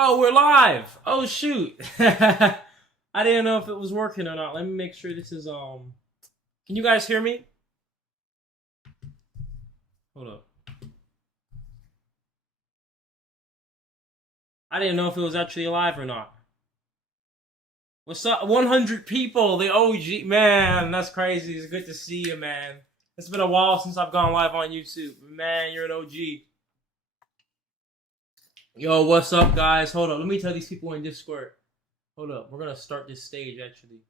Oh, we're live. Oh shoot. I didn't know if it was working or not. Let me make sure this is Can you guys hear me? Hold up. I didn't know if it was actually live or not. What's up? 100 people. The OG. Man, that's crazy. It's good to see you, man. It's been a while since I've gone live on YouTube. Man, you're an OG. Yo, what's up, guys? Hold up. Let me tell these people in Discord. Hold up. We're going to start this stage, actually.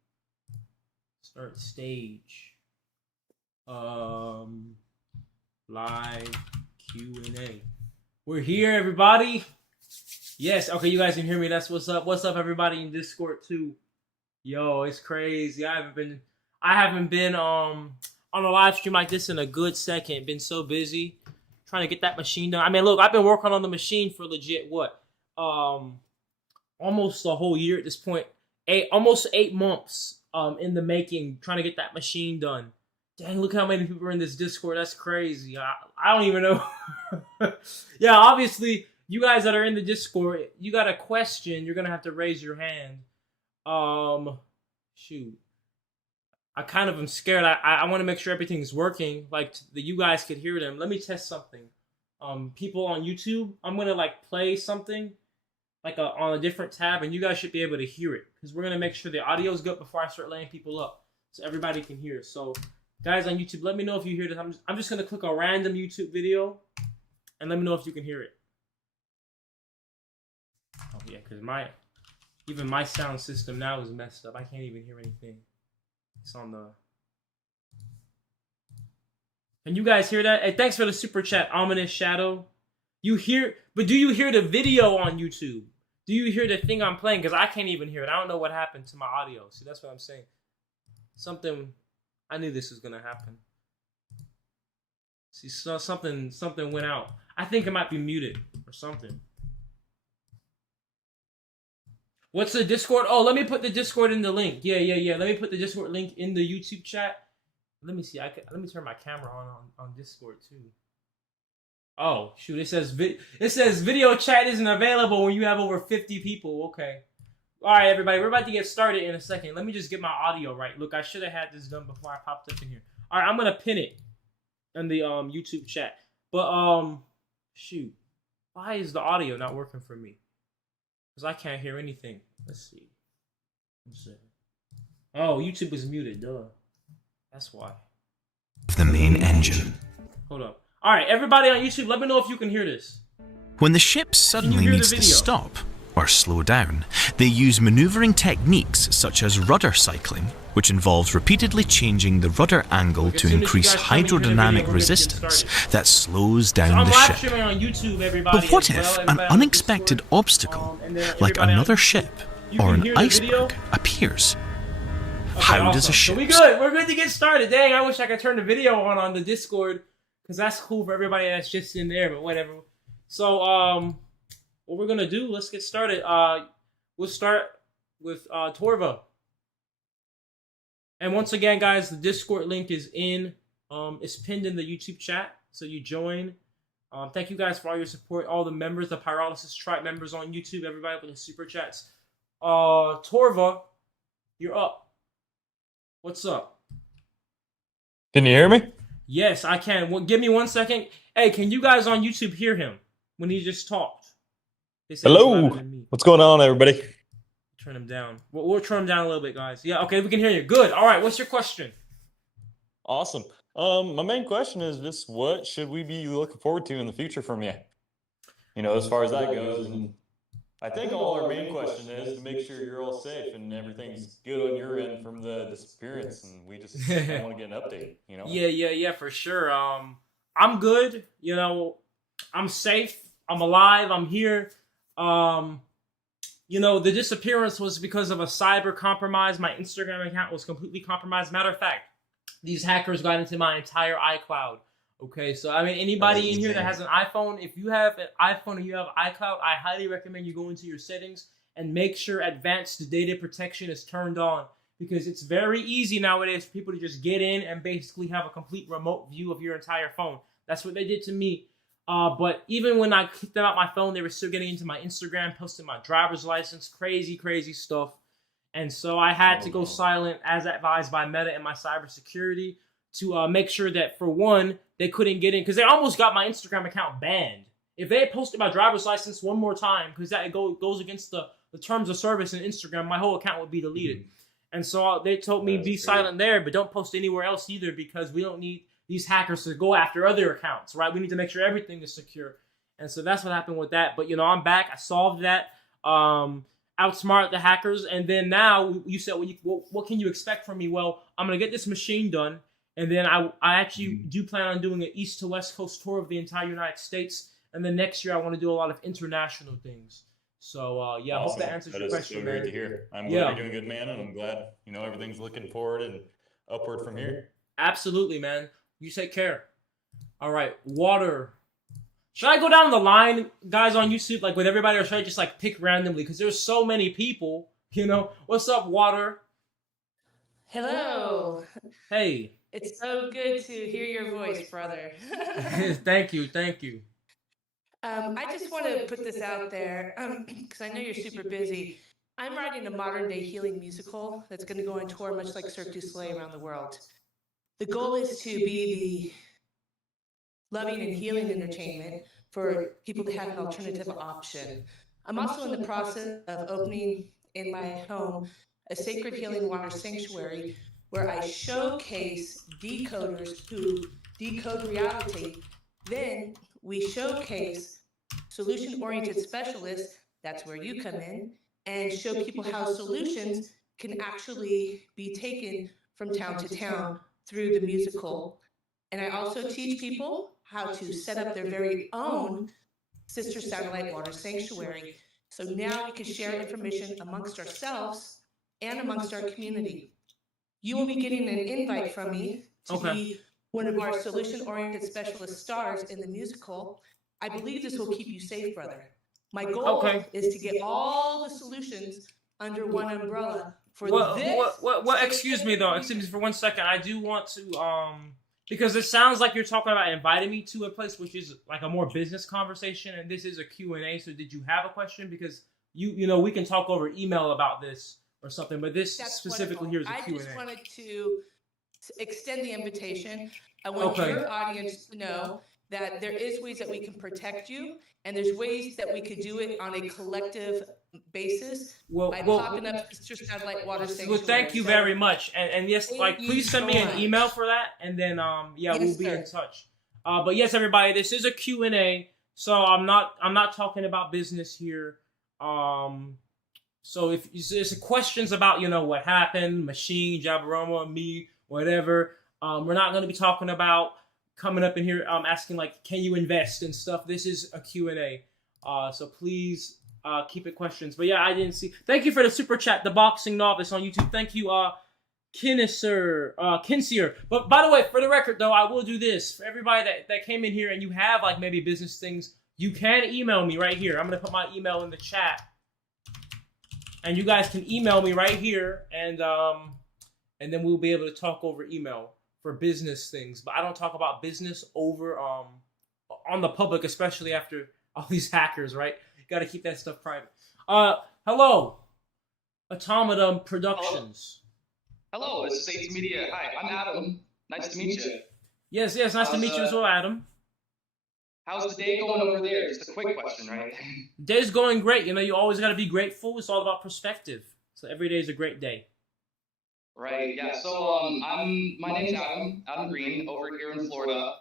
Start stage. Live Q&A. We're here, everybody. Yes. Okay, you guys can hear me. That's what's up. What's up, everybody in Discord, too? Yo, it's crazy. I haven't been on a live stream like this in a good second. Been so busy trying to get that machine done. I mean, look, I've been working on the machine for legit what? Almost a whole year at this point. Almost 8 months in the making, trying to get that machine done. Dang, look how many people are in this Discord. That's crazy. I don't even know. Yeah, obviously, you guys that are in the Discord, you got a question, you're gonna have to raise your hand. Shoot. I kind of am scared. I want to make sure everything's working, like that you guys could hear them. Let me test something. People on YouTube, I'm gonna like play something like on a different tab, and you guys should be able to hear it because we're gonna make sure the audio is good before I start laying people up, so everybody can hear. So, guys on YouTube, let me know if you hear this. I'm just gonna click a random YouTube video, and let me know if you can hear it. Oh yeah, because even my sound system now is messed up. I can't even hear anything. It's on the... Can you guys hear that? Hey, thanks for the super chat, Ominous Shadow. You hear... But do you hear the video on YouTube? Do you hear the thing I'm playing? Because I can't even hear it. I don't know what happened to my audio. See, that's what I'm saying. Something... I knew this was going to happen. See, so something went out. I think it might be muted or something. What's the Discord? Oh, let me put the Discord in the link. Yeah. Let me put the Discord link in the YouTube chat. Let me see. Let me turn my camera on Discord too. Oh shoot! It says video chat isn't available when you have over 50 people. Okay. All right, everybody. We're about to get started in a second. Let me just get my audio right. Look, I should have had this done before I popped up in here. All right, I'm gonna pin it in the YouTube chat. But shoot, why is the audio not working for me? Because I can't hear anything. Let's see. Oh, YouTube is muted, duh. That's why. The main engine. Hold up. Alright, everybody on YouTube, let me know if you can hear this. When the ship suddenly needs to stop or slow down, they use maneuvering techniques such as rudder cycling, which involves repeatedly changing the rudder angle to increase hydrodynamic resistance that slows down the ship. On YouTube, everybody, but what if an unexpected obstacle, like another ship or an iceberg, appears? How does a ship... So we're good to get started. Dang, I wish I could turn the video on the Discord, because that's cool for everybody that's just in there, but whatever. So, what we're going to do, let's get started. We'll start with Torva. And once again, guys, the Discord link is it's pinned in the YouTube chat, so you join. Thank you guys for all your support, all the members, the Pyrolysis tribe members on YouTube, everybody with the super chats. Torva, you're up. What's up? Can you hear me? Yes, I can. Well, give me 1 second. Hey, can you guys on YouTube hear him when he just talked? Hello. What's going on, everybody? Turn him down. We'll turn him down a little bit, guys. Yeah, okay, we can hear you. Good. All right, what's your question? Awesome. My main question is just what should we be looking forward to in the future from you? You know, as far as that goes, and I think all our main question is to make sure you're all safe and everything's good on your end from the disappearance, and we just want to get an update, you know? Yeah, for sure. I'm good. You know, I'm safe. I'm alive. I'm here. You know, the disappearance was because of a cyber compromise. My Instagram account was completely compromised. Matter of fact, these hackers got into my entire iCloud. Okay, so I mean, anybody in here that has an iPhone, if you have an iPhone and you have iCloud, I highly recommend you go into your settings and make sure advanced data protection is turned on, because it's very easy nowadays for people to just get in and basically have a complete remote view of your entire phone. That's what they did to me. But even when I kicked them out my phone, they were still getting into my Instagram, posting my driver's license, crazy stuff. And so I had to go silent as advised by Meta and my cybersecurity to make sure that, for one, they couldn't get in, because they almost got my Instagram account banned. If they had posted my driver's license one more time, because that goes against the terms of service in Instagram, my whole account would be deleted. And so they told me be silent there, but don't post anywhere else either, because we don't need these hackers to go after other accounts, right? We need to make sure everything is secure. And so that's what happened with that. But, I'm back. I solved that. Outsmart the hackers. And then now you said, what can you expect from me? Well, I'm going to get this machine done. And then I actually do plan on doing an east to west coast tour of the entire United States. And then next year I want to do a lot of international things. So, I hope that answers your question, man. That is so great to hear. I'm glad you're doing good, man. And I'm glad, everything's looking forward and upward from here. Absolutely, man. You take care. All right, water. Should I go down the line, guys, on YouTube, like with everybody, or should I just like pick randomly? Because there's so many people, What's up, Water? Hello. Hey. It's so good to hear your voice, brother. Thank you. I just want to put this out there, because I know you're super busy. I'm writing a modern-day healing musical that's going to go on tour much like Cirque du Soleil around the world. The goal is to be the loving and healing entertainment for people to have an alternative option. I'm also in the process of opening in my home a sacred healing water sanctuary where I showcase decoders who decode reality. Then we showcase solution-oriented specialists, that's where you come in, and show people how solutions can actually be taken from town to town through the musical. And I also teach people how to set up their very own sister satellite water sanctuary. So now we can share information amongst ourselves and amongst our community. You will be getting an invite from me to be one of our solution-oriented specialist stars in the musical. I believe this will keep you safe, brother. My goal is to get all the solutions under one umbrella for this. Excuse me for 1 second. I do want to because it sounds like you're talking about inviting me to a place which is like a more business conversation, and this is a Q&A. So did you have a question? Because we can talk over email about this or something, but this specifically here is a Q&A. I just wanted to extend the invitation. I want your audience to know that there is ways that we can protect you, and there's ways that we could do it on a collective basis by popping up Sister Satellite Water Sanctuary. Well, thank you very much, and yes, please send me an email for that, and then we'll be in touch. But yes, everybody, this is a Q&A, so I'm not talking about business here. So if there's questions about what happened, machine, jabaroma, me, whatever, we're not going to be talking about coming up in here asking can you invest and stuff. This is a Q&A, so please keep it questions. But yeah, I didn't see. Thank you for the super chat, the boxing novice on YouTube. Thank you, Kinsier. But by the way, for the record though, I will do this for everybody that came in here and you have maybe business things. You can email me right here. I'm gonna put my email in the chat, and you guys can email me right here, and then we'll be able to talk over email for business things. But I don't talk about business over on the public, especially after all these hackers, right? You got to keep that stuff private. Hello, Automaton Productions. Hello, this is Saints Media. Hi, I'm Adam. Nice to meet you. Yes, nice to meet you as well, Adam. How's the day going over there? Just a quick question, right? Day's going great. You always got to be grateful. It's all about perspective. So every day is a great day. Right, yeah. So my name's Adam Green, over here in Florida.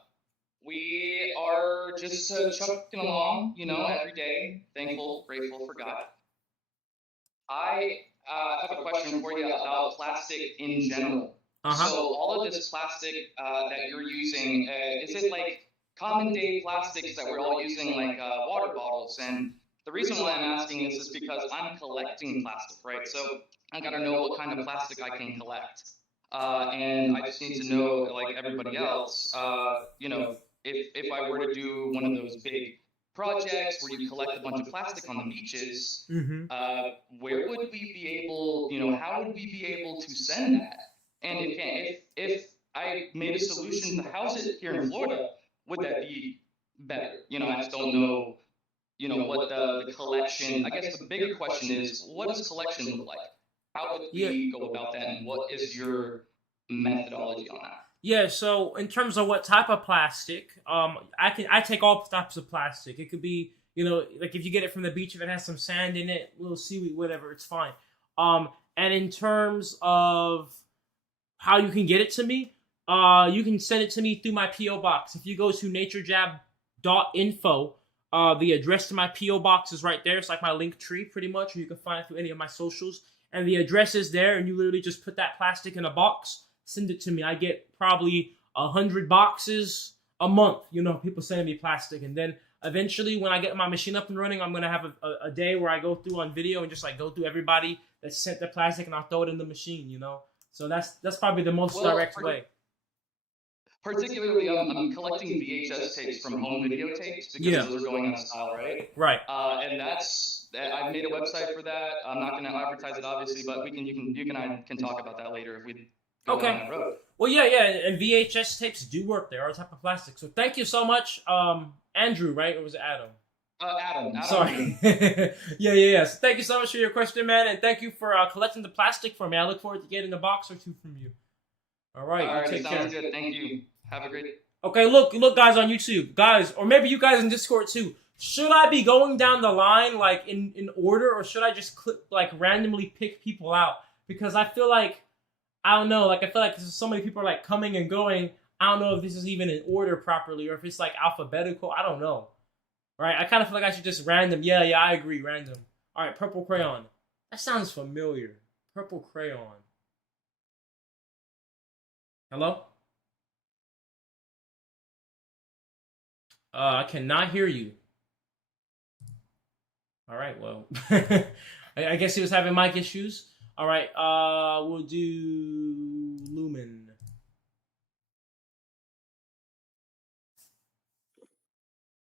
We are just chucking along, every day. Thankful, grateful for God. I have a question for you about plastic in general. So all of this plastic that you're using, is it common day plastics that we're all using, water bottles? And the reason why I'm asking this is because I'm collecting plastic, right? So I gotta know what kind of plastic I can collect. And I just need to know, like everybody else, if I were to do one of those big projects where you collect a bunch of plastic on the beaches, where would we be able, how would we be able to send that? And if I made a solution to house it here in Florida, would that be better. You know, I just don't know, you know, what the collection. I guess the bigger question is, what does collection look like? How would we go about that, and what is your methodology on that? Yeah, so in terms of what type of plastic, I take all types of plastic. It could be, you know, like if you get it from the beach, if it has some sand in it, little seaweed, whatever, it's fine. And in terms of how you can get it to me, you can send it to me through my PO box. If you go to naturejab.info, the address to my PO box is right there. It's like my link tree, pretty much, or you can find it through any of my socials. And the address is there, and you literally just put that plastic in a box, send it to me. I get probably 100 boxes a month. You know, people sending me plastic, and then eventually, when I get my machine up and running, I'm gonna have a day where I go through on video and just like go through everybody that sent the plastic, and I'll throw it in the machine. You know, so that's probably the most direct way. Particularly, I'm collecting VHS tapes from home videotapes because those are going out of style, right? Right. And I've made a website for that. I'm not going to advertise it, obviously, but you and I can talk about that later if we go down that road. Well, yeah, and VHS tapes do work. They are a type of plastic. So thank you so much, Andrew, right? Or was it Adam? Adam. Sorry. yeah. So thank you so much for your question, man, and thank you for collecting the plastic for me. I look forward to getting a box or two from you. All right, take sounds care. Good. Thank you. Have a great. Okay, look, guys on YouTube, guys, or maybe you guys in Discord too. Should I be going down the line like in order, or should I just randomly pick people out? Because I feel like I feel like so many people are like coming and going. I don't know if this is even in order properly, or if it's like alphabetical. I don't know. Right? I kind of feel like I should just random. Yeah, I agree, random. All right, purple crayon. That sounds familiar. Purple crayon. Hello? I cannot hear you. All right, well, I guess he was having mic issues. All right, we'll do Lumen.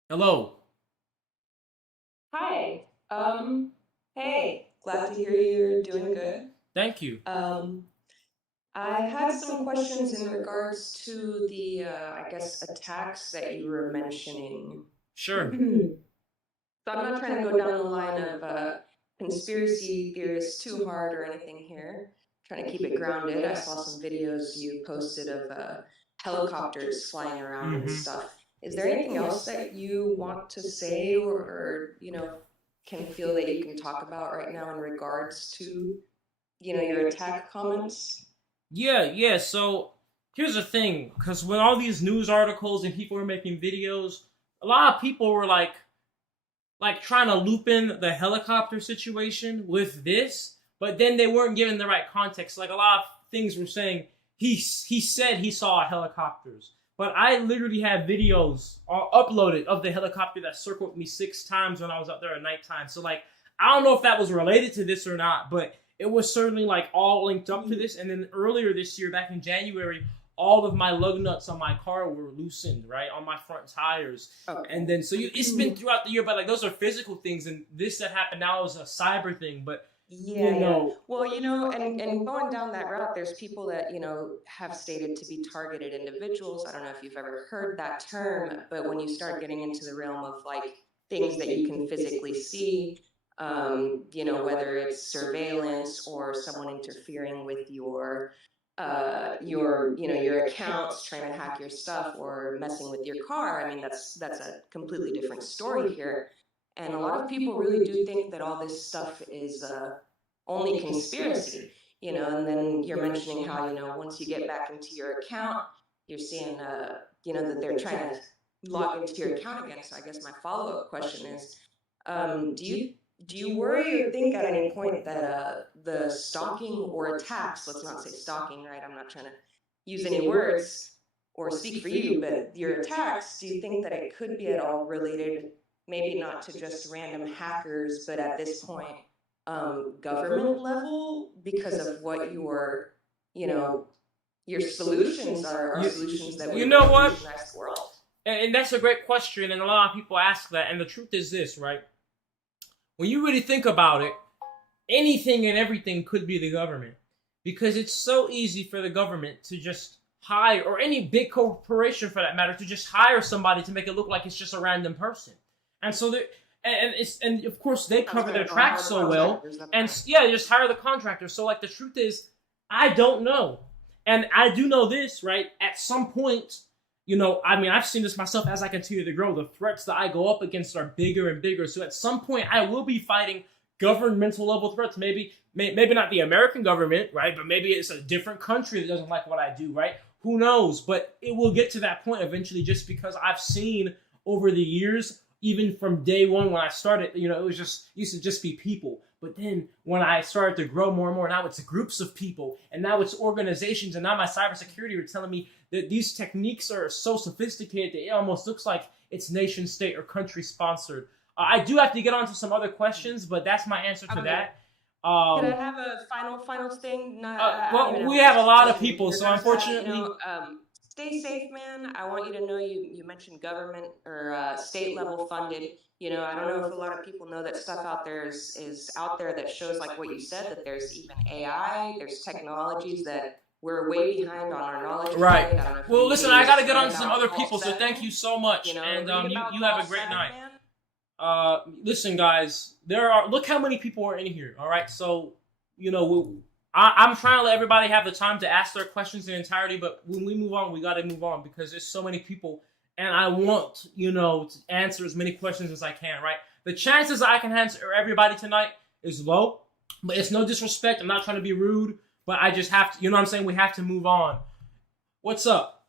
Hello. Hi. Hey, glad to hear you're doing good. Thank you. I had some questions in regards to the, I guess, attacks that you were mentioning. Sure. So I'm not trying to go down the line of conspiracy theorists too hard or anything here. Trying to keep it grounded. I saw some videos you posted of helicopters flying around and stuff. Is there anything else that you want to say or can feel that you can talk about right now in regards to, your attack comments? Yeah. So here's the thing, because when all these news articles and people were making videos, a lot of people were like trying to loop in the helicopter situation with this, but then they weren't given the right context. Like a lot of things were saying he said he saw helicopters, but I literally have videos uploaded of the helicopter that circled me 6 times when I was up there at nighttime. So like I don't know if that was related to this or not, but it was certainly like all linked up to this. And then earlier this year, back in January, all of my lug nuts on my car were loosened, right, on my front tires. Okay. And then so it's been throughout the year, but like those are physical things, and this that happened now is a cyber thing. But yeah. Well, and going down that route, there's people that have stated to be targeted individuals. I don't know if you've ever heard that term, but when you start getting into the realm of like things that you can physically see, whether it's surveillance or someone interfering with your accounts, trying to hack your stuff or messing with your car. I mean, that's a completely different story here. And a lot of people really do think that all this stuff is only conspiracy, and then you're mentioning how, once you get back into your account, you're seeing, that they're trying to log into your account again. So I guess my follow-up question is, do you worry or think at any point that the stalking or attacks, let's not say stalking, right? I'm not trying to use any words or speak for you, but your attacks, do you think that it could be at all related, maybe not to just random hackers, but at this point, government level, because of what your solutions are solutions that we revolutionize the world? And that's a great question, and a lot of people ask that, and the truth is this, right? When you really think about it, anything and everything could be the government, because it's so easy for the government to just hire, or any big corporation for that matter, to just hire somebody to make it look like it's just a random person. And so and of course they cover their tracks so well, and yeah, just hire the contractors. So like the truth is, I don't know, and I do know this, right? At some point, you know, I mean, I've seen this myself as I continue to grow. The threats that I go up against are bigger and bigger. So at some point, I will be fighting governmental level threats. Maybe not the American government, right? But maybe it's a different country that doesn't like what I do, right? Who knows? But it will get to that point eventually, just because I've seen over the years, even from day one when I started, you know, it used to just be people. But then when I started to grow more and more, now it's groups of people, and now it's organizations, and now my cybersecurity are telling me that these techniques are so sophisticated that it almost looks like it's nation state or country sponsored. I do have to get on to some other questions, but that's my answer to that. Can I have a final thing? Well, we have a lot of people, so unfortunately... Stay safe, man. I want you to know you mentioned government or state level funded. You know, I don't know if a lot of people know that stuff out there is out there that shows, like what you said, that there's even AI, there's technologies that we're way behind on our knowledge. Right. Well, listen, I got to get on to some other people, so thank you so much. You know, and you have a great night. Listen, guys, look how many people are in here, all right? So, you know, I'm trying to let everybody have the time to ask their questions in entirety, but when we move on, we got to move on because there's so many people, and I want, you know, to answer as many questions as I can, right? The chances I can answer everybody tonight is low, but it's no disrespect. I'm not trying to be rude, but I just have to, you know what I'm saying? We have to move on. What's up?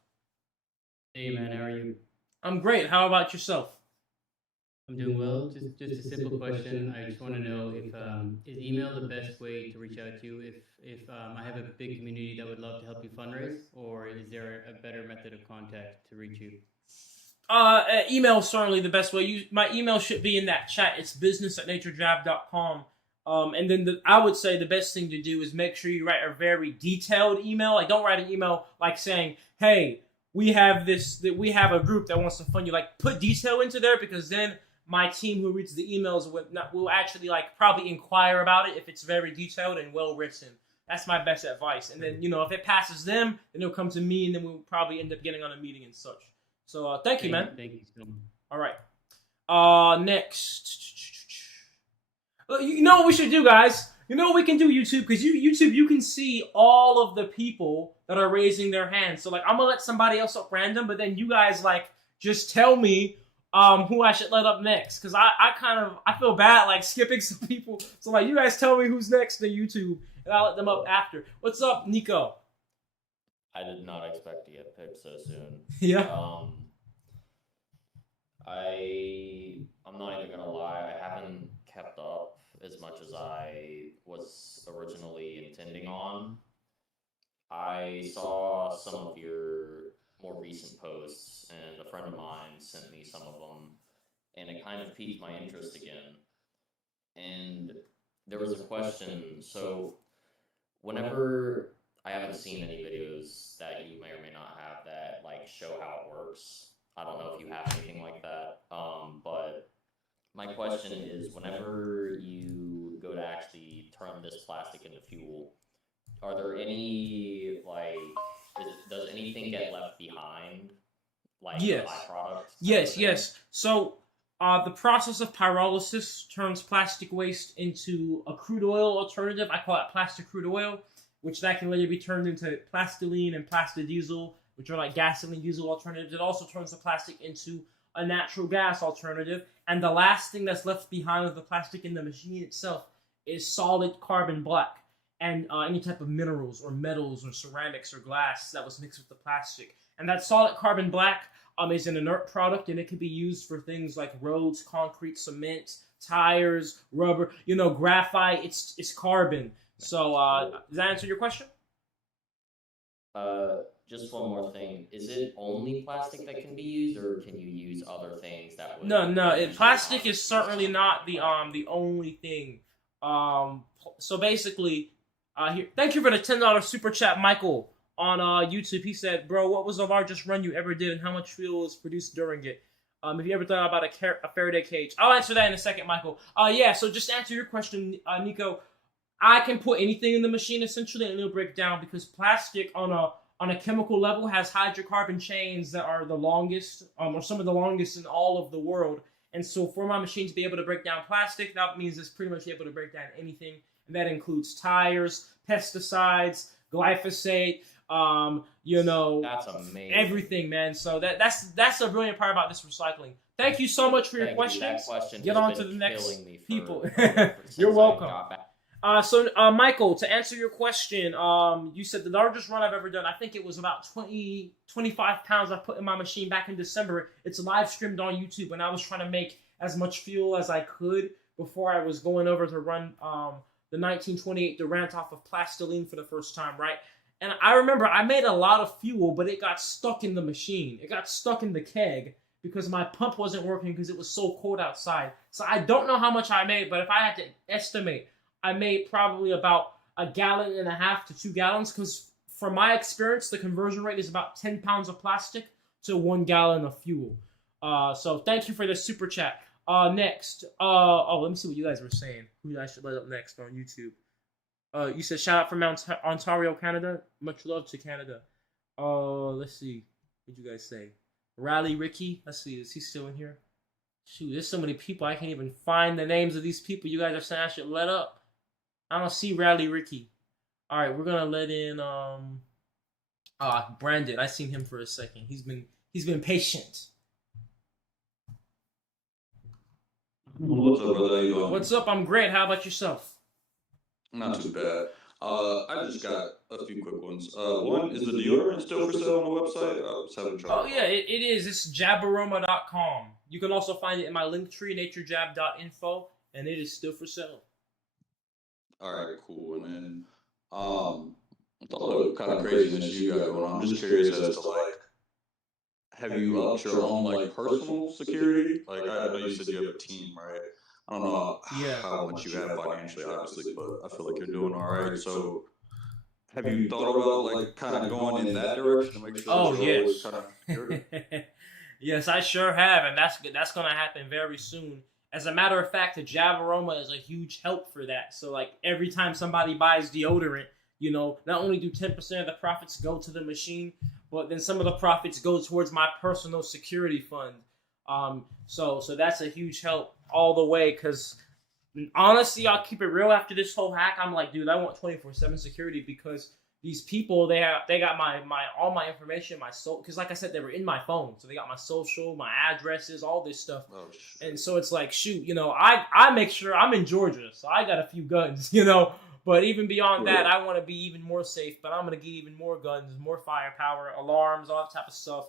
Hey, man, how are you? I'm great. How about yourself? I'm doing well. Just a simple question. I just want to know if is email the best way to reach out to you if I have a big community that would love to help you fundraise, or is there a better method of contact to reach you? Email is certainly the best way. My email should be in that chat. It's business@naturejab.com. And then I would say the best thing to do is make sure you write a very detailed email. Like, don't write an email like saying, "Hey, we have a group that wants to fund you." Like, put detail into there, because then my team who reads the emails will actually like probably inquire about it if it's very detailed and well written. That's my best advice. And then, you know, if it passes them, then it'll come to me, and then we'll probably end up getting on a meeting and such. So thank you, man. Thank you so much. All right. Next. You know what we should do, guys? You know what we can do, YouTube? Because YouTube, you can see all of the people that are raising their hands. So like, I'm gonna let somebody else up random, but then you guys like just tell me who I should let up next, because I feel bad like skipping some people. So like, you guys tell me who's next to YouTube, and I'll let them up after. What's up, Nico? I did not expect to get picked so soon. Yeah. I'm not even gonna lie, I haven't kept up as much as I was originally intending on. I saw some of your more recent posts, and a friend of mine sent me some of them, and it kind of piqued my interest again. And there was a question, so whenever I haven't seen any videos that you may or may not have that like show how it works. I don't know if you have anything like that, but my question is, whenever you go to actually turn this plastic into fuel, are there any, like, does anything get left behind? Like, yes. Byproducts? Yes. So, the process of pyrolysis turns plastic waste into a crude oil alternative. I call it plastic crude oil, which that can later be turned into plastiline and plastodiesel, which are like gasoline diesel alternatives. It also turns the plastic into a natural gas alternative. And the last thing that's left behind of the plastic in the machine itself is solid carbon black, and any type of minerals or metals or ceramics or glass that was mixed with the plastic. And that solid carbon black is an inert product, and it can be used for things like roads, concrete, cement, tires, rubber, graphite. It's carbon. So does that answer your question? Just one more thing. Is it only plastic that can be used, or can you use other things that would... No. Plastic is certainly not the only thing. So basically, here, thank you for the $10 super chat, Michael, on YouTube. He said, "Bro, what was the largest run you ever did, and how much fuel was produced during it? Have you ever thought about a Faraday cage?" I'll answer that in a second, Michael. Yeah, so just to answer your question, Nico, I can put anything in the machine, essentially, and it'll break down, because plastic on on a chemical level has hydrocarbon chains that are the longest, or some of the longest in all of the world. And so for my machine to be able to break down plastic, that means it's pretty much able to break down anything. And that includes tires, pesticides, glyphosate, That's amazing. everything, man. So that's a brilliant part about this recycling. Thank you so much for your questions. That question Get has on been to the next killing me people. since You're I welcome. got back. So Michael, to answer your question, you said the largest run I've ever done, I think it was about 25 pounds I put in my machine back in December. It's live streamed on YouTube, and I was trying to make as much fuel as I could before I was going over to run the 1928 Durant off of plastiline for the first time, right? And I remember I made a lot of fuel, but it got stuck in the machine. It got stuck in the keg because my pump wasn't working because it was so cold outside. So I don't know how much I made, but if I had to estimate, I made probably about 1.5 gallons to 2 gallons, because from my experience, the conversion rate is about 10 pounds of plastic to 1 gallon of fuel. So thank you for the super chat. Next, let me see what you guys were saying. Who I should let up next on YouTube? You said shout out from Ontario, Canada. Much love to Canada. Let's see. What'd you guys say? Rally Ricky. Let's see. Is he still in here? Shoot, there's so many people I can't even find the names of these people you guys are saying I should let up. I don't see Rally Ricky. All right, we're gonna let in Brandon. I seen him for a second. He's been patient. What's up, brother? How you doing? What's up? I'm great. How about yourself? Not too bad. I just got a few quick ones. One, is the deodorant still for sale on the website? I was having trouble. Oh yeah, it is. It's jabaroma.com. You can also find it in my link tree, naturejab.info, and it is still for sale. All right, cool. And then, with all the kind of craziness you got going on, I'm just curious as to have you upped your own personal security? I know you said you have a team, right? I don't know how much you have financially, obviously, but I feel like you're doing all right. So, have you thought about kind of going in that direction to make sure that you're always kind of security? Yes, I sure have, and that's going to happen very soon. As a matter of fact, the Jabaroma is a huge help for that. So, every time somebody buys deodorant, not only do 10% of the profits go to the machine, but then some of the profits go towards my personal security fund. So that's a huge help all the way, because honestly, I'll keep it real, after this whole hack, I'm like, dude, I want 24/7 security, because these people, they got my all my information, my soul, because like I said, they were in my phone, so they got my social, my addresses, all this stuff. Oh, shit. And so it's like, shoot, I make sure I'm in Georgia, so I got a few guns, but even beyond that, I want to be even more safe, but I'm going to get even more guns, more firepower, alarms, all that type of stuff.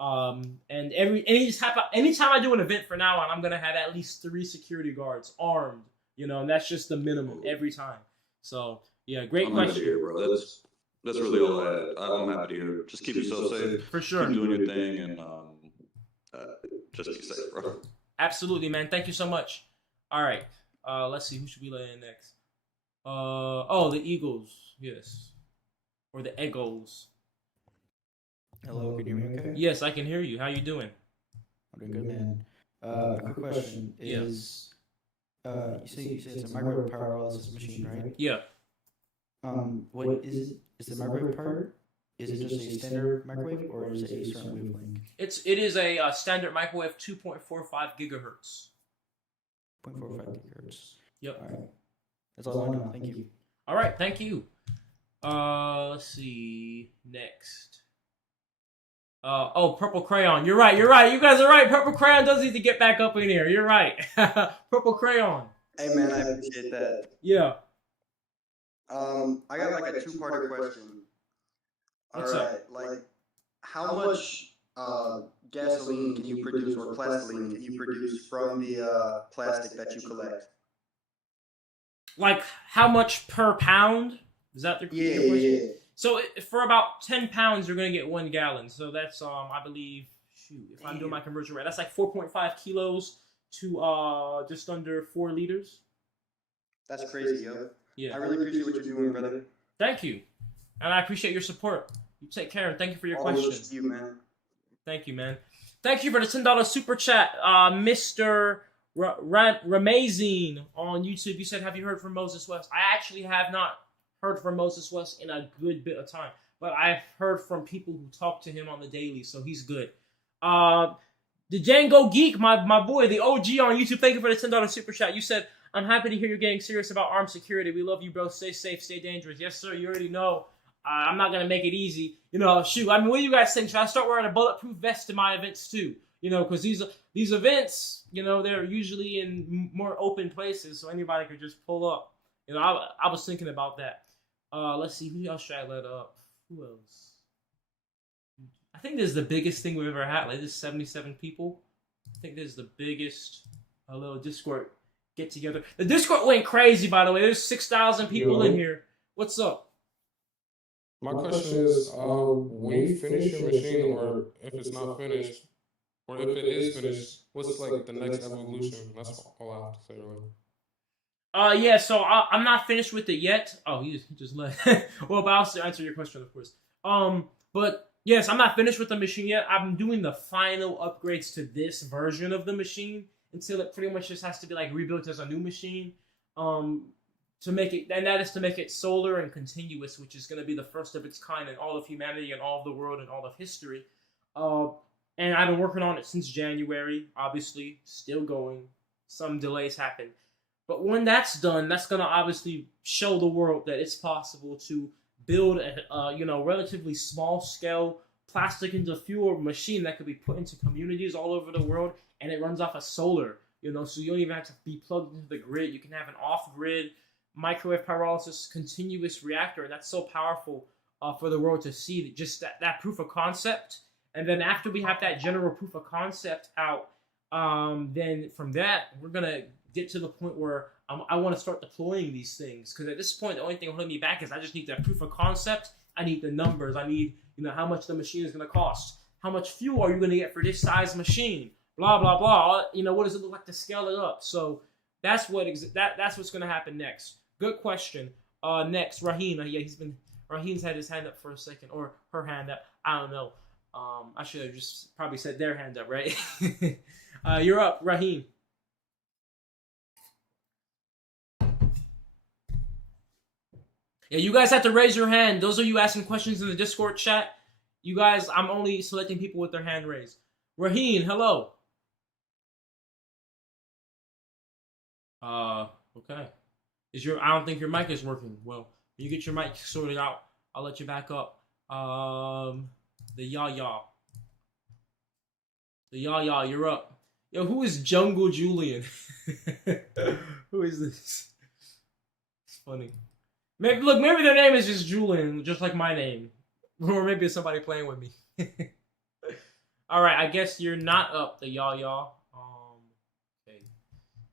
And anytime I do an event from now on, I'm going to have at least 3 security guards armed, and that's just the minimum every time. So, yeah, great question. Happy to hear, bro. That's really all I had. I'm happy to hear. Just keep yourself safe. For sure. Keep doing your thing, and just be safe, bro. Absolutely, man. Thank you so much. All right. Let's see. Who should we let in next? The Eagles. Yes. Or the Eagles. Hello, can you hear me okay? Yes, I can hear you. How you doing? I'm doing good, man. Quick question is, you say it's a microwave pyrolysis machine, right? Yeah. What is the microwave part? Is it just a standard microwave, or is it a certain wavelength? It is a standard microwave, 2.45 gigahertz. 0.45 gigahertz. Yep. All right. That's all I know. Thank you. All right. Thank you. Let's see. Next. Purple Crayon. You're right. You guys are right. Purple Crayon does need to get back up in here. You're right. Purple Crayon. Hey, man, I appreciate that. Yeah. I got a two-parter question. What's up? How much gasoline can you produce, or plastiline can you produce from the plastic that you collect? How much per pound? Is that the question? Yeah. So for about 10 pounds, you're going to get 1 gallon. So that's, I believe, if I'm doing my conversion right, that's 4.5 kilos to just under 4 liters. That's crazy, yo. Yeah. I really appreciate what you're doing, brother. Thank you. And I appreciate your support. You take care, and thank you for your question. To you, man. Thank you, man. Thank you for the $10 super chat, Mr. Ramazine on YouTube. You said, have you heard from Moses West? I actually have not heard from Moses West in a good bit of time. but I've heard from people who talk to him on the daily, so he's good. The Django Geek, my boy, the OG on YouTube, thank you for the $10 super chat. You said, I'm happy to hear you're getting serious about armed security. We love you, bro. Stay safe, stay dangerous. Yes, sir, you already know. I'm not going to make it easy. You know, shoot, I mean, what do you guys think? Should I start wearing a bulletproof vest to my events too? You know, because these events, you know, they're usually in more open places, so anybody could just pull up. You know, I was thinking about that. Let's see, who else should I let up? Who else? I think this is the biggest thing we've ever had. Like, this 77 people. I think this is the biggest little Discord get together. The Discord went crazy, by the way. There's 6,000 people in here. What's up? My question is, when you finish your machine, or if it's not finished, or if it is finished, what's like the next evolution? That's all I have to say, really. Yeah, so I'm not finished with it yet. Oh, he just left. Well, but I'll answer your question, of course. But yes, I'm not finished with the machine yet. I'm doing the final upgrades to this version of the machine until it pretty much just has to be like rebuilt as a new machine. To make it, and that is to make it solar and continuous, which is going to be the first of its kind in all of humanity and all of the world and all of history. And I've been working on it since January. Obviously, still going. Some delays happen. But when that's done, that's going to obviously show the world that it's possible to build a relatively small scale plastic into fuel machine that could be put into communities all over the world, and it runs off of solar. You know, so you don't even have to be plugged into the grid. You can have an off-grid microwave pyrolysis continuous reactor, and that's so powerful for the world to see. Just that proof of concept, and then after we have that general proof of concept out, then from that we're gonna get to the point where I want to start deploying these things, because at this point the only thing holding me back is I just need that proof of concept. I need the numbers. I need, you know, how much the machine is going to cost. How much fuel are you going to get for this size machine? Blah blah blah. You know, what does it look like to scale it up? So that's what's going to happen next. Good question. Next, Raheen. Yeah, Raheen's had his hand up for a second, or her hand up. I don't know. I should have just probably said their hand up, right? You're up, Raheen. Yeah, you guys have to raise your hand. Those of you asking questions in the Discord chat, you guys, I'm only selecting people with their hand raised. Raheen, hello. Okay. I don't think your mic is working. Well, when you get your mic sorted out, I'll let you back up. The Yaya, you're up. Yo, who is Jungle Julian? Who is this? It's funny. Maybe their name is just Julian, just like my name. Or maybe it's somebody playing with me. Alright, I guess you're not up, the Yaya. Okay.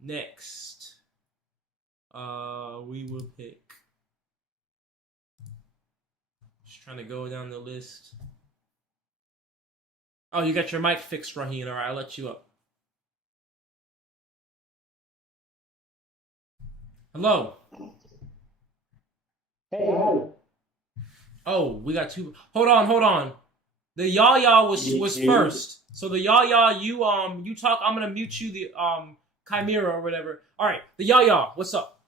Next. We will pick. Just trying to go down the list. Oh, you got your mic fixed, Raheen. Alright, I'll let you up. Hello. Hey, hi. Oh, we got two. Hold on. The Yaya was first. So the Yaya, you talk. I'm gonna mute you. The Chimera or whatever. All right, the Yaya, what's up?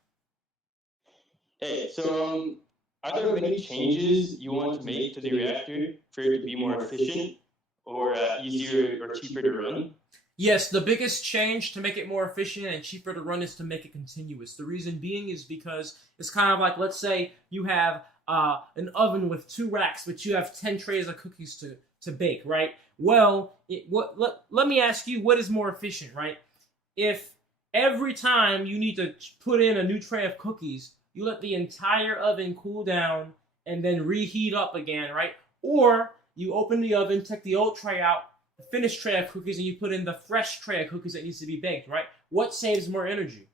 Hey, so are there many changes you want to make to the reactor for it to be more efficient or easier or cheaper to run? Yes, the biggest change to make it more efficient and cheaper to run is to make it continuous. The reason being is because it's kind of like, let's say you have an oven with 2 racks, but you have 10 trays of cookies to bake, right? Well, let me ask you, what is more efficient, right? If every time you need to put in a new tray of cookies, you let the entire oven cool down and then reheat up again, right? Or you open the oven, take the old tray out, the finished tray of cookies, and you put in the fresh tray of cookies that needs to be baked, right? What saves more energy?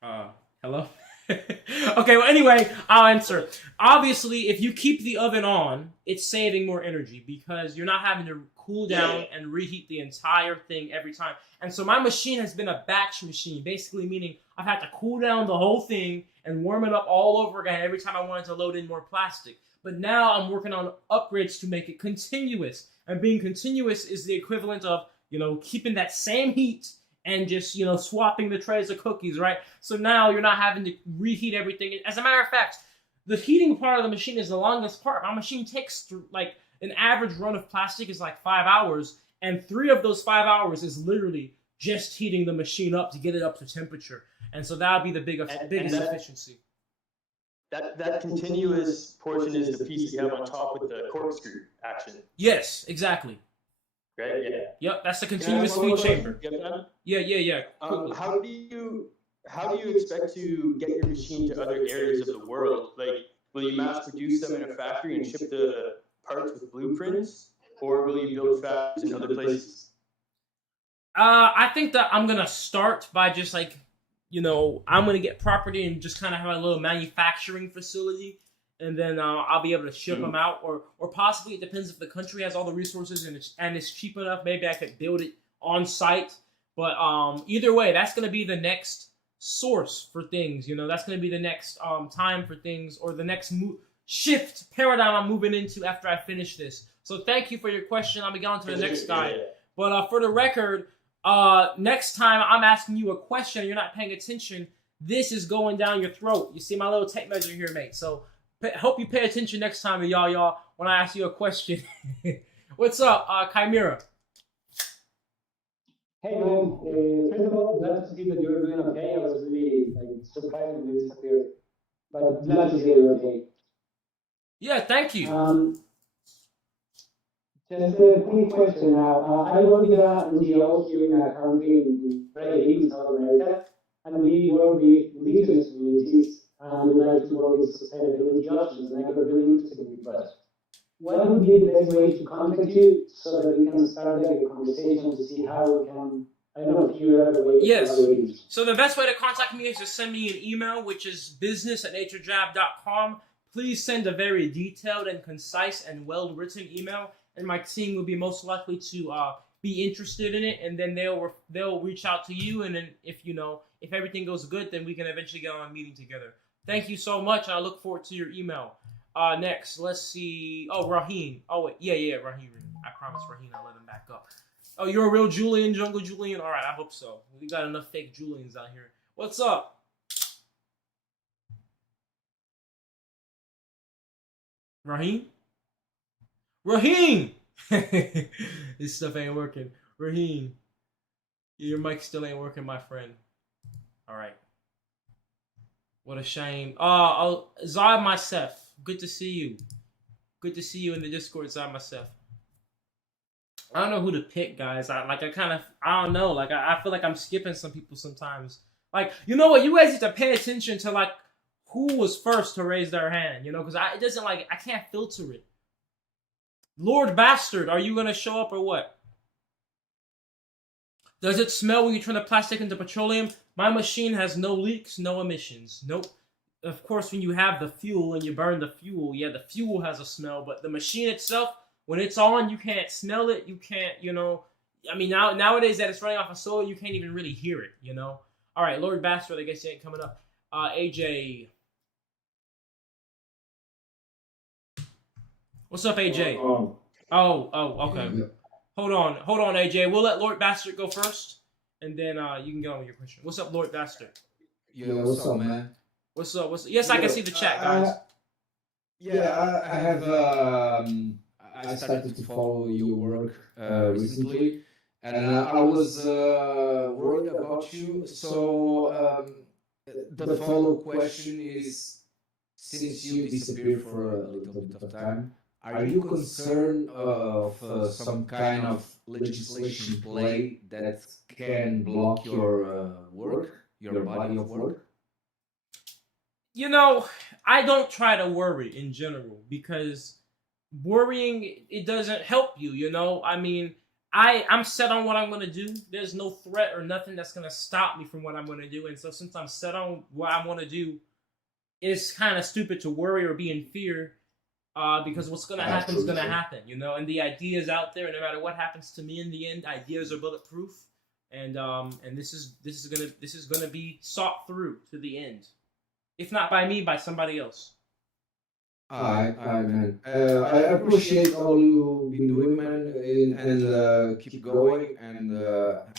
Hello? Okay, well, anyway, I'll answer. Obviously, if you keep the oven on, it's saving more energy because you're not having to cool down and reheat the entire thing every time. And so my machine has been a batch machine, basically meaning I've had to cool down the whole thing and warm it up all over again every time I wanted to load in more plastic. But now I'm working on upgrades to make it continuous. And being continuous is the equivalent of, keeping that same heat and just, you know, swapping the trays of cookies, right? So now you're not having to reheat everything. As a matter of fact, the heating part of the machine is the longest part. My machine takes like an average run of plastic is like 5 hours, and 3 of those 5 hours is literally just heating the machine up to get it up to temperature. And so that would be the biggest efficiency. That continuous portion is the piece that you have on top with the corkscrew action. Yes, exactly. Right? Yeah. Yep, that's the continuous feed chamber. Yeah. How do you expect to get your machine to other areas of the world? Like, will you mass produce them in a factory and ship the parts with blueprints, or will you build factories in other places? I think that I'm gonna start by just like, you know, I'm gonna get property and just kind of have a little manufacturing facility, and then I'll be able to ship them out, or possibly it depends if the country has all the resources and it's cheap enough. Maybe I could build it on site. But either way, that's gonna be the next source for things. You know, that's gonna be the next time for things, or the next shift paradigm I'm moving into after I finish this. So thank you for your question. I'll be going to the next guy. But for the record, next time I'm asking you a question and you're not paying attention, this is going down your throat. You see my little tape measure here, mate. So hope you pay attention next time, y'all, when I ask you a question. What's up, Chimera? Hey man, first of all, glad to see that you're doing okay. I was really surprised when you disappeared, but glad to see you're okay. Yeah, thank you. Just a quick question now. I work with an NGO here in a country in South America, and we work with indigenous communities, and we like to work with sustainability options, and I got really interested in that. What would be the best way to contact you so that we can start a conversation to see how we can, I don't know, figure out a way to collaborate? So the best way to contact me is to send me an email, which is business@naturejab.com. Please send a very detailed and concise and well-written email, and my team will be most likely to be interested in it, and then they'll reach out to you, and then if everything goes good, then we can eventually get on a meeting together. Thank you so much, and I look forward to your email. Next, let's see. Oh, Raheen. Oh, wait. Yeah, Raheen. I promise Raheen I'll let him back up. Oh, you're a real Julian, Jungle Julian? All right, I hope so. We got enough fake Julians out here. What's up? Raheen? Raheen! This stuff ain't working. Raheen. Your mic still ain't working, my friend. All right. What a shame. Zai myself. Good to see you. Good to see you in the Discord, Zai myself. I don't know who to pick, guys. I don't know. Like, I feel like I'm skipping some people sometimes. Like, you know what? You guys need to pay attention to, like, who was first to raise their hand, you know? Because it doesn't, like, I can't filter it. Lord Bastard, are you going to show up or what? Does it smell when you turn the plastic into petroleum? My machine has no leaks, no emissions. Nope. Of course, when you have the fuel and you burn the fuel, yeah, the fuel has a smell, but the machine itself, when it's on, you can't smell it. You can't, I mean, nowadays that it's running off of solar, you can't even really hear it, you know? All right, Lord Bastard, I guess he ain't coming up. AJ. What's up, AJ? Oh, okay. Yeah. Hold on, AJ. We'll let Lord Bastard go first, and then you can go on with your question. What's up, Lord Bastard? Yo, what's up, man? What's up? Yes, I can see the chat, guys. I have. I started to follow your work recently, and I was worried about you. So the follow-up question is: since you disappeared for a little bit of time, are you concerned of some kind of legislation play that can block your work, your body of work? You know, I don't try to worry in general, because worrying, it doesn't help you, you know? I mean, I'm set on what I'm going to do. There's no threat or nothing that's going to stop me from what I'm going to do. And so since I'm set on what I want to do, it's kind of stupid to worry or be in fear, because what's going to happen is going to happen, you know? And the idea is out there, and no matter what happens to me in the end, ideas are bulletproof. And this is gonna be sought through to the end. If not by me, by somebody else. Alright, man. I appreciate all you've been doing, man, and keep going. And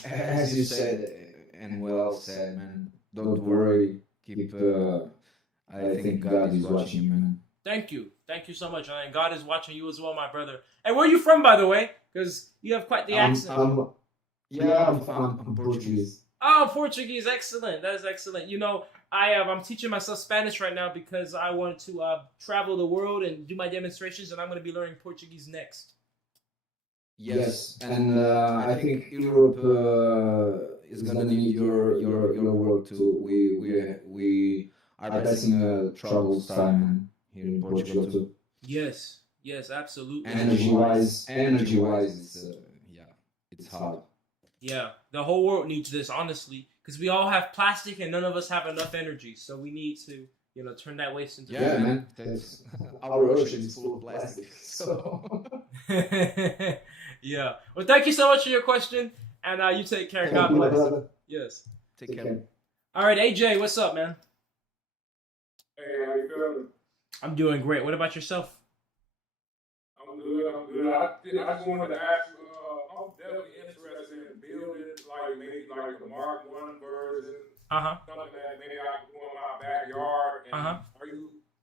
as you said, and well said, man, don't worry. Keep. I think God is watching you, man. Thank you so much, and God is watching you as well, my brother. And where are you from, by the way? Because you have quite the accent. I'm Portuguese. Oh, Portuguese, excellent. That is excellent. You know, I'm teaching myself Spanish right now because I want to travel the world and do my demonstrations, and I'm going to be learning Portuguese next. Yes, and I think Europe is gonna need your work too. We are passing a troubled time here in Portugal too. Yes, absolutely. Energy wise, it's hard. Yeah, the whole world needs this, honestly, because we all have plastic and none of us have enough energy. So we need to, turn that waste into. Yeah, man. That's, our ocean is full of plastic. So. Yeah. Well, thank you so much for your question, and you take care. God bless. Yes. Take care. All right, AJ, what's up, man? Hey, how you feeling? I'm doing great. What about yourself? I'm good. I just wanted to ask you, I'm definitely interested in building, like, maybe like the Mark 1 version. Something that maybe I can do in my backyard. And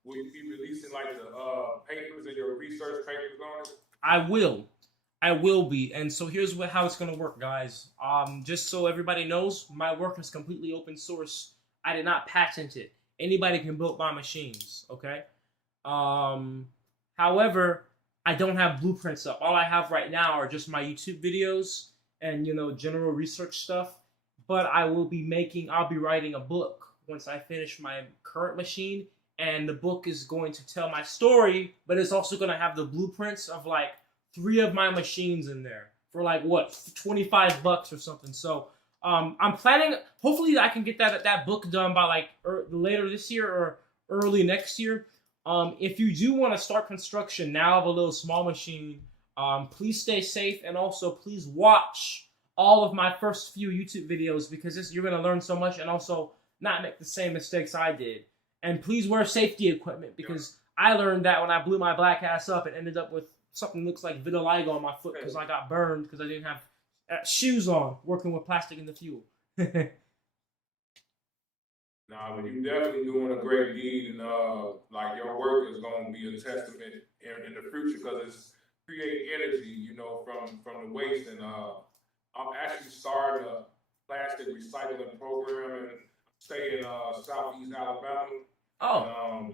will you be releasing, like, the papers and your research papers on it? I will be. And so here's how it's going to work, guys. Just so everybody knows, my work is completely open source. I did not patent it. Anybody can build my machines, okay? However, I don't have blueprints up. All I have right now are just my YouTube videos and, general research stuff. But I'll be writing a book once I finish my current machine. And the book is going to tell my story, but it's also going to have the blueprints of, like, 3 of my machines in there for, like, what, $25 or something. So I'm planning, hopefully I can get that book done by, like, later this year or early next year. If you do want to start construction now of a little small machine, please stay safe, and also please watch all of my first few YouTube videos, because you're going to learn so much and also not make the same mistakes I did. And please wear safety equipment, because I learned that when I blew my black ass up, it ended up with something that looks like vitiligo on my foot because I got burned because I didn't have shoes on working with plastic in the fuel. Nah, but you're definitely doing a great deed, and like, your work is going to be a testament in the future, because it's creating energy, from the waste. And I'm actually starting a plastic recycling program and stay in Southeast Alabama. Oh. And,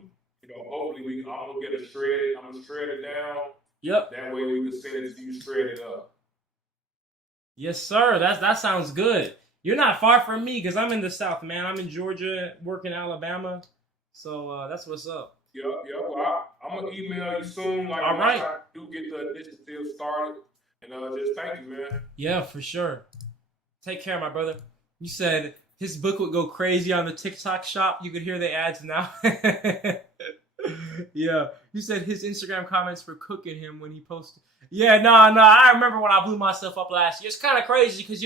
hopefully I'm gonna get it shredded. I'm gonna shred it down. Yep. That way we can send it to you shredded up. Yes, sir. That sounds good. You're not far from me, because I'm in the South, man. I'm in Georgia, working in Alabama. So that's what's up. Yep. Well, I'm gonna email you soon. Like, all right. I do get the initiative started, and just thank you, man. Yeah, for sure. Take care, my brother. You said his book would go crazy on the TikTok shop. You could hear the ads now. Yeah. You said his Instagram comments were cooking him when he posted. Yeah, no. I remember when I blew myself up last year. It's kind of crazy because,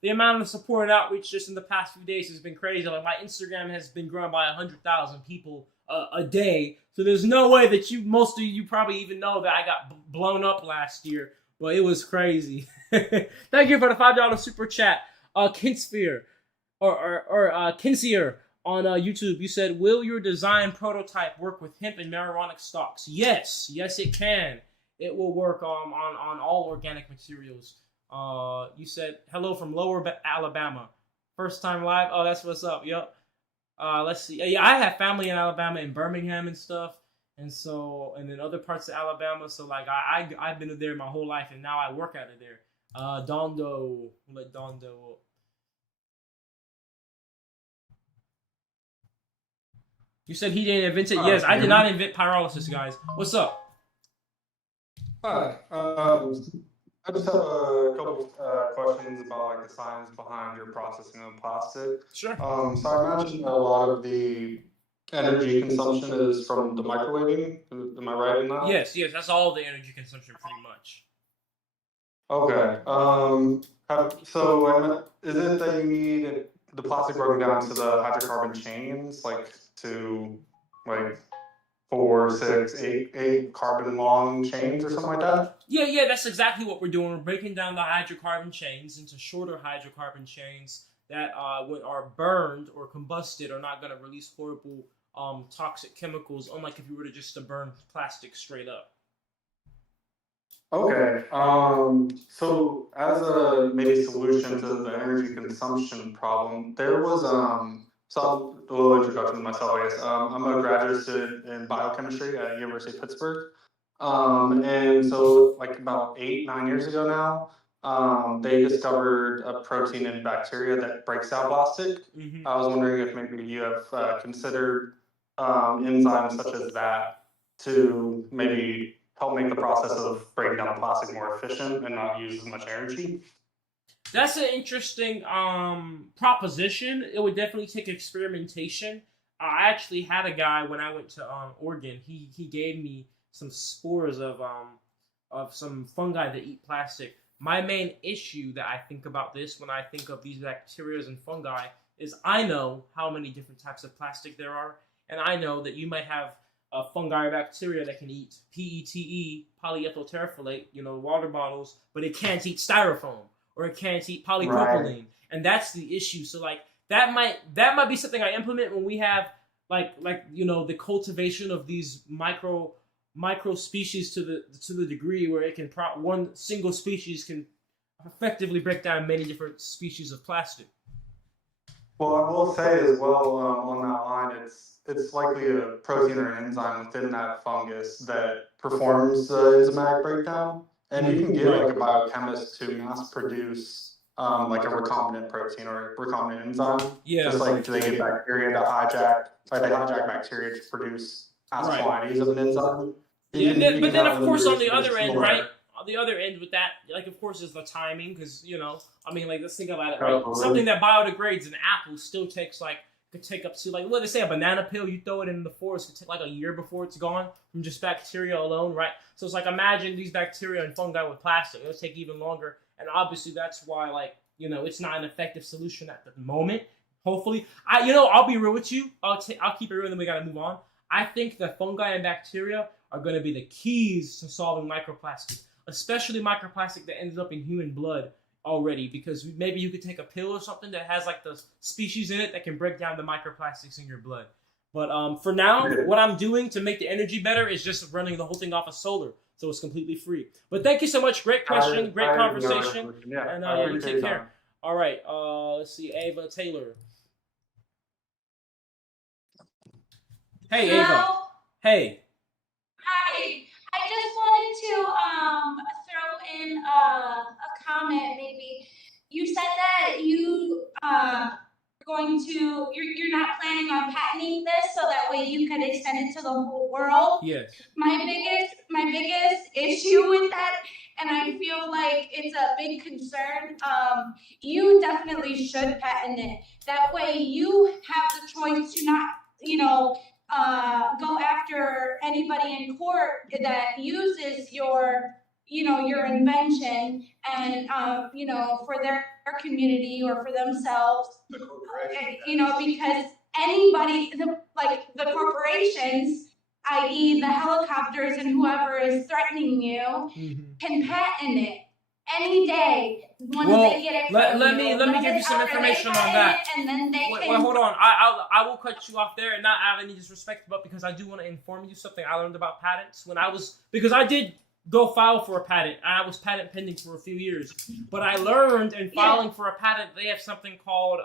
the amount of support and outreach just in the past few days has been crazy. Like, my Instagram has been growing by 100,000 people a day. So there's no way that most of you probably even know that I got blown up last year. But it was crazy. Thank you for the $5 super chat. Kinsphere or Kinsier on YouTube. You said, will your design prototype work with hemp and marijuana stalks? Yes, it can. It will work on all organic materials. You said, hello from Lower Alabama. First time live? Oh, that's what's up. Yep. Let's see. Yeah, I have family in Alabama, in Birmingham and stuff. And then other parts of Alabama. So, like, I've been there my whole life, and now I work out of there. Dondo. Let Dondo up. You said he didn't invent it? Yes, I did not invent pyrolysis, guys. What's up? Hi. I just have a couple questions about, like, the science behind your processing of plastic. Sure. So I imagine a lot of the energy consumption is from the microwaving. Am I right in that? Yes, that's all the energy consumption, pretty much. Okay. So is it that you need the plastic broken down to the hydrocarbon chains, like, to, like, 4, 6, 8 carbon long chains or something like that? Yeah, that's exactly what we're doing. We're breaking down the hydrocarbon chains into shorter hydrocarbon chains that, when are burned or combusted, are not going to release horrible toxic chemicals, unlike if you were to just to burn plastic straight up. Okay. So as a maybe solution to the energy consumption problem, there was so a little introduction to myself, I guess. I'm a graduate student in biochemistry at University of Pittsburgh. And so like about 8, 9 years ago now, they discovered a protein in bacteria that breaks down plastic. I was wondering if maybe you have considered enzymes such as that to maybe help make the process of breaking down the plastic more efficient and not use as much energy. That's an interesting proposition. It would definitely take experimentation. I actually had a guy when I went to Oregon. He gave me some spores of some fungi that eat plastic. My main issue that I think about this when I think of these bacteria and fungi is I know how many different types of plastic there are, and I know that you might have a fungi or bacteria that can eat PETE, polyethyl terephthalate, water bottles, but it can't eat styrofoam or it can't eat polypropylene, right. And that's the issue. So like that might be something I implement when we have like the cultivation of these micro species to the degree where it can one single species can effectively break down many different species of plastic. Well, I will say as well on that line, it's likely a protein or an enzyme within that fungus that performs the enzymatic breakdown, and you can get like a biochemist to mass produce like a recombinant protein or a recombinant enzyme. Yeah. Just like they get bacteria to hijack bacteria to produce as quantities of an enzyme. But then of course on the other end, right? On the other end with that, like of course is the timing, because let's think about it, right? Something that biodegrades, an apple, still takes could take up to what they say, a banana peel, you throw it in the forest, could take like a year before it's gone from just bacteria alone, right? So it's like imagine these bacteria and fungi with plastic, it'll take even longer, and obviously that's why it's not an effective solution at the moment. Hopefully, I'll be real with you. I'll keep it real, and then we gotta move on. I think the fungi and bacteria are going to be the keys to solving microplastic, especially microplastic that ends up in human blood already, because maybe you could take a pill or something that has like the species in it that can break down the microplastics in your blood. But for now, what I'm doing to make the energy better is just running the whole thing off of solar, so it's completely free. But thank you so much. Great question, great conversation. And you take care. All right, let's see, Ava Taylor. Hey, Hello? Ava. Hey. Hi. I just wanted to throw in a comment. Maybe you said that you're not planning on patenting this, so that way you can extend it to the whole world. Yes. My biggest issue with that, and I feel like it's a big concern. You definitely should patent it. That way you have the choice to not, go after anybody in court that uses your invention and, for their community or for themselves, because anybody, the corporations, i.e. the helicopters and whoever is threatening you, can patent it any day. Once they get it from let me give you some information on that. And then they Wait, hold on. I will cut you off there and not have any disrespect, but because I do want to inform you something I learned about patents because I did go file for a patent. I was patent pending for a few years, but I learned in filing for a patent they have something called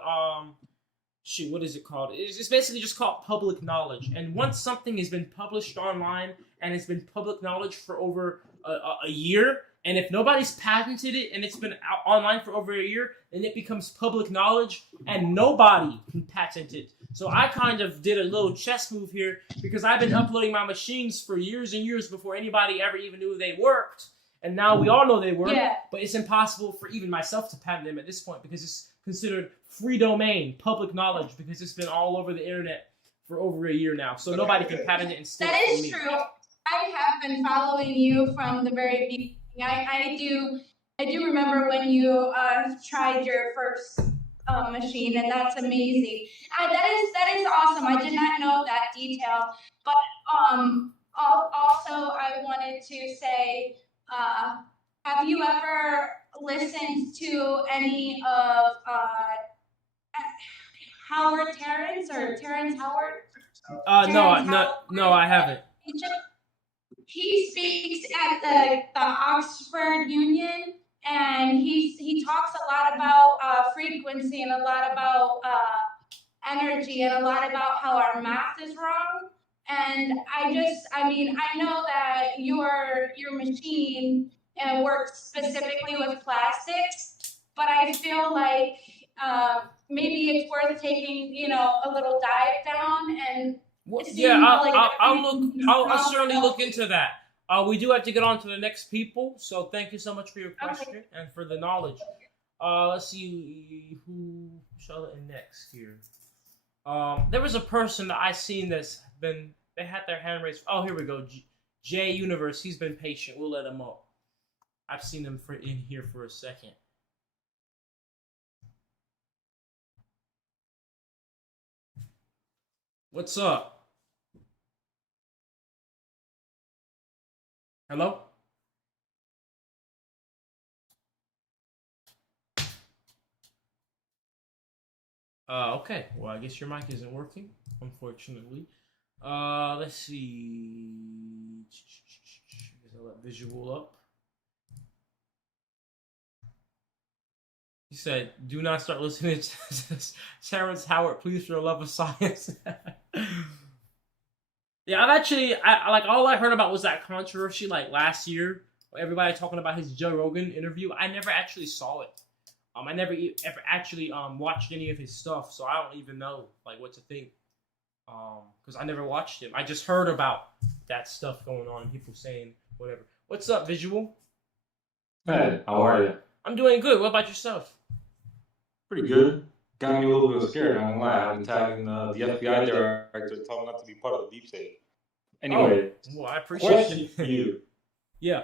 what is it called? It's basically just called public knowledge. And once something has been published online and it's been public knowledge for over a year, and if nobody's patented it and it's been out online for over a year, then it becomes public knowledge and nobody can patent it. So I kind of did a little chess move here because I've been uploading my machines for years and years before anybody ever even knew they worked. And now we all know they work, but it's impossible for even myself to patent them at this point because it's considered free domain, public knowledge, because it's been all over the internet for over a year now. So nobody can patent it and steal That it from is me. true. I have been following you from the very beginning. I do remember when you tried your first machine, and that's amazing. That is awesome. I did not know that detail, but also I wanted to say, have you ever listened to any of Howard Terrence or Terrence Howard? No, I haven't. He speaks at the Oxford Union, and he talks a lot about frequency and a lot about energy and a lot about how our math is wrong. And I mean, I know that your machine works specifically with plastics, but I feel like maybe it's worth taking, a little dive down and I'll certainly look into that. We do have to get on to the next people, so thank you so much for your question and for the knowledge. Let's see who shall in next here. There was a person that I seen they had their hand raised. Oh, here we go. J Universe. He's been patient. We'll let him up. I've seen him in here for a second. What's up? Hello? Okay. Well, I guess your mic isn't working, unfortunately. Let's see. I'll let visual up. He said, "Do not start listening to Terrence Howard, please, for the love of science." Yeah, I all I heard about was that controversy like last year, where everybody talking about his Joe Rogan interview. I never actually saw it. I never ever actually watched any of his stuff, so I don't even know like what to think. Because I never watched him. I just heard about that stuff going on and people saying whatever. What's up, Visual? Hey, how are you? I'm doing good. What about yourself? Pretty good. Got me a little bit scared, I'm gonna lie. I've been tagging the FBI director told me not to be part of the deep state. Anyway, well, I appreciate question for you. Yeah.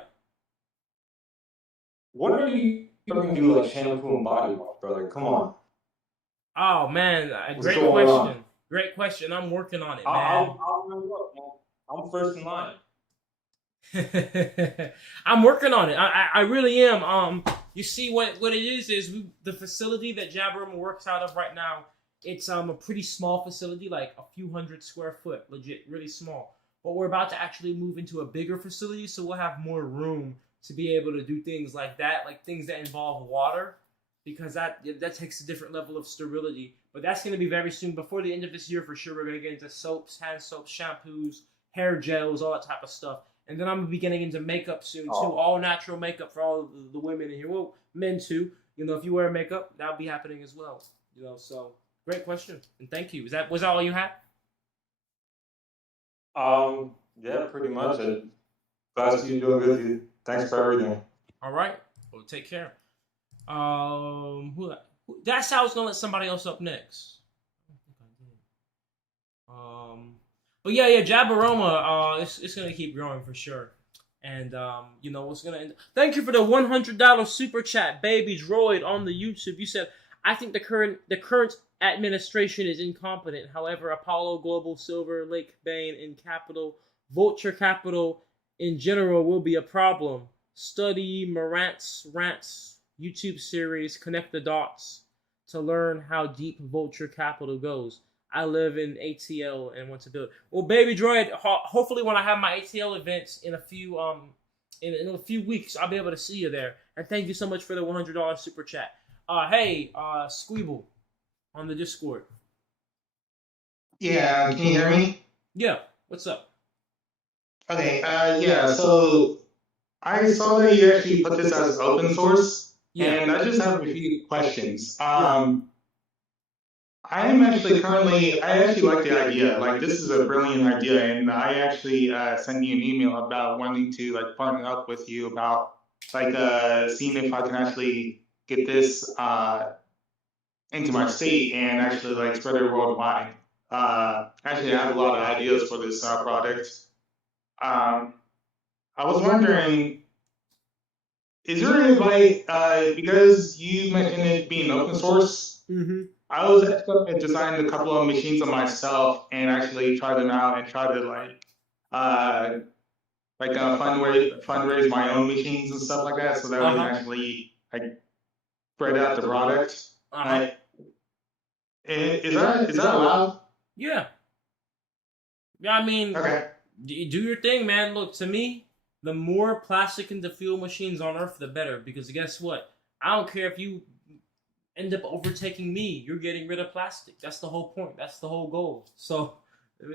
What are you going to do like shampoo and body wash, brother? Come on. Oh man, great going question. on? Great question. I'm working on it, man. I'll look, man. I'm first in line. I'm working on it. I really am. You see what it is the facility that Jabaroma works out of right now. It's a pretty small facility, like a few hundred square foot, legit, really small. But we're about to actually move into a bigger facility, so we'll have more room to be able to do things like that, like things that involve water, because that takes a different level of sterility. But that's going to be very soon. Before the end of this year, for sure, we're going to get into soaps, hand soaps, shampoos, hair gels, all that type of stuff. And then I'm going to be getting into makeup soon, too. All natural makeup for all the women in here. Well, men, too. If you wear makeup, that'll be happening as well. So great question. And thank you. Was that all you had? Yeah, pretty much. Glad to see you doing good, dude. Thanks for everything. All right. Well, take care. That's how I was going to let somebody else up next. But yeah, Jabaroma, it's gonna keep growing for sure, and what's gonna end. Thank you for the $100 super chat, baby droid on the YouTube. You said, I think the current administration is incompetent. However, Apollo Global, Silver Lake, Bain, and Capital, Vulture Capital in general will be a problem. Study Morant's Rants YouTube series, Connect the Dots, to learn how deep Vulture Capital goes. I live in ATL and want to build. Well, baby droid, hopefully when I have my ATL events in a few in a few weeks, I'll be able to see you there. And thank you so much for the $100 super chat. Hey, Squeeble on the Discord. Yeah, can you hear me? Yeah, what's up? Okay, yeah, so I saw that you actually put this as open source, and I just have a few questions. I actually like the idea. Like, this is a brilliant idea, and I actually sent you an email about wanting to like partner up with you about seeing if I can actually get this into my state and actually like spread it worldwide. Actually, I have a lot of ideas for this product. I was wondering is there any way, because you mentioned it being open source, I was actually designed a couple of machines on myself and actually try them out and try to fundraise my own machines and stuff like that, so that we can actually spread out the product. Is that allowed? Yeah. Yeah, I mean, do your thing, man. Look, to me, the more plastic and the fuel machines on Earth, the better. Because guess what? I don't care if you end up overtaking me. You're getting rid of plastic. That's the whole point. That's the whole goal. So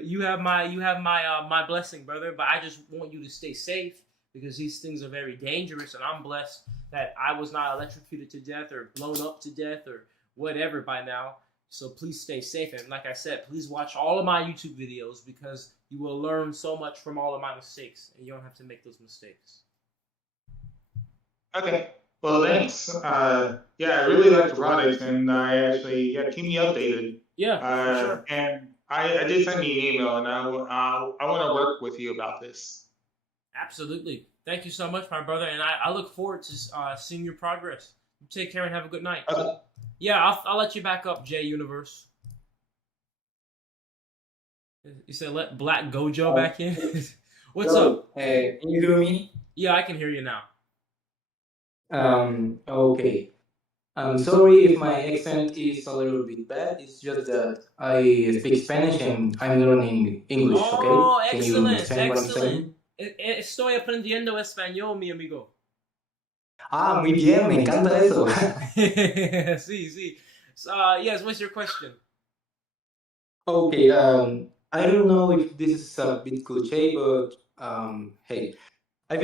you have my my blessing, brother. But I just want you to stay safe because these things are very dangerous. And I'm blessed that I was not electrocuted to death or blown up to death or whatever by now. So please stay safe. And like I said, please watch all of my YouTube videos because you will learn so much from all of my mistakes. And you don't have to make those mistakes. Okay. Well, thanks. Yeah, I really like the product, and I actually keep me updated. Yeah, for sure. And I did send you an email, and I want to work with you about this. Absolutely. Thank you so much, my brother, and I look forward to seeing your progress. You take care and have a good night. Okay. Yeah, I'll let you back up, J Universe. You said let Black Gojo back in. What's up? Hey, can you hear me? Yeah, I can hear you now. Okay. I'm sorry if my accent is a little bit bad. It's just that I speak Spanish and I'm learning English, okay? Oh, Can you excellent, understand what I'm saying? Estoy aprendiendo español, mi amigo. Ah, muy bien, me encanta eso. Sí. Yes, what's your question? Okay, I don't know if this is a bit cliche, but hey, I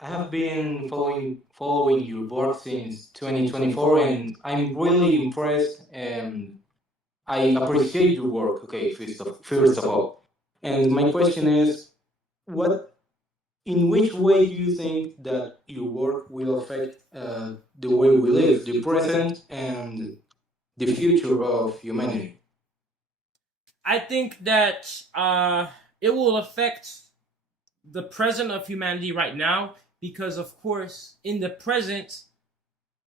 have been following your work since 2024, and I'm really impressed, and I appreciate your work. Okay, first of all, and my question is, in which way do you think that your work will affect the way we live, the present and the future of humanity? I think that it will affect the present of humanity right now because, of course, in the present,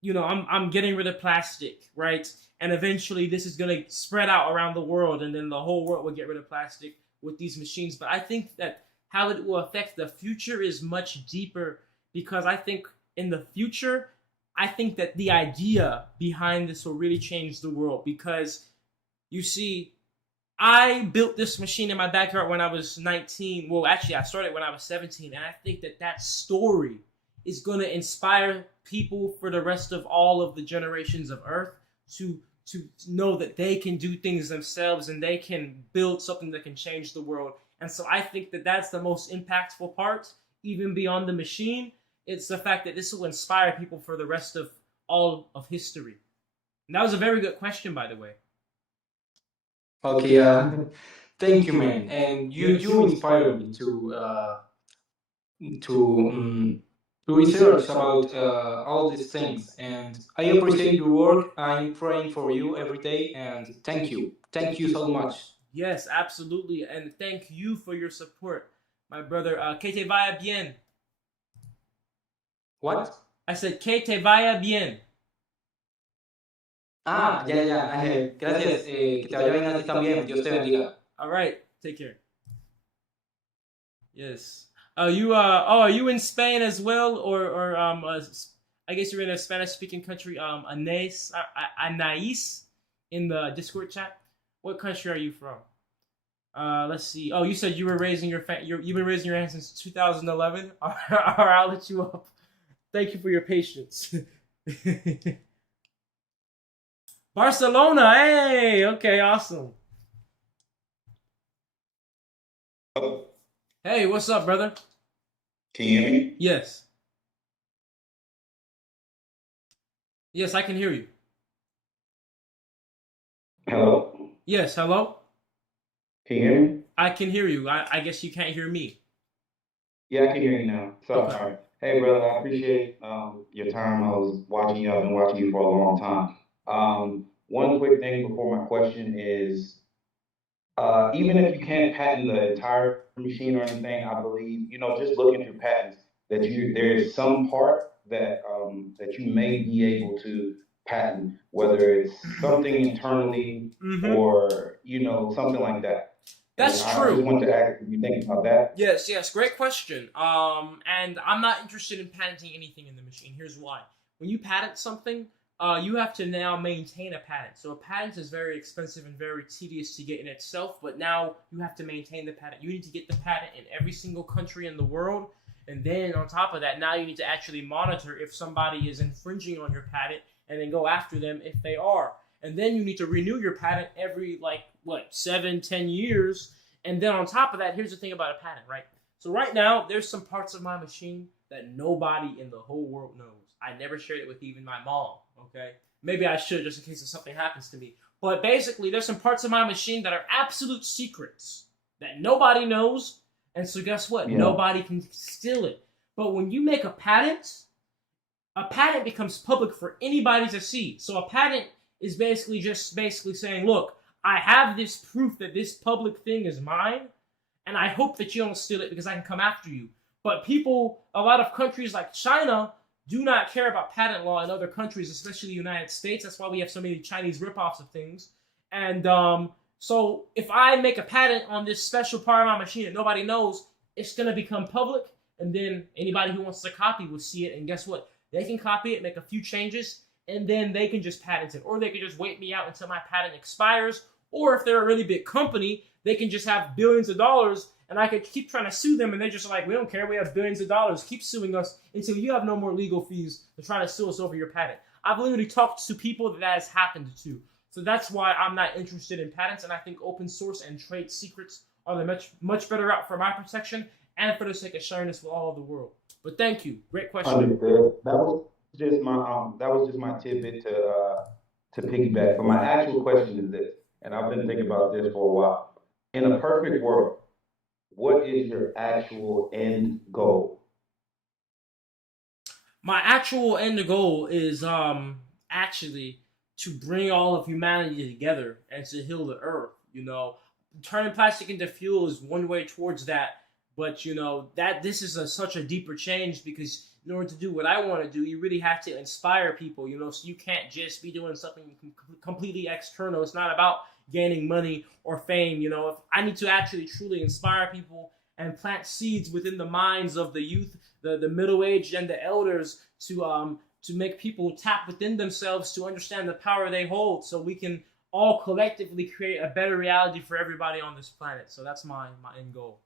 I'm getting rid of plastic, right? And eventually this is going to spread out around the world and then the whole world will get rid of plastic with these machines. But I think that how it will affect the future is much deeper because I think in the future, I think that the idea behind this will really change the world because you see, I built this machine in my backyard when I was 19. Well, actually, I started when I was 17. And I think that story is going to inspire people for the rest of all of the generations of Earth to know that they can do things themselves and they can build something that can change the world. And so I think that that's the most impactful part, even beyond the machine. It's the fact that this will inspire people for the rest of all of history. And that was a very good question, by the way. Okay, thank you, man. And you inspire me to research about all these things. And I appreciate your work. I'm praying for you every day. And thank you. Thank you so much. Yes, absolutely. And thank you for your support, my brother. Que te vaya bien. What? I said, que te vaya bien. Ah, ya. Gracias. Que te vaya bien a ti también. Dios te bendiga. All right. Take care. Yes. Are you in Spain as well, or I guess you're in a Spanish-speaking country. Anais in the Discord chat. What country are you from? Let's see. Oh, you said you were raising you've been raising your hand since 2011. All right, I'll let you up. Thank you for your patience. Barcelona, hey, okay, awesome. Hey, what's up, brother? Can you hear me? Yes. Yes, I can hear you. Hello? Yes, hello? Can you hear me? I can hear you. I guess you can't hear me. Yeah, I can hear you now. So, all right. Hey, brother, I appreciate your time. I was watching you. I've been watching you for a long time. One quick thing before my question is, even if you can't patent the entire machine or anything, I believe, just looking through patents, that there is some part that you may be able to patent, whether it's something internally or something like that. That's And true. I just want to ask if you think about that. Yes, great question. And I'm not interested in patenting anything in the machine. Here's why. When you patent something, you have to now maintain a patent. So a patent is very expensive and very tedious to get in itself, but now you have to maintain the patent. You need to get the patent in every single country in the world. And then on top of that, now you need to actually monitor if somebody is infringing on your patent and then go after them if they are. And then you need to renew your patent every 7-10 years. And then on top of that, here's the thing about a patent, right? So right now, there's some parts of my machine that nobody in the whole world knows. I never shared it with even my mom, okay? Maybe I should just in case if something happens to me. But basically, there's some parts of my machine that are absolute secrets that nobody knows. And so guess what? Yeah. Nobody can steal it. But when you make a patent becomes public for anybody to see. So a patent is basically saying, look, I have this proof that this public thing is mine, and I hope that you don't steal it because I can come after you. But a lot of countries like China do not care about patent law in other countries, especially the United States. That's why we have so many Chinese ripoffs of things. And so if I make a patent on this special part of my machine that nobody knows, it's going to become public, and then anybody who wants to copy will see it, and guess what? They can copy it, make a few changes, and then they can just patent it. Or they can just wait me out until my patent expires. Or if they're a really big company, they can just have billions of dollars, and I could keep trying to sue them, and they're just like, we don't care, we have billions of dollars, keep suing us until you have no more legal fees to try to sue us over your patent. I've literally talked to people that has happened to. So that's why I'm not interested in patents, and I think open source and trade secrets are the much better route for my protection and for the sake of sharing this with all of the world. But thank you. Great question. Understood. That was just my tidbit to piggyback. But my actual question is this, and I've been thinking about this for a while. In a perfect world, what is your actual end goal? My actual end goal is actually to bring all of humanity together and to heal the earth. Turning plastic into fuel is one way towards that, but that this is such a deeper change, because in order to do what I want to do, you really have to inspire people. So you can't just be doing something completely external. It's not about gaining money or fame. If I need to actually truly inspire people and plant seeds within the minds of the youth, the middle-aged, and the elders to make people tap within themselves to understand the power they hold, so we can all collectively create a better reality for everybody on this planet. So that's my end goal.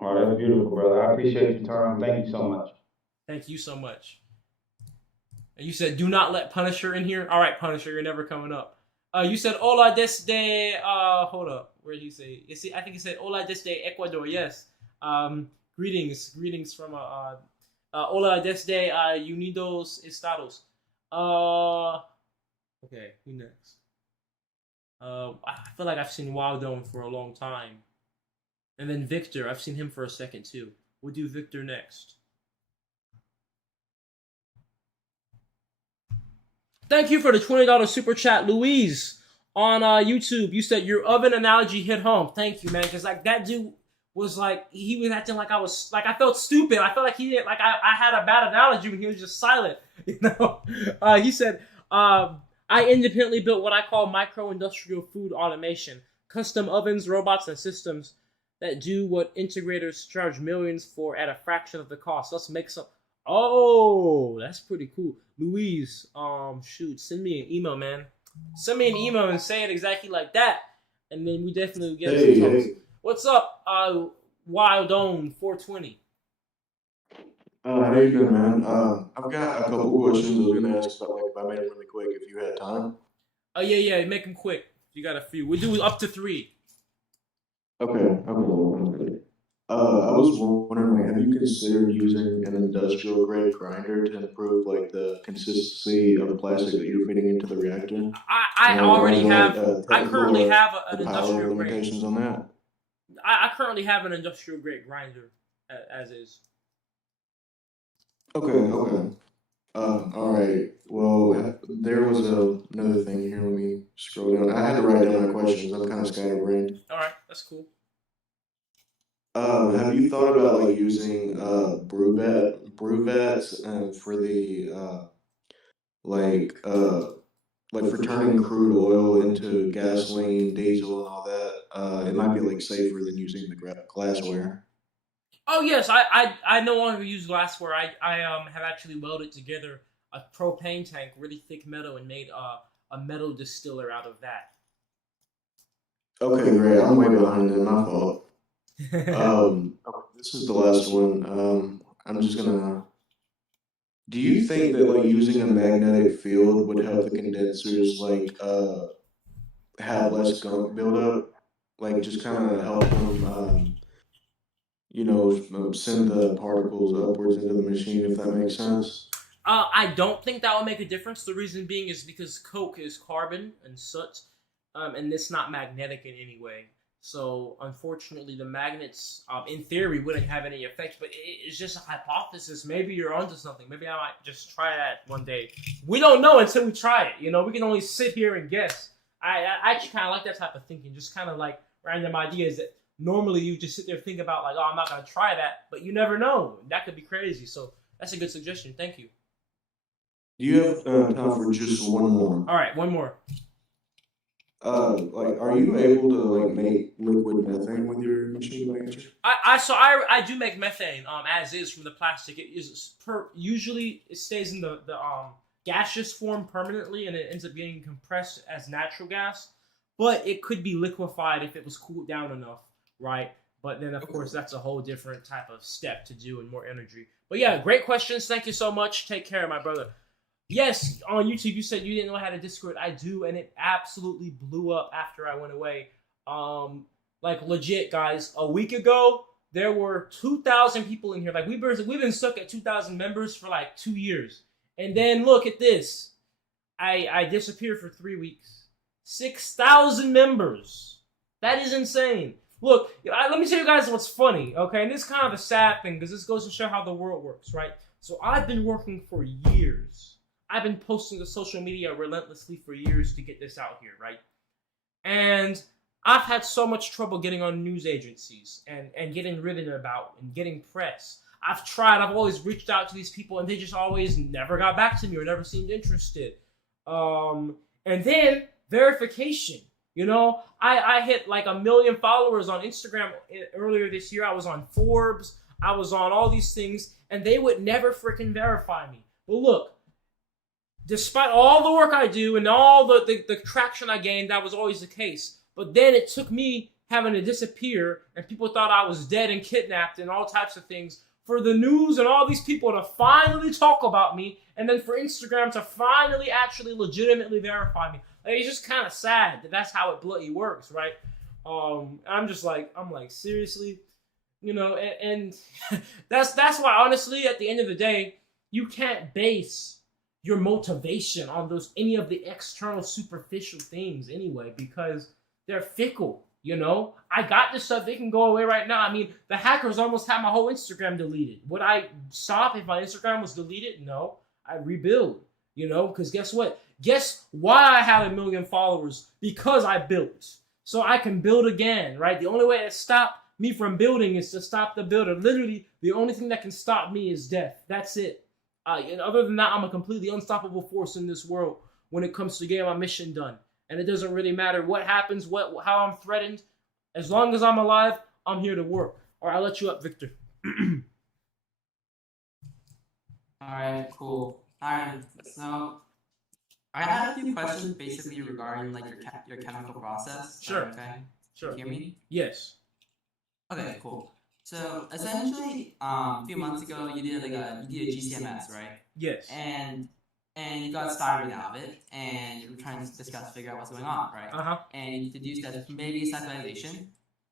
Oh, that's beautiful, brother. I appreciate your time. Thank you so much. Thank you so much. And you said, do not let Punisher in here? All right, Punisher, you're never coming up. You said, hola desde, hold up. Where did you say? I think you said, hola desde Ecuador. Yes. Greetings from, hola desde Unidos Estados. Okay, who next? I feel like I've seen Wildome for a long time. And then Victor, I've seen him for a second too. We'll do Victor next. Thank you for the $20 super chat, Louise, on YouTube. You said your oven analogy hit home. Thank you, man. Because that dude was he was acting like I felt stupid. I felt like he did, I had a bad analogy when he was just silent. He said, I independently built what I call micro-industrial food automation, custom ovens, robots, and systems that do what integrators charge millions for at a fraction of the cost. Let's make some. Oh, that's pretty cool. Louise, send me an email, man. Send me an email and say it exactly like that, and then we definitely get some talks. What's up, Wildome 420? How you doing, man? I've got a couple questions I was gonna ask, but if I made them really quick, if you had time. Oh yeah, make them quick. You got a few. We'll do up to 3. Okay. I was wondering, have you considered using an industrial grade grinder to improve the consistency of the plastic that you're feeding into the reactor? I currently have an industrial grade. Limitations on that. I currently have an industrial grade grinder as is. Okay. All right. Well, there was another thing here. Let me scroll down. I had to write down my questions. I'm kind of scatterbrained. All right, that's cool. Have you thought about using brew vats and for the like for turning crude oil into gasoline, diesel, and all that, it might be like safer than using the glassware. Oh yes, I no longer use glassware. I have actually welded together a propane tank, really thick metal, and made a metal distiller out of that. Okay, great. I'm way behind then. My fault. This is the last one. I'm just gonna. Do you think that like using a magnetic field would help the condensers have less gunk buildup? Like just kind of help them, send the particles upwards into the machine, if that makes sense. I don't think that will make a difference. The reason being is because coke is carbon and soot, and it's not magnetic in any way. So unfortunately, the magnets, in theory, wouldn't have any effect. But it's just a hypothesis. Maybe you're onto something. Maybe I might just try that one day. We don't know until we try it. We can only sit here and guess. I actually kind of like that type of thinking. Just kind of like random ideas that normally you just sit there and think about, like, oh, I'm not gonna try that. But you never know. That could be crazy. So that's a good suggestion. Thank you. Do you have time for just one more? All right, one more. Are you able to like make liquid methane with your machine by any chance? I do make methane as is from the plastic. It is usually it stays in the gaseous form permanently, and it ends up getting compressed as natural gas. But it could be liquefied if it was cooled down enough, right? But then of course that's a whole different type of step to do and more energy. But yeah, great questions. Thank you so much. Take care, my brother. Yes, on YouTube you said you didn't know how to Discord. I do, and it absolutely blew up after I went away. Like legit, guys. A week ago, there were 2,000 people in here. Like we've been stuck at 2,000 members for like 2 years. And then look at this. I disappeared for 3 weeks. 6,000 members. That is insane. Look, let me tell you guys what's funny, okay? And this is kind of a sad thing because this goes to show how the world works, right? So I've been working for years. I've been posting to social media relentlessly for years to get this out here, right? And I've had so much trouble getting on news agencies and getting written about and getting press. I've always reached out to these people and they just always never got back to me or never seemed interested. And then verification. I hit like 1 million followers on Instagram earlier this year. I was on Forbes. I was on all these things, and they would never freaking verify me. But look, despite all the work I do and all the traction I gained, that was always the case. But then it took me having to disappear, and people thought I was dead and kidnapped and all types of things, for the news and all these people to finally talk about me, and then for Instagram to finally actually legitimately verify me. Like, it's just kind of sad that that's how it bloody works, right? I'm like, seriously? And that's why, honestly, at the end of the day, you can't base your motivation on any of the external superficial things anyway, because they're fickle, I got this stuff, they can go away right now. I mean, the hackers almost had my whole Instagram deleted. Would I stop if my Instagram was deleted? No, I rebuild, because guess what? Guess why I have 1 million followers? Because I built. So I can build again, right? The only way to stop me from building is to stop the builder. Literally, the only thing that can stop me is death. That's it. And other than that, I'm a completely unstoppable force in this world when it comes to getting my mission done. And it doesn't really matter what happens, how I'm threatened. As long as I'm alive, I'm here to work. All right, I'll let you up, Victor. All right, cool. All right, so I had a few questions basically regarding like your chemical process. Sure. Okay. Sure. Can you hear me? Yes. Okay, cool. So essentially, a few months ago, you did a GCMS, right? Yes. And you got styrene out of it, and you were trying to figure out what's going on, right? Uh-huh. And you deduced that maybe cyclization,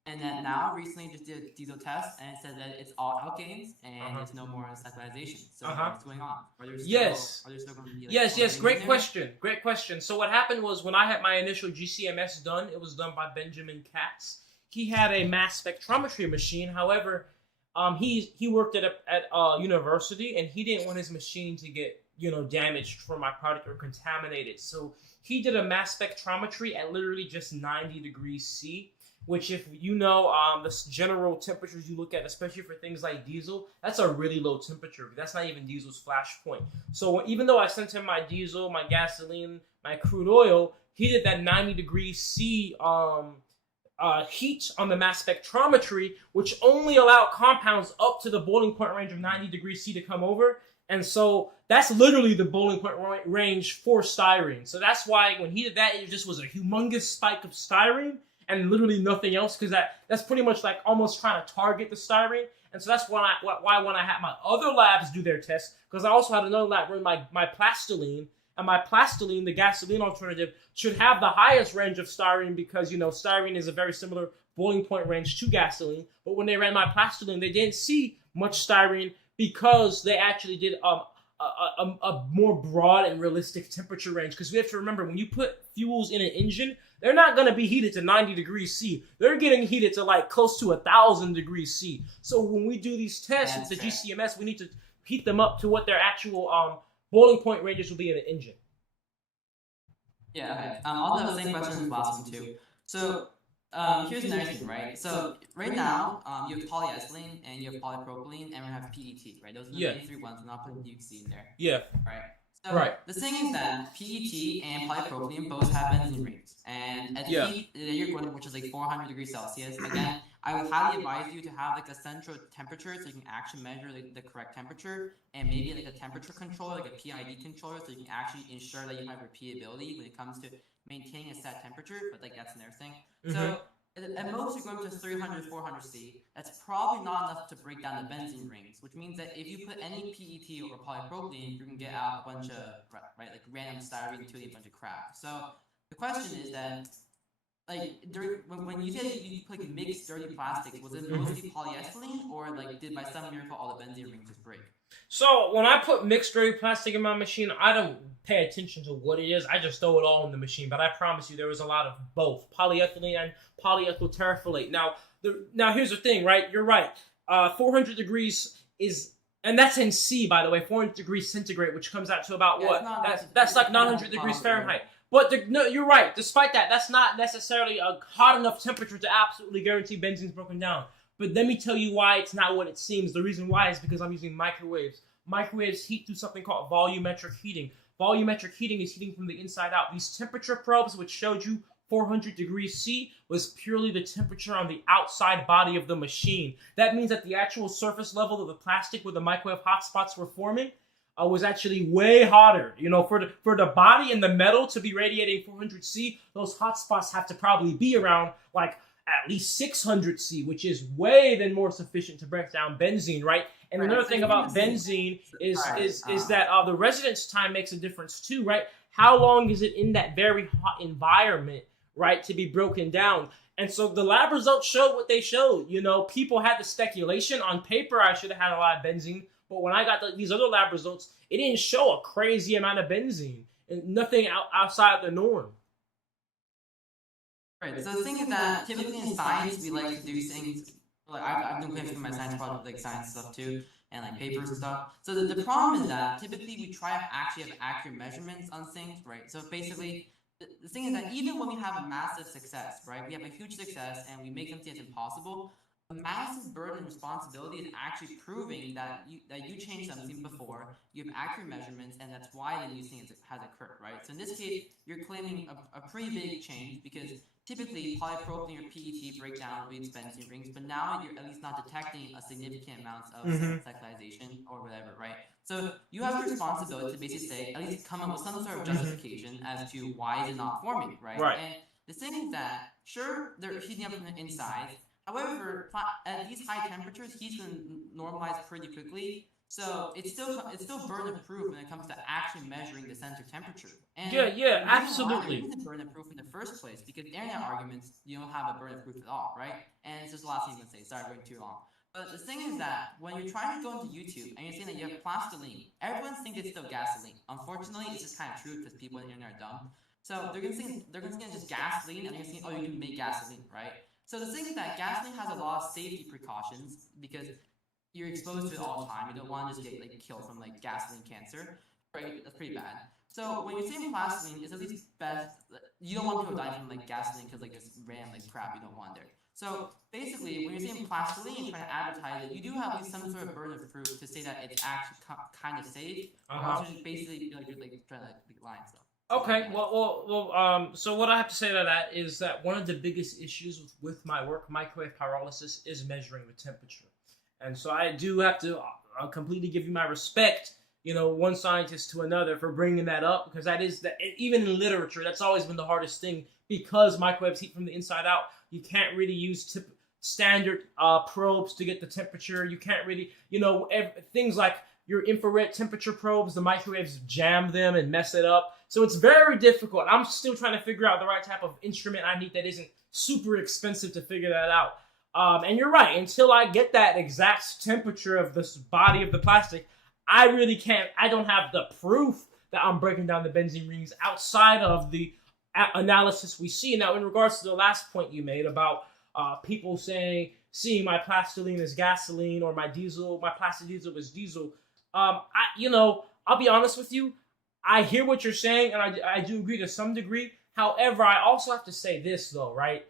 and then now recently just did a diesel test, and it said that it's all alkanes, and there's no more cyclization. So what's going on? Are there still going to be Yes. Great question. So what happened was when I had my initial GCMS done, it was done by Benjamin Katz. He had a mass spectrometry machine. However, he worked at a university, and he didn't want his machine to get damaged from my product or contaminated. So he did a mass spectrometry at literally just 90 degrees C, which if you know the general temperatures you look at, especially for things like diesel, that's a really low temperature. That's not even diesel's flash point. So even though I sent him my diesel, my gasoline, my crude oil, he did that 90 degrees C heat on the mass spectrometry, which only allowed compounds up to the boiling point range of 90 degrees C to come over. And so that's literally the boiling point range for styrene. So that's why when he did that, it just was a humongous spike of styrene and literally nothing else, because that's pretty much like almost trying to target the styrene. And so that's why when I had my other labs do their tests, because I also had another lab run my plastiline, and my plastiline, the gasoline alternative, should have the highest range of styrene because, styrene is a very similar boiling point range to gasoline. But when they ran my plastiline, they didn't see much styrene because they actually did a more broad and realistic temperature range. Because we have to remember, when you put fuels in an engine, they're not going to be heated to 90 degrees C. They're getting heated to like close to 1,000 degrees C. So when we do these tests with the GCMS, we need to heat them up to what their actual boiling point ranges will be in an engine. Yeah, okay. Also have the same question as the last one too. So here's another thing, right? So right now, you have polyethylene and you have polypropylene and we have PET, right? Those are the main 3 ones, and I'll put UC in there. Yeah. Right. So the thing is that PET and polypropylene both have benzene rings, and at the heat that you're going, which is like 400 degrees Celsius, again, I would highly advise you to have like a central temperature so you can actually measure like the correct temperature, and maybe like a temperature controller, like a PID controller, so you can actually ensure that you have repeatability when it comes to maintaining a set temperature. But like that's another thing. So at most you're going to 300, 400 C. That's probably not enough to break down the benzene rings, which means that if you put any PET or polypropylene, you can get out a bunch of like random styrene to a bunch of crap. So the question is that, like, when you said you like mixed dirty plastics, was it mostly polyethylene, or like did by some miracle all the benzene rings just break? So when I put mixed dirty plastic in my machine, I don't pay attention to what it is. I just throw it all in the machine. But I promise you, there was a lot of both polyethylene and polyethyl terephthalate. Now here's the thing, right? You're right. 400 degrees is, and that's in C, by the way, 400 degrees centigrade, which comes out to about what? That's like 900 degrees Fahrenheit. But no, you're right. Despite that, that's not necessarily a hot enough temperature to absolutely guarantee benzene's broken down. But let me tell you why it's not what it seems. The reason why is because I'm using microwaves. Microwaves heat through something called volumetric heating. Volumetric heating is heating from the inside out. These temperature probes, which showed you 400 degrees C, was purely the temperature on the outside body of the machine. That means that the actual surface level of the plastic where the microwave hotspots were forming was actually way hotter. For the body and the metal to be radiating 400 C, those hotspots have to probably be around like at least 600 C, which is way then more sufficient to break down benzene, right? And another thing about benzene is that the residence time makes a difference too, right? How long is it in that very hot environment, right, to be broken down? And so the lab results showed what they showed. People had the speculation. On paper, I should have had a lot of benzene, but when I got these other lab results, it didn't show a crazy amount of benzene and nothing outside the norm. Right. So the thing is that typically in science we like to do things. Like I've done claims for my science project, like science stuff too, and like papers and stuff. So the problem is that typically we try to actually have accurate measurements on things, right? So basically, the thing is that even when we have a massive success, right, we have a huge success and we make something that's impossible, a massive burden and responsibility is actually proving that you changed something before, you have accurate measurements, and that's why the new thing has occurred, right? So in this case, you're claiming a pretty big change because typically polypropylene or PET break down leads benzene rings, but now you're at least not detecting a significant amount of cyclization or whatever, right? So you have the responsibility to basically say, at least come up with some sort of justification as to why is it not forming, right? And the thing is that, sure, they're heating up from the inside. However, at these high temperatures, heat's going to normalize pretty quickly. So it's still burden proof when it comes to actually measuring the center temperature. And absolutely. There isn't burden proof in the first place because internet arguments, you don't have a burden proof at all, right? And it's just the last thing I'm going to say. Sorry, going too long. But the thing is that when you're trying to go into YouTube and you're saying that you have plastiline, everyone thinks it's still gasoline. Unfortunately, it's just kind of true because people on the internet are dumb. So they're going to say just gasoline, and they're going to say, oh, you can make gasoline, right? So the thing is that gasoline has a lot of safety precautions because you're exposed to it all the time. You don't want to just get killed from gasoline cancer, right? That's pretty bad. So when you're saying plastiline, it's at least best. you don't want people dying from like gasoline because like this ran like crap. You don't want there. So basically, when you're saying plastiline, trying to advertise it, you do have at least some sort of burden of proof to say that it's actually kind of safe. Or else you're just basically like you're like trying to like lie and stuff. Okay, so what I have to say to that is that one of the biggest issues with my work, microwave pyrolysis, is measuring the temperature. And so I do have to completely give you my respect, one scientist to another for bringing that up, because that is, even in literature, that's always been the hardest thing, because microwaves heat from the inside out. You can't really use standard probes to get the temperature. You can't really, things like your infrared temperature probes, the microwaves jam them and mess it up. So it's very difficult. I'm still trying to figure out the right type of instrument I need that isn't super expensive to figure that out. And you're right, until I get that exact temperature of this body of the plastic, I really can't, I don't have the proof that I'm breaking down the benzene rings outside of the analysis we see. Now, in regards to the last point you made about people seeing my plastiline as gasoline, or my plastic diesel as diesel, I'll be honest with you, I hear what you're saying, and I do agree to some degree. However, I also have to say this, though, right?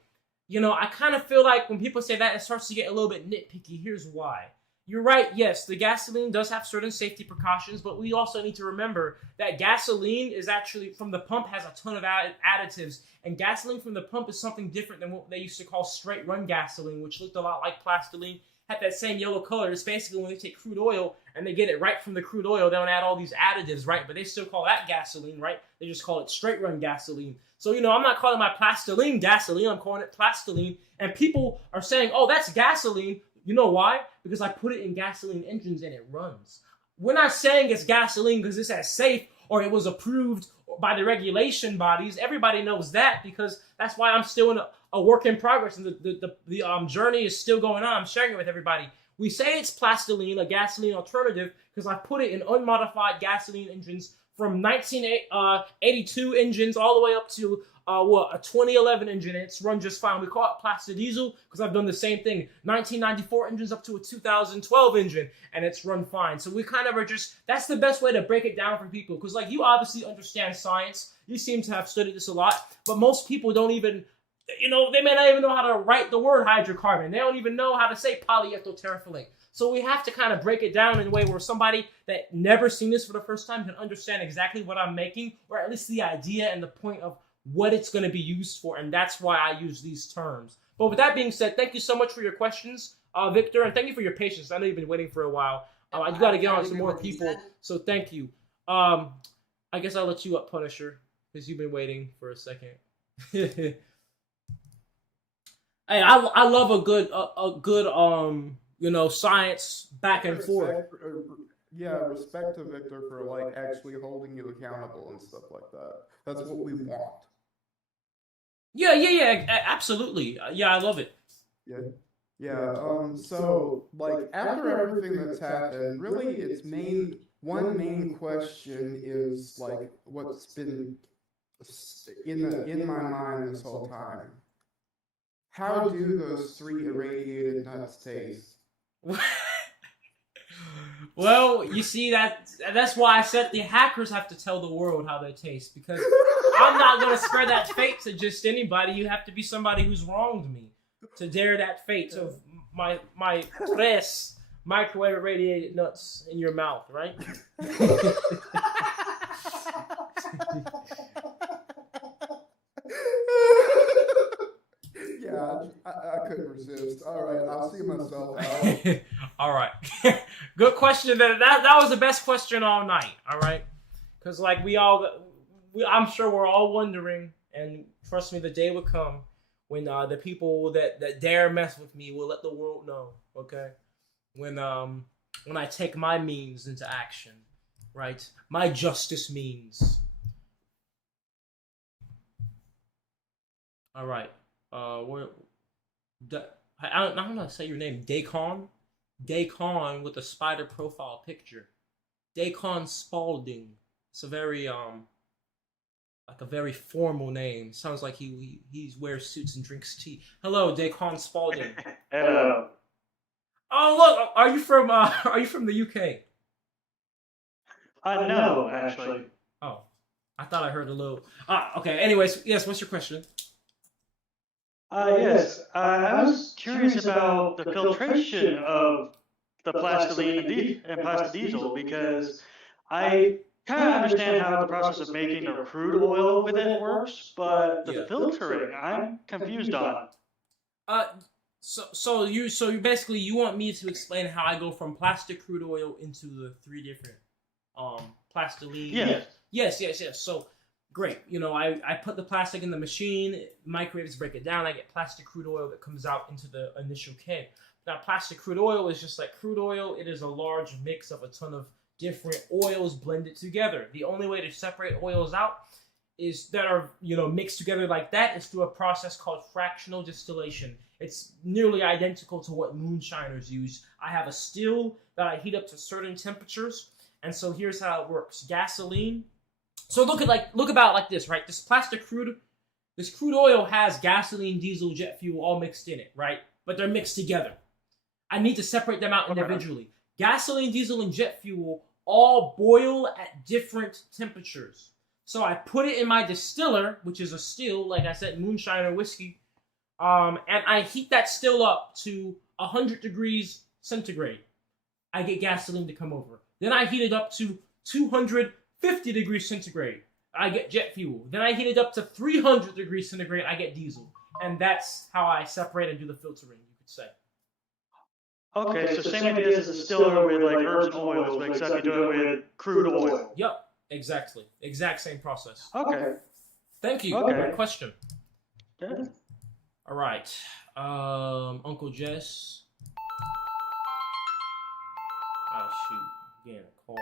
I kind of feel like when people say that, it starts to get a little bit nitpicky. Here's why. You're right, yes, the gasoline does have certain safety precautions, but we also need to remember that gasoline is actually, from the pump, has a ton of additives, and gasoline from the pump is something different than what they used to call straight-run gasoline, which looked a lot like plastiline, had that same yellow color. It's basically when they take crude oil and they get it right from the crude oil, they don't add all these additives, right? But they still call that gasoline, right? They just call it straight-run gasoline. So, I'm not calling my plastiline gasoline, I'm calling it plastiline, and people are saying, oh, that's gasoline. You know why? Because I put it in gasoline engines and it runs. We're not saying it's gasoline because it's as safe or it was approved by the regulation bodies. Everybody knows that, because that's why I'm still in a work in progress, and the journey is still going on. I'm sharing it with everybody. We say it's plastiline, a gasoline alternative, because I put it in unmodified gasoline engines from 1982 engines all the way up to a 2011 engine, and it's run just fine. We call it plastic diesel because I've done the same thing. 1994 engines up to a 2012 engine, and it's run fine. So we kind of are just, that's the best way to break it down for people, because like, you obviously understand science. You seem to have studied this a lot, but most people don't even, they may not even know how to write the word hydrocarbon. They don't even know how to say polyethyl terephthalate. So we have to kind of break it down in a way where somebody that never seen this for the first time can understand exactly what I'm making, or at least the idea and the point of what it's going to be used for, and that's why I use these terms. But with that being said, thank you so much for your questions, Victor, and thank you for your patience. I know you've been waiting for a while. I got to get on to more people, so thank you. I guess I'll let you up, Punisher, because you've been waiting for a second. Hey, I love a good science back and forth. Respect to Victor for like actually holding you accountable and stuff like that. That's what we want. Yeah, absolutely. I love it. So like, after everything that's happened, really its one main question is like what's been in my mind this whole time. How do those 3 irradiated nuts taste? Well, you see, that's why I said the hackers have to tell the world how they taste, because I'm not going to spread that fate to just anybody. You have to be somebody who's wronged me to dare that fate of my tres microwave irradiated nuts in your mouth, right? I couldn't resist. All right, I'll see myself out. All right. Good question. That was the best question all night. All right. Because like I'm sure we're all wondering, and trust me, the day will come when the people that dare mess with me will let the world know. Okay. When I take my means into action, right? My justice means. All right. I don't know how to say your name. Dacon with a spider profile picture. Dacon Spalding. It's a very like a very formal name. Sounds like he wears suits and drinks tea. Hello, Dacon Spalding. Hello. Oh look, are you from the UK? No, actually. Oh. I thought I heard a little. Okay. Anyways, yes. What's your question? Yes, I was curious about the filtration of the plastiline and plastidiezel because I kind of understand how the process of making a crude oil with it works, but the filtering I'm confused on. So you basically you want me to explain how I go from plastic crude oil into the three different plastiline. Yes. Yes. So great. I put the plastic in the machine, microwaves break it down, I get plastic crude oil that comes out into the initial can. Now plastic crude oil is just like crude oil. It is a large mix of a ton of different oils blended together. The only way to separate oils out is that are mixed together like that is through a process called fractional distillation. It's nearly identical to what moonshiners use. I have a still that I heat up to certain temperatures, and so here's how it works. Gasoline. So look about like this, right? This crude oil has gasoline, diesel, jet fuel all mixed in it, right? But they're mixed together. I need to separate them out individually. Gasoline, diesel, and jet fuel all boil at different temperatures. So I put it in my distiller, which is a still, like I said, moonshiner whiskey, and I heat that still up to 100 degrees centigrade. I get gasoline to come over. Then I heat it up to 250 degrees centigrade. I get jet fuel. Then I heat it up to 300 degrees centigrade. I get diesel. And that's how I separate and do the filtering, you could say. Okay, so same idea as a distiller with like herbs and oils, but except you do it with crude oil. Yep, exactly. Exact same process. Okay. Thank you. Okay. Great question. Good. All right. Uncle Jess. Oh, shoot. Getting a call.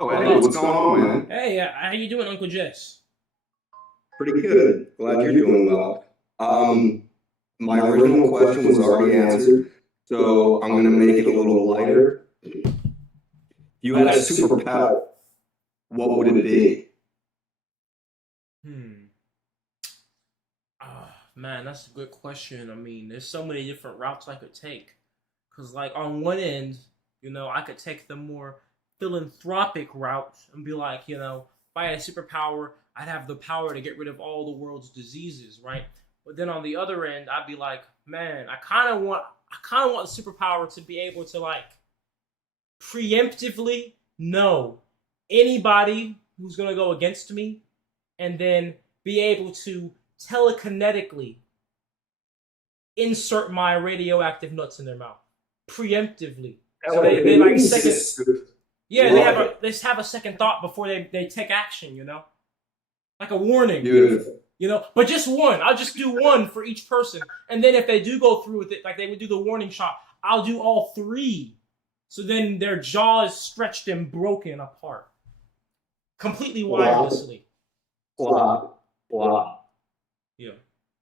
Oh, hey, what's going on, man? Hey, how you doing, Uncle Jess? Pretty good. Glad you're doing well. My original question was already answered, so I'm going to make it a little lighter. If you had a superpower, what would it be? Man, that's a good question. I mean, there's so many different routes I could take. Because, like, on one end, I could take the more philanthropic route and be like, if I had a superpower, I'd have the power to get rid of all the world's diseases, right? But then on the other end, I'd be like, man, I kind of want the superpower to be able to, like, preemptively know anybody who's going to go against me and then be able to telekinetically insert my radioactive nuts in their mouth. Preemptively. So they like second... Yeah, they just have a second thought before they take action, Like a warning. Beautiful. But just one. I'll just do one for each person. And then if they do go through with it, like they would do the warning shot, I'll do all three. So then their jaw is stretched and broken apart. Completely wirelessly. Wow. Yeah.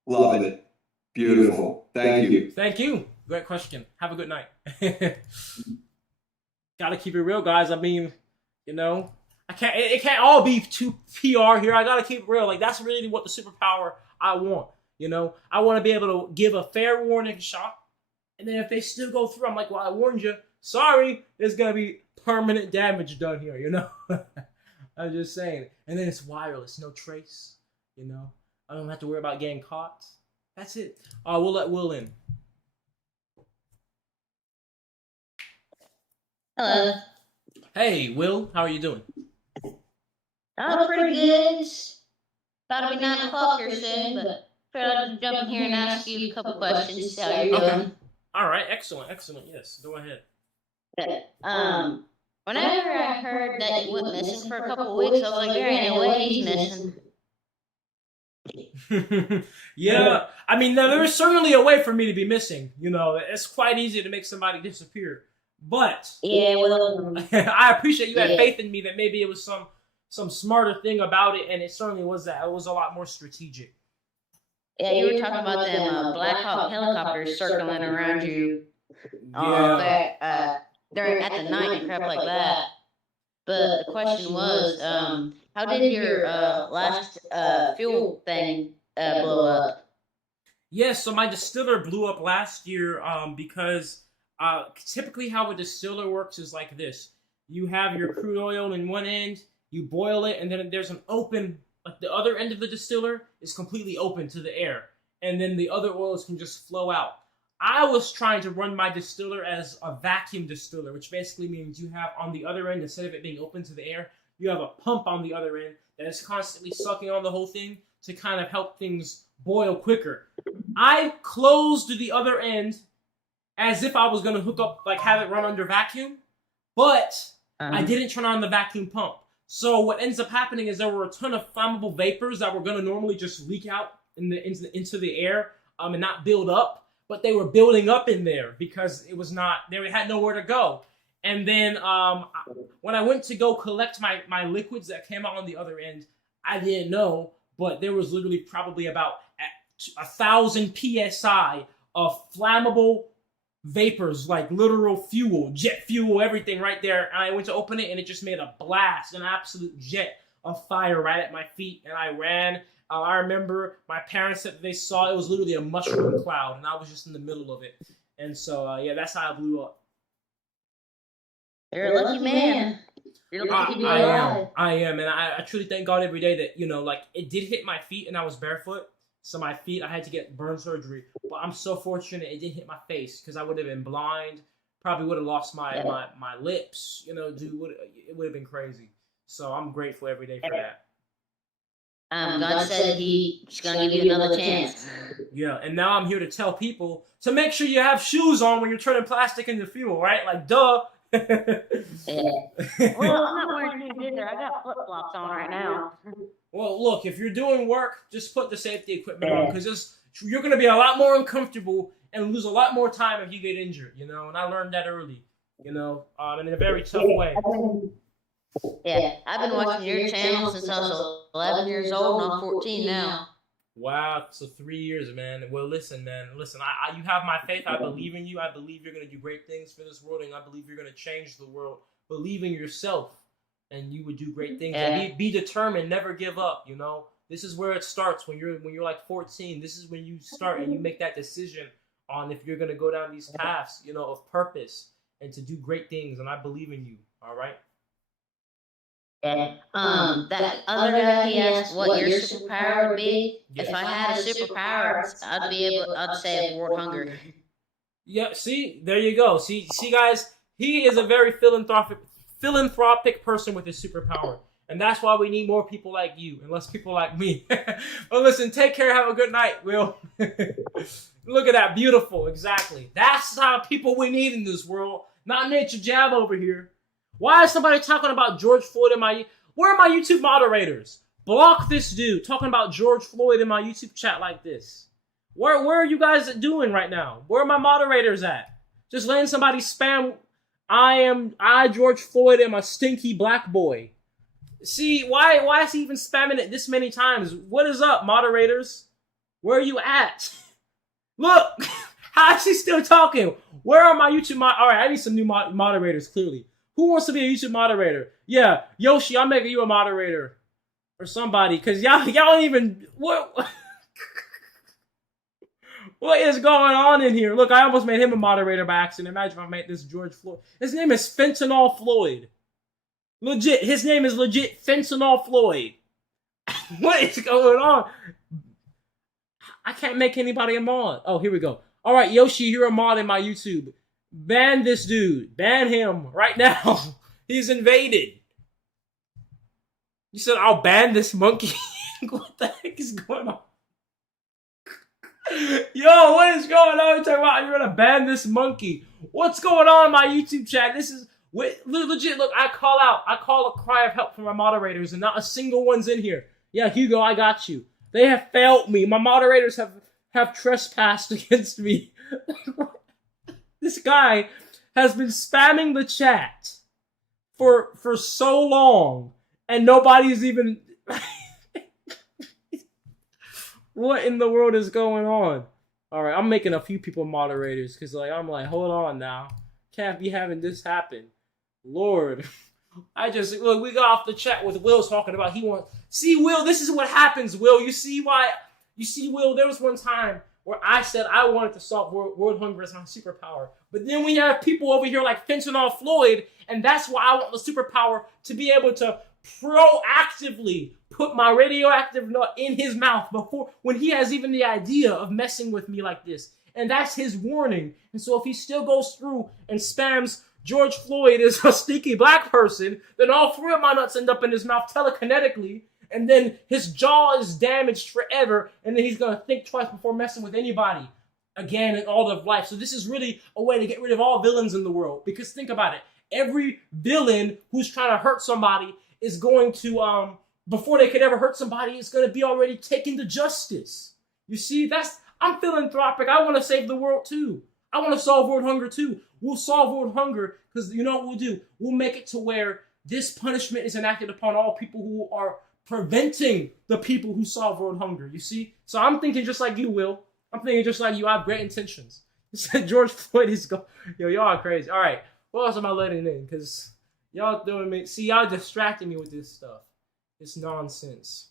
Love it. Beautiful. Thank you. Thank you. Great question. Have a good night. Gotta keep it real, guys. I mean, it can't all be too PR here. I gotta keep it real. Like, that's really what the superpower I want. I want to be able to give a fair warning shot. And then if they still go through, I'm like, well, I warned you. Sorry, there's gonna be permanent damage done here, I'm just saying. And then it's wireless, no trace, I don't have to worry about getting caught. That's it. We'll let Will in. Hello. Hey, Will. How are you doing? I'm pretty good. About to be 9 o'clock here soon, but figured I'd just jump in here and ask you a couple questions, see how you're doing. All right. Excellent. Yes. Go ahead. Okay. Whenever I heard that you went missing for a couple of weeks, I was like, there ain't no way he's missing. Yeah. I mean, there is certainly a way for me to be missing. It's quite easy to make somebody disappear. But yeah, well, I appreciate you had faith in me that maybe it was some smarter thing about it, and it certainly was that. It was a lot more strategic. Yeah, you were talking about them Black Hawk helicopters circling around you during at the night and crap like that. But the question was, how did your last fuel thing blow up? Yes, so my distiller blew up last year because typically how a distiller works is like this. You have your crude oil in one end, you boil it, and then there's an open, like the other end of the distiller is completely open to the air. And then the other oils can just flow out. I was trying to run my distiller as a vacuum distiller, which basically means you have on the other end, instead of it being open to the air, you have a pump on the other end that is constantly sucking on the whole thing to kind of help things boil quicker. I closed the other end as if I was going to hook up, like have it run under vacuum, but I didn't turn on the vacuum pump. So what ends up happening is there were a ton of flammable vapors that were going to normally just leak out into the air and not build up, but they were building up in there because it was not, they had nowhere to go. And then when I went to go collect my liquids that came out on the other end, I didn't know, but there was literally probably about 1,000 PSI of flammable vapors, like literal fuel, jet fuel, everything right there. And I went to open it and it just made a blast, an absolute jet of fire right at my feet. And I ran. I remember my parents said they saw it was literally a mushroom cloud and I was just in the middle of it. And so, yeah, that's how I blew up. You're a lucky man. You're lucky to be alive. I am. And I truly thank God every day that, like it did hit my feet and I was barefoot. So my feet, I had to get burn surgery. But I'm so fortunate it didn't hit my face because I would have been blind. Probably would have lost my lips. Dude, it would have been crazy. So I'm grateful every day for that. God said He's going to give you another chance. Yeah, and now I'm here to tell people to make sure you have shoes on when you're turning plastic into fuel, right? Like, duh. Well, I'm not wearing shoes either. I got flip-flops on right now. Well, look, if you're doing work, just put the safety equipment on because you're going to be a lot more uncomfortable and lose a lot more time if you get injured, and I learned that early, in a very tough way. Yeah, I've been watching your channel since I was 11 years old, and I'm 14 now. Wow, so 3 years, man. Well, listen, man. Listen, you have my faith. I believe in you. I believe you're going to do great things for this world, and I believe you're going to change the world. Believe in yourself, and you would do great things. Yeah. And be determined. Never give up, This is where it starts when you're like 14. This is when you start and you make that decision on if you're going to go down these paths, of purpose and to do great things, and I believe in you, all right? Yeah. That other guy, he asked what your superpower would be. Yes. If I had a superpower, I'd say avoid hunger. Yeah, see, there you go. See, guys, he is a very philanthropic person with his superpower. And that's why we need more people like you and less people like me. But listen, take care. Have a good night, Will. Look at that. Beautiful. Exactly. That's the type of people we need in this world. Not Nature Jab over here. Why is somebody talking about George Floyd where are my YouTube moderators? Block this dude talking about George Floyd in my YouTube chat like this. Where are you guys doing right now? Where are my moderators at? Just letting somebody spam, I George Floyd am a stinky black boy. See, why is he even spamming it this many times? What is up, moderators? Where are you at? Look, how is he still talking? Where are my YouTube all right, I need some new moderators, clearly. Who wants to be a YouTube moderator? Yeah, Yoshi, I'm making you a moderator. Or somebody, because y'all don't even... What is going on in here? Look, I almost made him a moderator by accident. Imagine if I made this George Floyd. His name is Fentanyl Floyd. Legit. His name is legit Fentanyl Floyd. What is going on? I can't make anybody a mod. Oh, here we go. All right, Yoshi, you're a mod in my YouTube. Ban this dude. Ban him right now. He's invaded. You said I'll ban this monkey? What the heck is going on? Yo, what is going on? You're talking about you're gonna ban this monkey. What's going on in my YouTube chat? This is legit. Look, I call a cry of help from my moderators, and not a single one's in here. Yeah, Hugo, I got you. They have failed me. My moderators have trespassed against me. This guy has been spamming the chat for so long, and nobody's even... What in the world is going on? All right, I'm making a few people moderators because I'm like, hold on now. Can't be having this happen. Lord. Look, we got off the chat with Will talking about he wants... See, Will, this is what happens, Will. You see, Will, there was one time where I said I wanted to solve world hunger as my superpower. But then we have people over here like Fentanyl Floyd, and that's why I want the superpower to be able to proactively put my radioactive nut in his mouth before when he has even the idea of messing with me like this. And that's his warning. And so if he still goes through and spams George Floyd is a sneaky black person, then all 3 of my nuts end up in his mouth telekinetically, and then his jaw is damaged forever, and then he's going to think twice before messing with anybody again in all of life. So this is really a way to get rid of all villains in the world, because think about it. Every villain who's trying to hurt somebody is going to, before they could ever hurt somebody, is going to be already taken to justice. You see, I'm philanthropic. I want to save the world too. I want to solve world hunger too. We'll solve world hunger because you know what we'll do? We'll make it to where this punishment is enacted upon all people who are preventing the people who solve world hunger. You see? So I'm thinking just like you, Will. I'm thinking just like you. I have great intentions. You said George Floyd is going. Yo, y'all are crazy. All right. What else am I letting in? Because y'all doing me. See, y'all distracting me with this stuff. It's nonsense.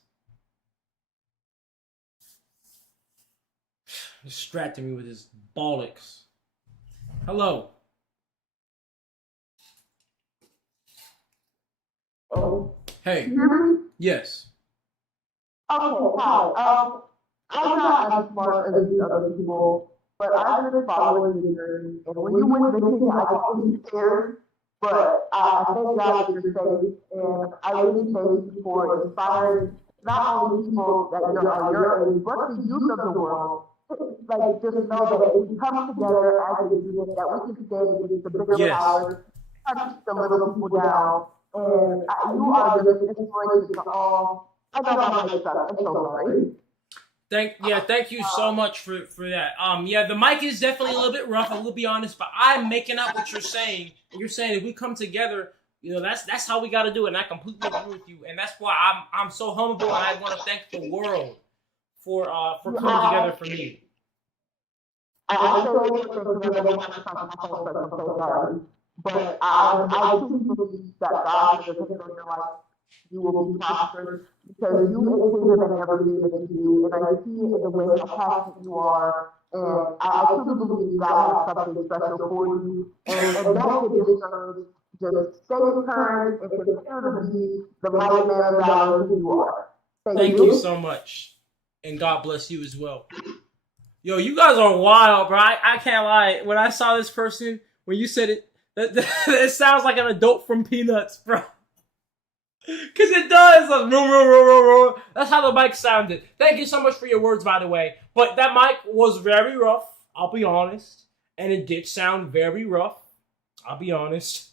Distracting me with his bollocks. Hello. Oh. Hey. Can you hear me? Yes. Okay, hi. I'm not as smart as the other people, but I've been following the journey. And when you went missing, I got really scared. But I thank God that you're safe, and I really thank you for inspiring not only people that are your age, but the youth of the world. Like, just know that if we come together as a unit, that we can stand against the bigger powers, touch the little people down. And you are just an inspiration to all. I know my mic sucks. I'm so sorry. Thank you so much for that. Yeah, the mic is definitely a little bit rough, I will be honest, but I'm making out what you're saying. You're saying if we come together, you know, that's how we got to do it, and I completely agree with you. And that's why I'm so humble, and I want to thank the world for coming together for me. I say one thing because I don't want to talk my whole I'm so sorry. But I truly believe that God has a picture in your life. You will be prosperous because you exceed in everything that you do, and I see it in the way how passionate you are. And I truly believe God has something special for you. And don't get discouraged. Just stay encouraged and continue to be the mighty man of valor who you are. Thank you so much, and God bless you as well. Yo, you guys are wild, bro. I can't lie. When I saw this person, when you said it, it sounds like an adult from Peanuts, bro. Because it does. That's how the mic sounded. Thank you so much for your words, by the way. But that mic was very rough, I'll be honest. And it did sound very rough, I'll be honest.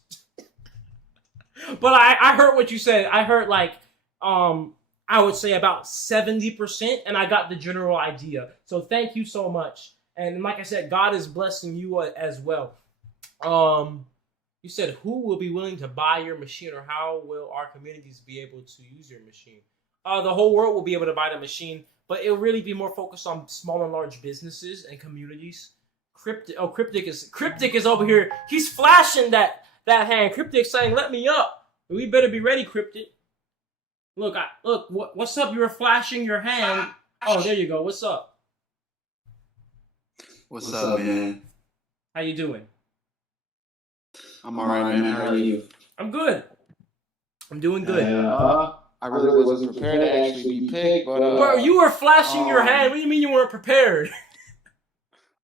But I heard what you said. I heard like, I would say about 70%, and I got the general idea. So thank you so much. And like I said, God is blessing you as well. You said, who will be willing to buy your machine, or how will our communities be able to use your machine? The whole world will be able to buy the machine, but it'll really be more focused on small and large businesses and communities. Cryptic is over here. He's flashing that hand. Cryptic saying, "Let me up." We better be ready, Cryptic. Look, what's up? You were flashing your hand. Oh, there you go. What's up? What's up, man? How you doing? I'm alright, man. How are you? I'm good. I'm doing good. I really wasn't prepared to actually be picked, but Bro, you were flashing your hand. What do you mean you weren't prepared?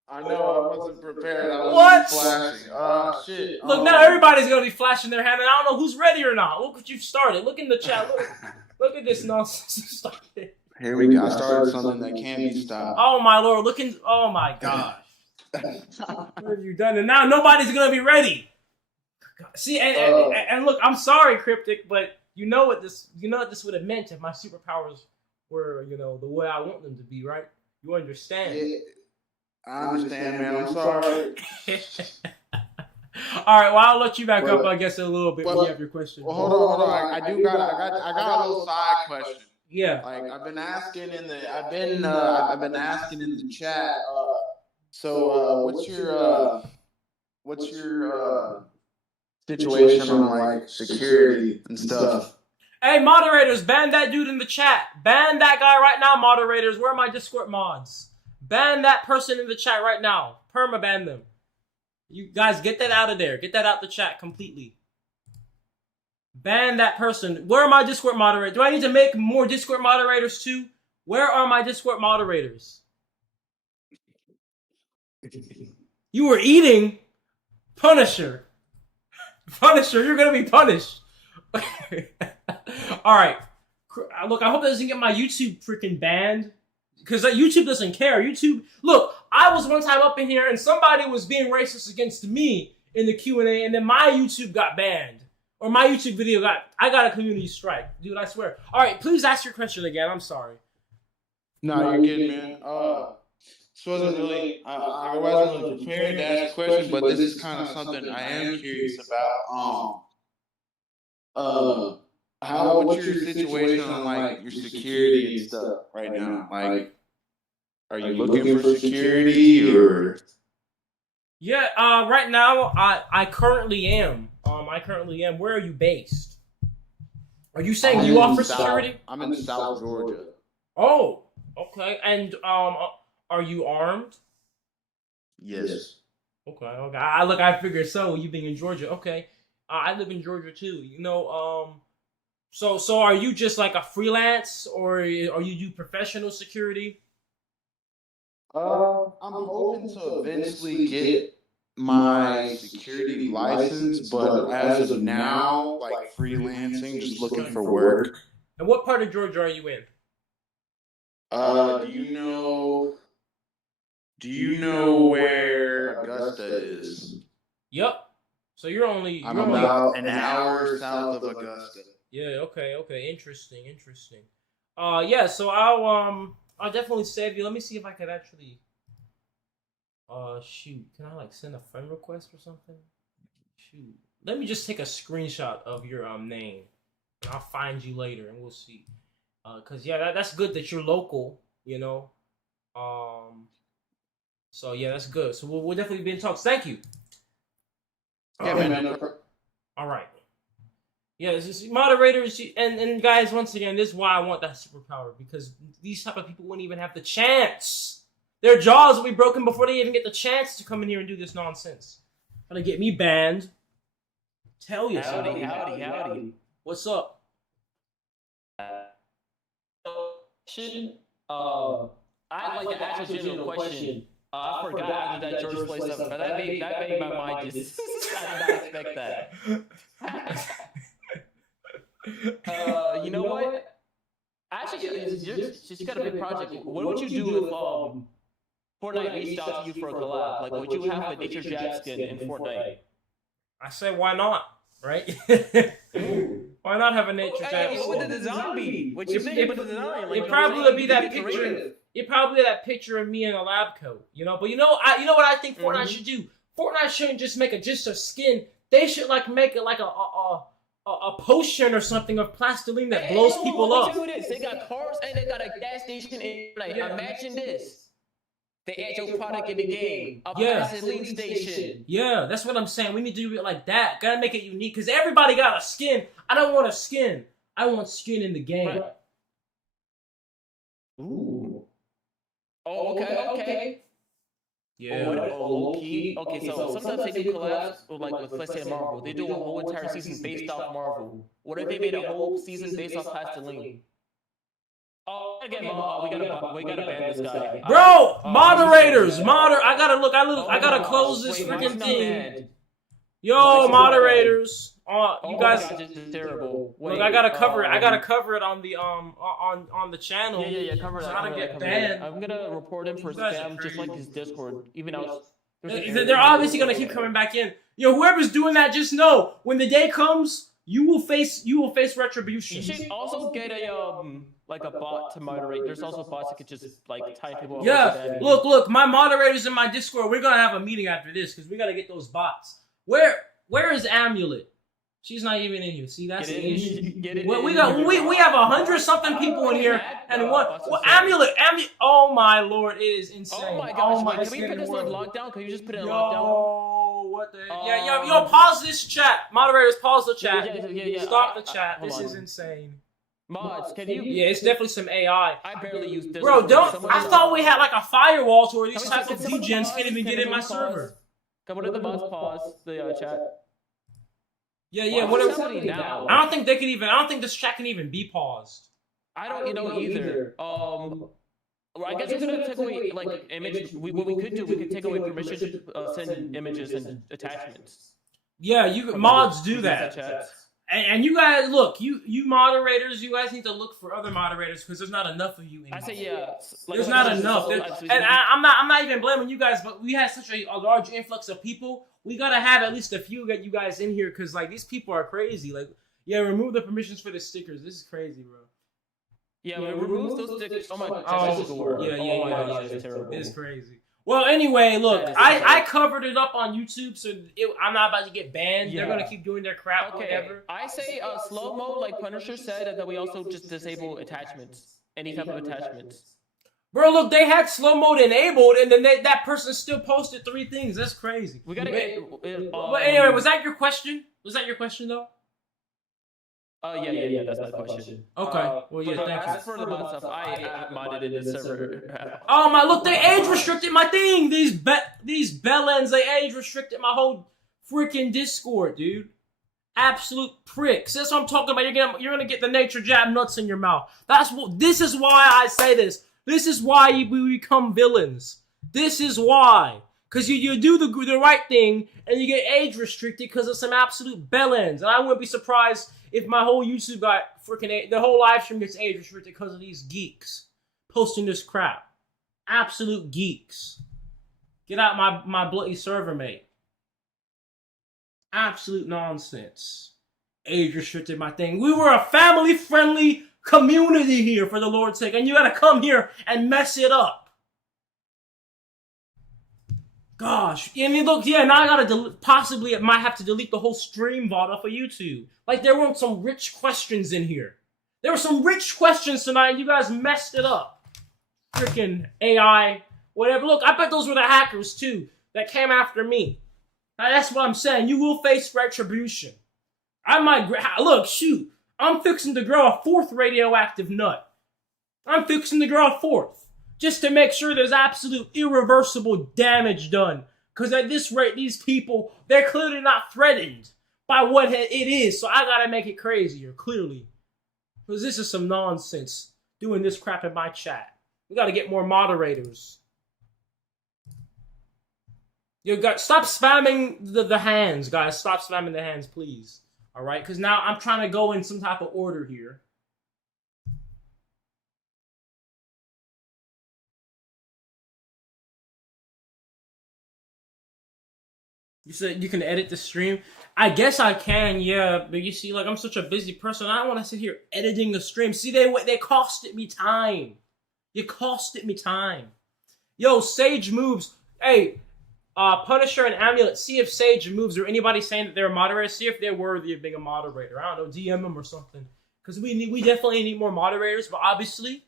I know I wasn't prepared. I What? wasn't flashing. Shit. Look, now everybody's gonna be flashing their hand, and I don't know who's ready or not. Look what you've started. Look in the chat. Look at this nonsense you started. Here we go. I started something that can't be stopped. Oh my lord! Oh my gosh! What have you done? And now nobody's gonna be ready. See, and look, I'm sorry, Cryptic, but you know what this would have meant if my superpowers were, the way I want them to be, right? You understand? Yeah, I understand, man. I'm sorry. All right, well, I'll let you back up, I guess, in a little bit when you have your question. Well, hold on. I got a little side question. Yeah. Like I've been asking in the chat. So, what's your situation on like security and stuff? Hey, moderators, ban that dude in the chat. Ban that guy right now, moderators. Where are my Discord mods? ban that person in the chat right now. Perma ban them. You guys get that out of there. Get that out the chat completely. Ban that person. Where are my Discord moderators? Do I need to make more Discord moderators too? Where are my Discord moderators? You were eating? Punisher. Punisher, you're gonna be punished. Alright. Look, I hope that doesn't get my YouTube freaking banned. Because YouTube doesn't care. YouTube, look, I was one time up in here and somebody was being racist against me in the QnA, and then my YouTube got banned. Or my YouTube video I got a community strike. Dude, I swear. Alright, please ask your question again. I'm sorry. No, you're good, man. This wasn't really, I wasn't really prepared to ask a question, but this is kind of something I am curious about. What's your situation on like your security and stuff right now? Like, are you looking for security or? Yeah, right now I currently am. Where are you based? Are you saying you offer security? I'm in South Georgia. Oh, okay. And are you armed? Yes. Okay. I figured so. You being in Georgia, okay. I live in Georgia too. You know, so are you just like a freelance, or are you do professional security? I'm hoping to eventually get my security license, but as of now, like freelancing, just looking for work. And what part of Georgia are you in? Do you know where Augusta is? Yep. So I'm about an hour south of Augusta. Yeah, okay. Interesting. Yeah, so I'll definitely save you. Let me see if I could actually shoot. Can I like send a friend request or something? Shoot. Let me just take a screenshot of your name, and I'll find you later and we'll see. Cause yeah, that's good that you're local, you know. So yeah, that's good. So we'll definitely be in talks. Thank you. Yeah, man. All right. Yeah, it's just moderators and guys. Once again, this is why I want that superpower, because these type of people wouldn't even have the chance. Their jaws will be broken before they even get the chance to come in here and do this nonsense. Trying to get me banned. Tell you something. Howdy. What's up? I'd like to ask a general question. I forgot after that George Floyd stuff, but that made my mind just. I did not expect that. You know what? Actually, she's got a big project. What would you do if Fortnite reached out to you for a collab? Like, would you have a nature jab skin in Fortnite? I say, why not? Right? Why not have a nature jab skin? What would the design be? What you think about the design? It probably would be that picture. It probably be that picture of me in a lab coat, you know. But you know what I think Fortnite should do. Fortnite shouldn't just make just a skin. They should like make it like a potion or something of plastiline that blows people up. They got cars and they got a gas station. Like, imagine this. They add your product in the game. A plastiline station. Yeah, that's what I'm saying. We need to do it like that. Gotta make it unique, because everybody got a skin. I don't want a skin. I want skin in the game. Right. Ooh. Oh, okay. Yeah. Low key. Okay, so sometimes they do collabs with let's say Marvel. They do a whole entire season based off Marvel. What if they made a whole season based off plastiline? Oh, again, we gotta ban this guy. Bro, moderators, I gotta close this freaking thing. Yo, moderators. You guys, terrible. Look, I gotta cover it. I gotta cover it on the on the channel. Yeah, cover that. So I don't get banned. I'm gonna report him for spam, just like his Discord. Even out. They're obviously gonna keep coming back in. Yo, whoever's doing that, just know when the day comes, you will face retribution. You should also get a like a bot to moderate. There's also bots that could just like tie people up. Yeah, look, my moderators in my Discord, we're gonna have a meeting after this because we gotta get those bots. Where is Amulet? She's not even in here. See, that's the issue. We have 100-something people in here, and Amulet. Oh my lord, it is insane. Oh my gosh, can we put this on lockdown? Can you just put it on lockdown? Oh, what the? Yo, pause this chat. Moderators, pause the chat. Yeah. Stop the chat. This is insane. Mods, can you? Yeah, it's definitely some AI. I barely use this. Bro, I thought we had like a firewall to where these type of degens can't even get in my server. Come on to the mods, pause the chat. Yeah. What now? I don't think they can even. I don't think this chat can even be paused. I don't know either. I guess we're gonna take away like image. What we could do, we could take away permission to send images and attachments. Yeah, mods do that. And you guys, look, you moderators, you guys need to look for other moderators because there's not enough of you anymore. I say yeah. There's not enough. I'm not even blaming you guys, but we have such a large influx of people. We gotta have at least a few of you guys in here because like these people are crazy. Like, yeah, remove the permissions for the stickers. This is crazy, bro. Yeah, remove those stickers. Oh my god. Yeah. It's terrible. It's crazy. Well, anyway, look, I covered it up on YouTube, so I'm not about to get banned. Yeah. They're gonna keep doing their crap, whatever. I say slow mode, like Punisher said, and that we also just disable attachments, any type of attachments. Bro, look, they had slow mode enabled, and then that person still posted 3 things. That's crazy. We gotta get. But anyway, was that your question? Was that your question though? Yeah. That's my question. Okay. Well, yeah. Thank you. As for the mod stuff, I haven't modded in this server. Oh my! Look, they age restricted my thing. These bellends, they age restricted my whole freaking Discord, dude. Absolute pricks. That's what I'm talking about. You're gonna get the nature jab nuts in your mouth. This is why I say this. This is why we become villains. This is why. Because you do the right thing and you get age restricted because of some absolute bellends. And I wouldn't be surprised if my whole YouTube got the whole live stream gets age restricted because of these geeks posting this crap. Absolute geeks. Get out my bloody server, mate. Absolute nonsense. Age restricted my thing. We were a family-friendly community here, for the Lord's sake, and you gotta come here and mess it up. Gosh, I mean, look, yeah, now I gotta I might have to delete the whole stream VOD off of YouTube. Like, there weren't some rich questions in here. There were some rich questions tonight, and you guys messed it up. Freaking AI, whatever. Look, I bet those were the hackers, too, that came after me. Now, that's what I'm saying. You will face retribution. I might, look, shoot. I'm fixing to grow a 4th radioactive nut. I'm fixing to grow a 4th. Just to make sure there's absolute irreversible damage done. Because at this rate, these people, they're clearly not threatened by what it is. So I gotta make it crazier, clearly. Because this is some nonsense, doing this crap in my chat. We gotta get more moderators. Stop spamming the hands, guys. Stop spamming the hands, please. Alright? Because now I'm trying to go in some type of order here. You said you can edit the stream? I guess I can, yeah. But you see, like, I'm such a busy person. I don't want to sit here editing the stream. See, they costed me time. You costed me time. Yo, Sage moves. Hey, Punisher and Amulet, see if Sage moves or anybody saying that they're a moderator. See if they're worthy of being a moderator. I don't know, DM them or something. Because we definitely need more moderators. But obviously,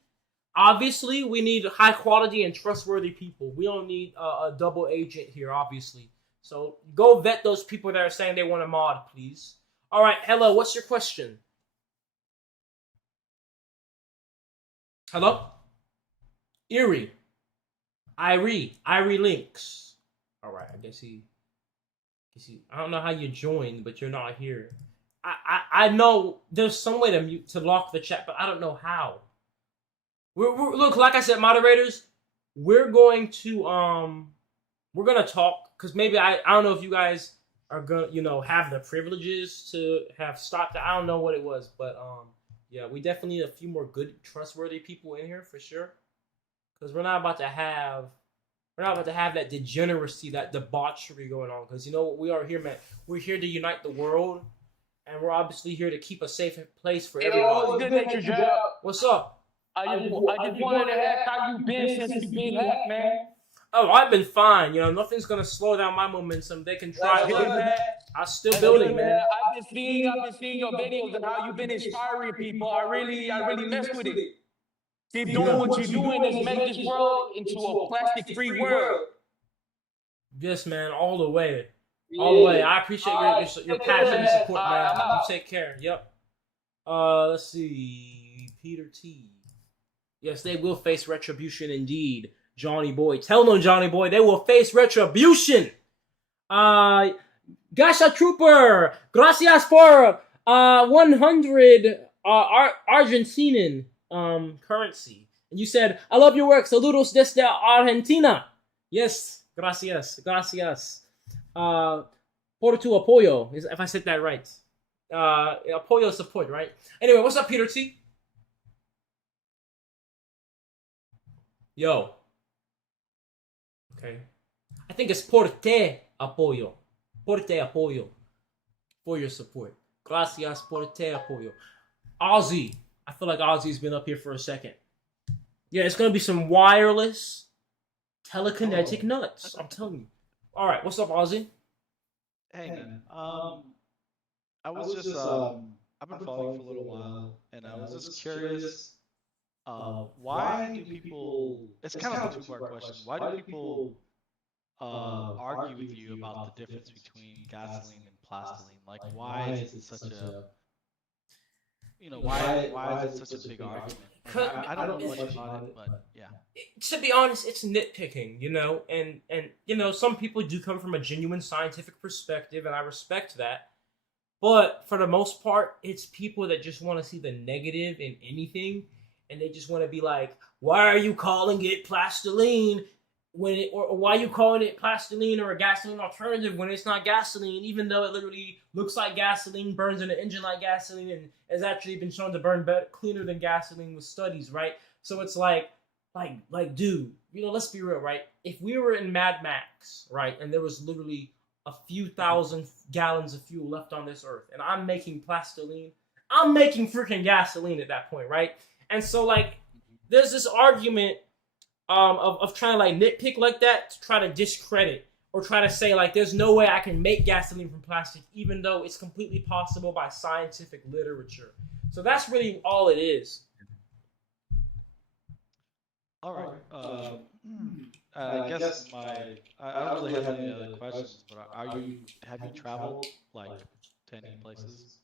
we need high quality and trustworthy people. We don't need a double agent here, obviously. So go vet those people that are saying they want a mod, please. All right, hello, what's your question? Hello? Erie Links. All right, I guess he. I don't know how you joined, but you're not here. I know there's some way to lock the chat, but I don't know how. Look, like I said, moderators, we're gonna talk. Because maybe, I don't know if you guys are going to, have the privileges to have stopped. I don't know what it was. But, yeah, we definitely need a few more good, trustworthy people in here for sure. Because we're not about to have that degeneracy, that debauchery going on. Because, you know what we are here, man? We're here to unite the world. And we're obviously here to keep a safe place for everybody. What's up? I just wanted to ask how you been since you been hacked, man. Oh, I've been fine. Nothing's gonna slow down my momentum. They can try. I'm still building, man. I've been seeing your videos and how you've been inspiring people. I really mess with it. Keep doing what you're doing is make this world into a plastic-free world. Yes, man, all the way, all the way. I appreciate your passion and support, man. You take care. Yep. Let's see. Peter T. Yes, they will face retribution indeed. Johnny Boy. Tell them, Johnny Boy, they will face retribution. Gasha Trooper, gracias por 100 Argentinian currency. And you said, I love your work. Saludos desde Argentina. Yes, gracias. Por tu apoyo, if I said that right. Apoyo support, right? Anyway, what's up, Peter T? Yo. Okay. I think it's por te apoyo. Por te apoyo. For your support. Gracias por te apoyo. Ozzy. I feel like Ozzy's been up here for a second. Yeah, it's going to be some wireless telekinetic nuts. I'm telling you. All right, what's up, Ozzy? Hey, man. I was just, I've been following for a little while, and I was just curious, why do people, it's kind of a two-part question, why do people argue with you about the difference between gasoline and plastiline? Like, why is it such a, why is it such a big argument? Like, I don't know much about it, but yeah. To be honest, it's nitpicking, and some people do come from a genuine scientific perspective, and I respect that. But for the most part, it's people that just want to see the negative in anything, and they just want to be like, why are you calling it plastiline or why are you calling it plastiline or a gasoline alternative when it's not gasoline, even though it literally looks like gasoline, burns in an engine like gasoline, and has actually been shown to burn better, cleaner than gasoline with studies, right? So it's like, dude, let's be real, right? If we were in Mad Max, right, and there was literally a few thousand gallons of fuel left on this earth, and I'm making plastiline, I'm making freaking gasoline at that point, right? And so, there's this argument of trying to, nitpick like that to try to discredit or try to say, there's no way I can make gasoline from plastic, even though it's completely possible by scientific literature. So that's really all it is. All right. I guess I don't really have any other questions, but have you traveled to any places?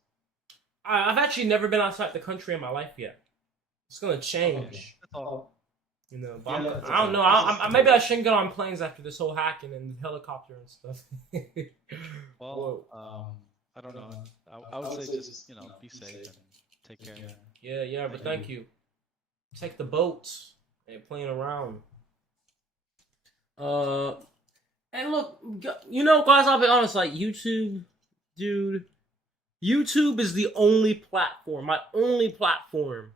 I've actually never been outside the country in my life yet. It's gonna change. Okay. That's all. But I don't know. Maybe I shouldn't get on planes after this whole hacking and helicopter and stuff. Well, I don't know. I would say just be safe and take care. Yeah, but thank you. Take the boats and playing around. And look, guys, I'll be honest, YouTube, dude, YouTube is the only platform, my only platform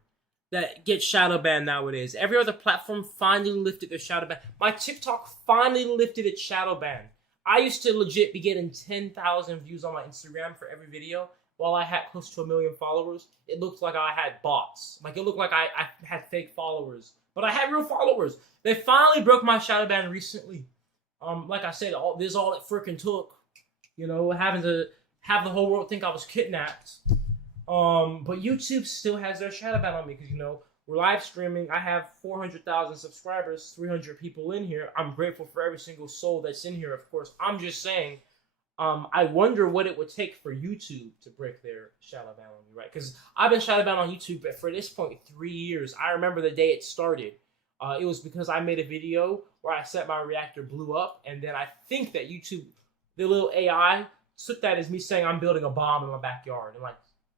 that gets shadow banned nowadays. Every other platform finally lifted their shadow ban. My TikTok finally lifted its shadow ban. I used to legit be getting 10,000 views on my Instagram for every video. While I had close to 1 million followers, it looked like I had bots. It looked like I had fake followers. But I had real followers. They finally broke my shadow ban recently. Like I said, this is all it freaking took. Having to have the whole world think I was kidnapped. But YouTube still has their shadow ban on me because, we're live streaming. I have 400,000 subscribers, 300 people in here. I'm grateful for every single soul that's in here, of course. I'm just saying, I wonder what it would take for YouTube to break their shadow ban on me, right? Because I've been shadow banned on YouTube for this point 3 years. I remember the day it started. It was because I made a video where I said my reactor blew up, and then I think that YouTube, the little AI, took that as me saying I'm building a bomb in my backyard. And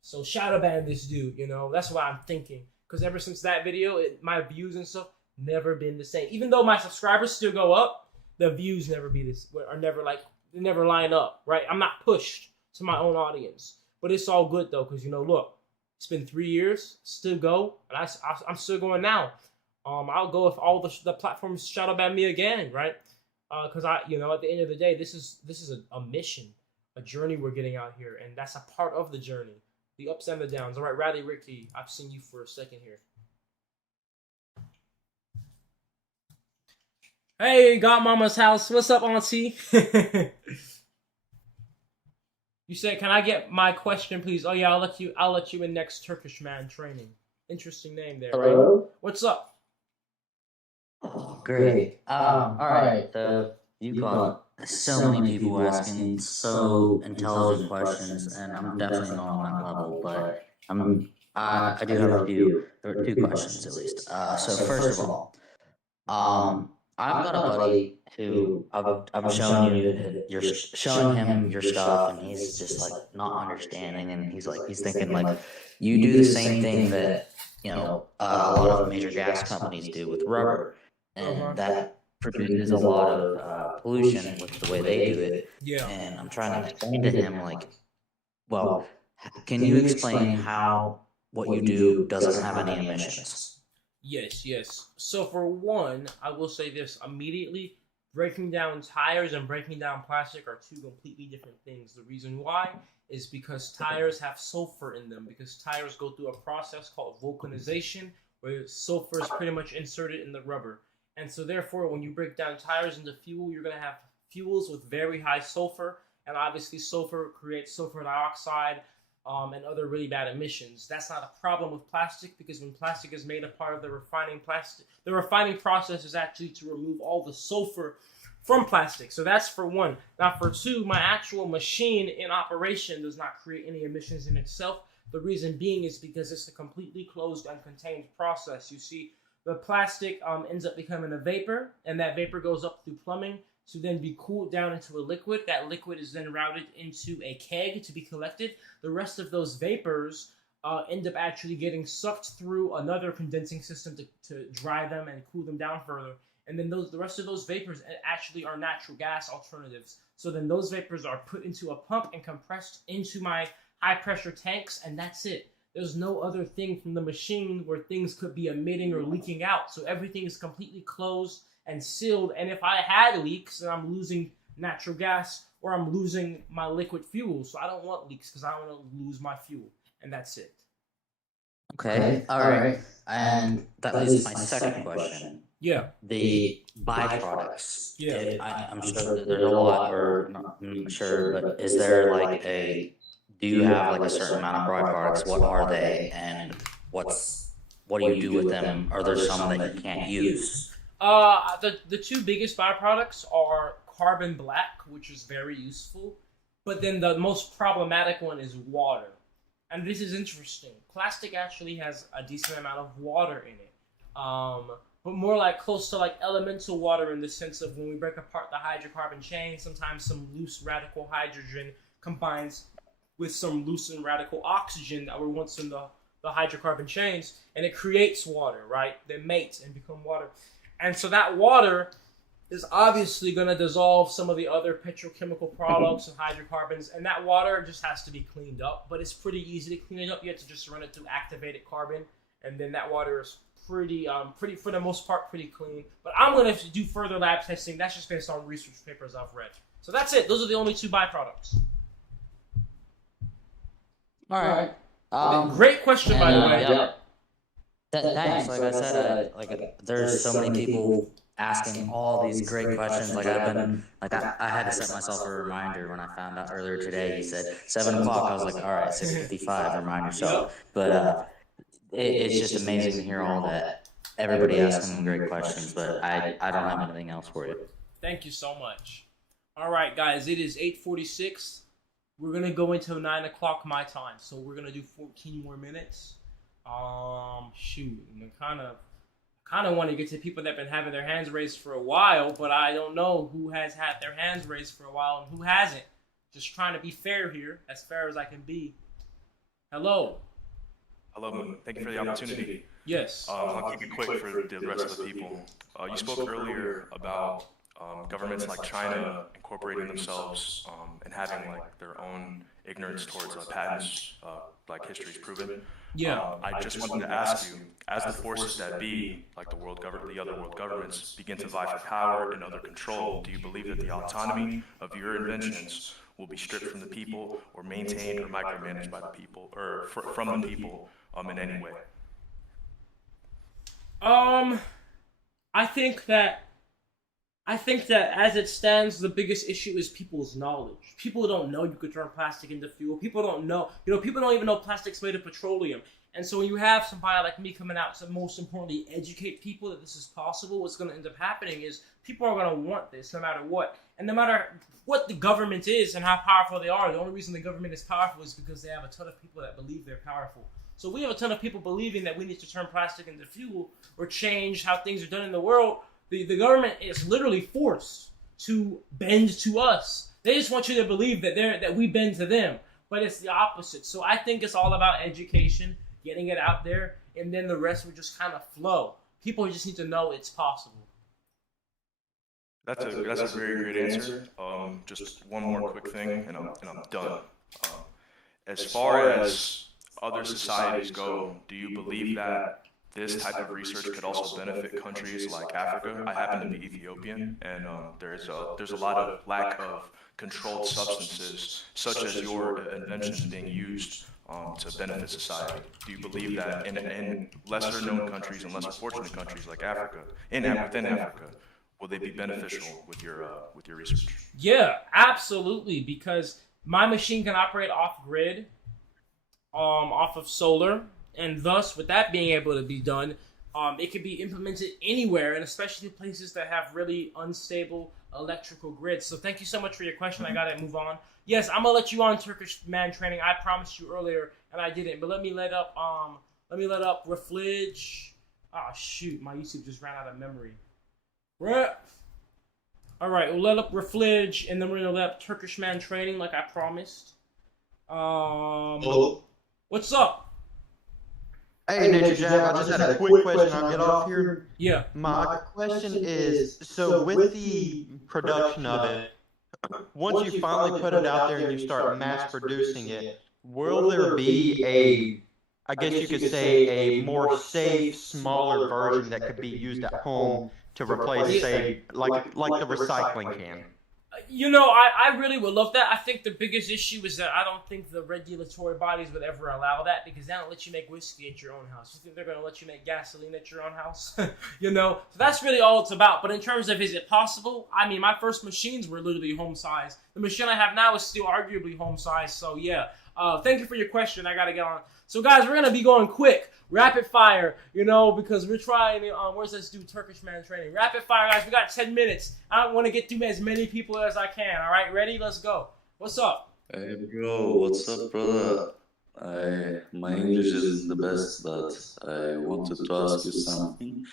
so shadow ban this dude, That's what I'm thinking. Because ever since that video, my views and stuff never been the same. Even though my subscribers still go up, the views never they never line up, right? I'm not pushed to my own audience. But it's all good, though, because, look, it's been 3 years, still go, and I'm still going now. I'll go if all the platforms shadow ban me again, right? Because at the end of the day, this is a mission, a journey we're getting out here, and that's a part of the journey, the ups and the downs. All right, Rowdy Ricky, I've seen you for a second here. Hey, Godmama's house. What's up, Auntie? You said, "Can I get my question, please?" Oh yeah, I'll let you in next. Turkish man training. Interesting name there. Hello? Right? What's up? Great. All right. You got so many people asking so intelligent questions, and I'm definitely not on that level. But I do have a few, or two questions at least. So first of all, I've got a buddy who I'm showing you're showing him your stuff, and he's just like not understanding, and he's thinking like you do the same thing that a lot of major gas companies do with rubber, and that produces a lot of pollution with the way they do it. Yeah. And I'm trying to explain to him like, well, can you explain how what you do doesn't have any emissions? Yes. So for one, I will say this immediately. Breaking down tires and breaking down plastic are two completely different things. The reason why is because tires have sulfur in them, because tires go through a process called vulcanization, where sulfur is pretty much inserted in the rubber. And so therefore, when you break down tires into fuel, you're going to have fuels with very high sulfur, and obviously sulfur creates sulfur dioxide, and other really bad emissions. That's not a problem with plastic, because when plastic is made a part of the refining process is actually to remove all the sulfur from plastic. So that's for one. Now for two, my actual machine in operation does not create any emissions in itself. The reason being is because it's a completely closed and contained process. You see, the plastic ends up becoming a vapor, and that vapor goes up through plumbing to then be cooled down into a liquid. That liquid is then routed into a keg to be collected. The rest of those vapors end up actually getting sucked through another condensing system to dry them and cool them down further. And then the rest of those vapors actually are natural gas alternatives. So then those vapors are put into a pump and compressed into my high pressure tanks, and that's it. There's no other thing from the machine where things could be emitting or leaking out. So everything is completely closed and sealed. And if I had leaks, then I'm losing natural gas or I'm losing my liquid fuel. So I don't want leaks because I don't want to lose my fuel. And that's it. Okay, all right. And that leads to my second question. Yeah. The byproducts. Yeah. I'm sure that there's a lot, or not I'm sure, but is there like do you have like a certain amount of byproducts? What are they, and what do you do with them? Are there some that you can't use? The two biggest byproducts are carbon black, which is very useful, but then the most problematic one is water. And this is interesting. Plastic actually has a decent amount of water in it, but more like close to like elemental water, in the sense of when we break apart the hydrocarbon chain, sometimes some loose radical hydrogen combines with some loose and radical oxygen that were once in the hydrocarbon chains, and it creates water, right? They mate and become water. And so that water is obviously going to dissolve some of the other petrochemical products and hydrocarbons, and that water just has to be cleaned up. But it's pretty easy to clean it up. You have to just run it through activated carbon, and then that water is pretty for the most part, pretty clean. But I'm going to do further lab testing. That's just based on research papers I've read. So that's it. Those are the only two byproducts. All right. Great question, by the way. Yep. Thanks. Like I said, there's so many people asking all these great questions. Like I've been, I had to set myself a reminder when I found out earlier today. He said 7 o'clock. I was like, all right, 6:55. Remind yourself. But it's just amazing to hear all that. Everybody asking great questions, but I don't have anything else for you. Thank you so much. All right, guys, it is 8:46. We're gonna go until 9 o'clock my time, so we're gonna do 14 more minutes. Shoot, I kind of want to get to people that have been having their hands raised for a while, but I don't know who has had their hands raised for a while and who hasn't. Just trying to be fair here, as fair as I can be. Hello. Hello, thank you for the opportunity. Yes. I'll keep it quick for the rest of the people. You spoke earlier about governments like China incorporating themselves and having like their own ignorance towards patents, like history's proven. Yeah. I just wanted to ask you, as the forces that be, like the other world governments, begin to vie for power and other control, do you believe that the autonomy of your inventions will be stripped from the people, or maintained or micromanaged by the people, or from the people in any way? I think that as it stands, the biggest issue is people's knowledge. People don't know you could turn plastic into fuel. People don't know. People don't even know plastic's made of petroleum. And so when you have somebody like me coming out to, most importantly, educate people that this is possible, what's going to end up happening is people are going to want this no matter what. And no matter what the government is and how powerful they are, the only reason the government is powerful is because they have a ton of people that believe they're powerful. So we have a ton of people believing that we need to turn plastic into fuel or change how things are done in the world. The government is literally forced to bend to us. They just want you to believe that we bend to them, but it's the opposite. So I think it's all about education, getting it out there, and then the rest will just kind of flow. People just need to know it's possible. That's a very great answer. Just one more quick thing, and I'm done. As far as other societies go, do you believe that this type of research could also benefit countries like Africa? I happen to be Ethiopian, and there's a lot of lack of controlled substances, such as your inventions being used to benefit society. Do you believe that in lesser known countries and less fortunate countries like Africa, within Africa, will they be beneficial with your research? Yeah, absolutely, because my machine can operate off grid, off of solar, and thus, with that being able to be done, it can be implemented anywhere, and especially places that have really unstable electrical grids. So thank you so much for your question. I gotta move on. Yes, I'm gonna let you on Turkish man training. I promised you earlier, and I didn't. But let me let up Reflige. Oh shoot, my YouTube just ran out of memory. Right. All right, we'll let up Reflige, and then we're gonna let up Turkish man training, like I promised. What's up? Hey, Nature Jab, I just had a quick question. I'll get off here. Yeah. My question is, so with the production of it, once you finally put it out there and you start mass producing it, will there be I guess you could say, a more safe, smaller version that could be used at home to replace, say, like the recycling can? You know, I really would love that. I think the biggest issue is that I don't think the regulatory bodies would ever allow that, because they don't let you make whiskey at your own house. You think they're going to let you make gasoline at your own house? You know, so that's really all it's about. But in terms of is it possible, I mean, my first machines were literally home size. The machine I have now is still arguably home size. So yeah, thank you for your question. I got to get on. So guys, we're going to be going quick, rapid fire, you know, because we're trying, where's this dude, Turkish man training? Rapid fire, guys, we got 10 minutes. I don't want to get through as many people as I can, all right? Ready? Let's go. What's up? Hey bro, what's up, brother? My English isn't the best, but I wanted to ask you something.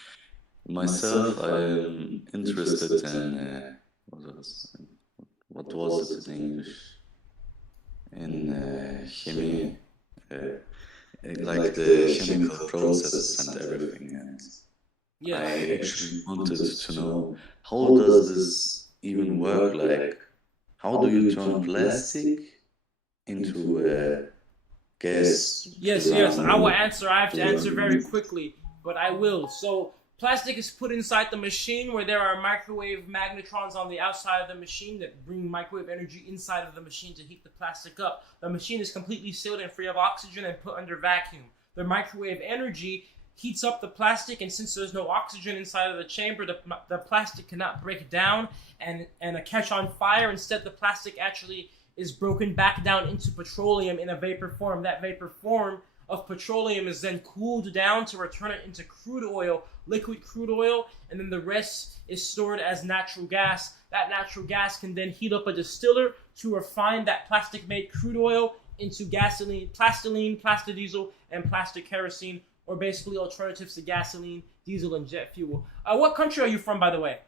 Myself, I'm interested in, what was it in English? In chemistry. Like the chemical processes and everything, and I actually wanted to know, how does this even work? Like, how do you turn plastic into gas? Yes, I will answer. I have to answer very quickly, but I will. So plastic is put inside the machine where there are microwave magnetrons on the outside of the machine that bring microwave energy inside of the machine to heat the plastic up. The machine is completely sealed and free of oxygen and put under vacuum. The microwave energy heats up the plastic, and since there's no oxygen inside of the chamber, the plastic cannot break down and catch on fire. Instead, the plastic actually is broken back down into petroleum in a vapor form. That vapor form of petroleum is then cooled down to return it into crude oil, liquid crude oil, and then the rest is stored as natural gas. That natural gas can then heat up a distiller to refine that plastic-made crude oil into gasoline, plastiline, plastidieseln, and plastic kerosene, or basically alternatives to gasoline, diesel, and jet fuel. What country are you from, by the way?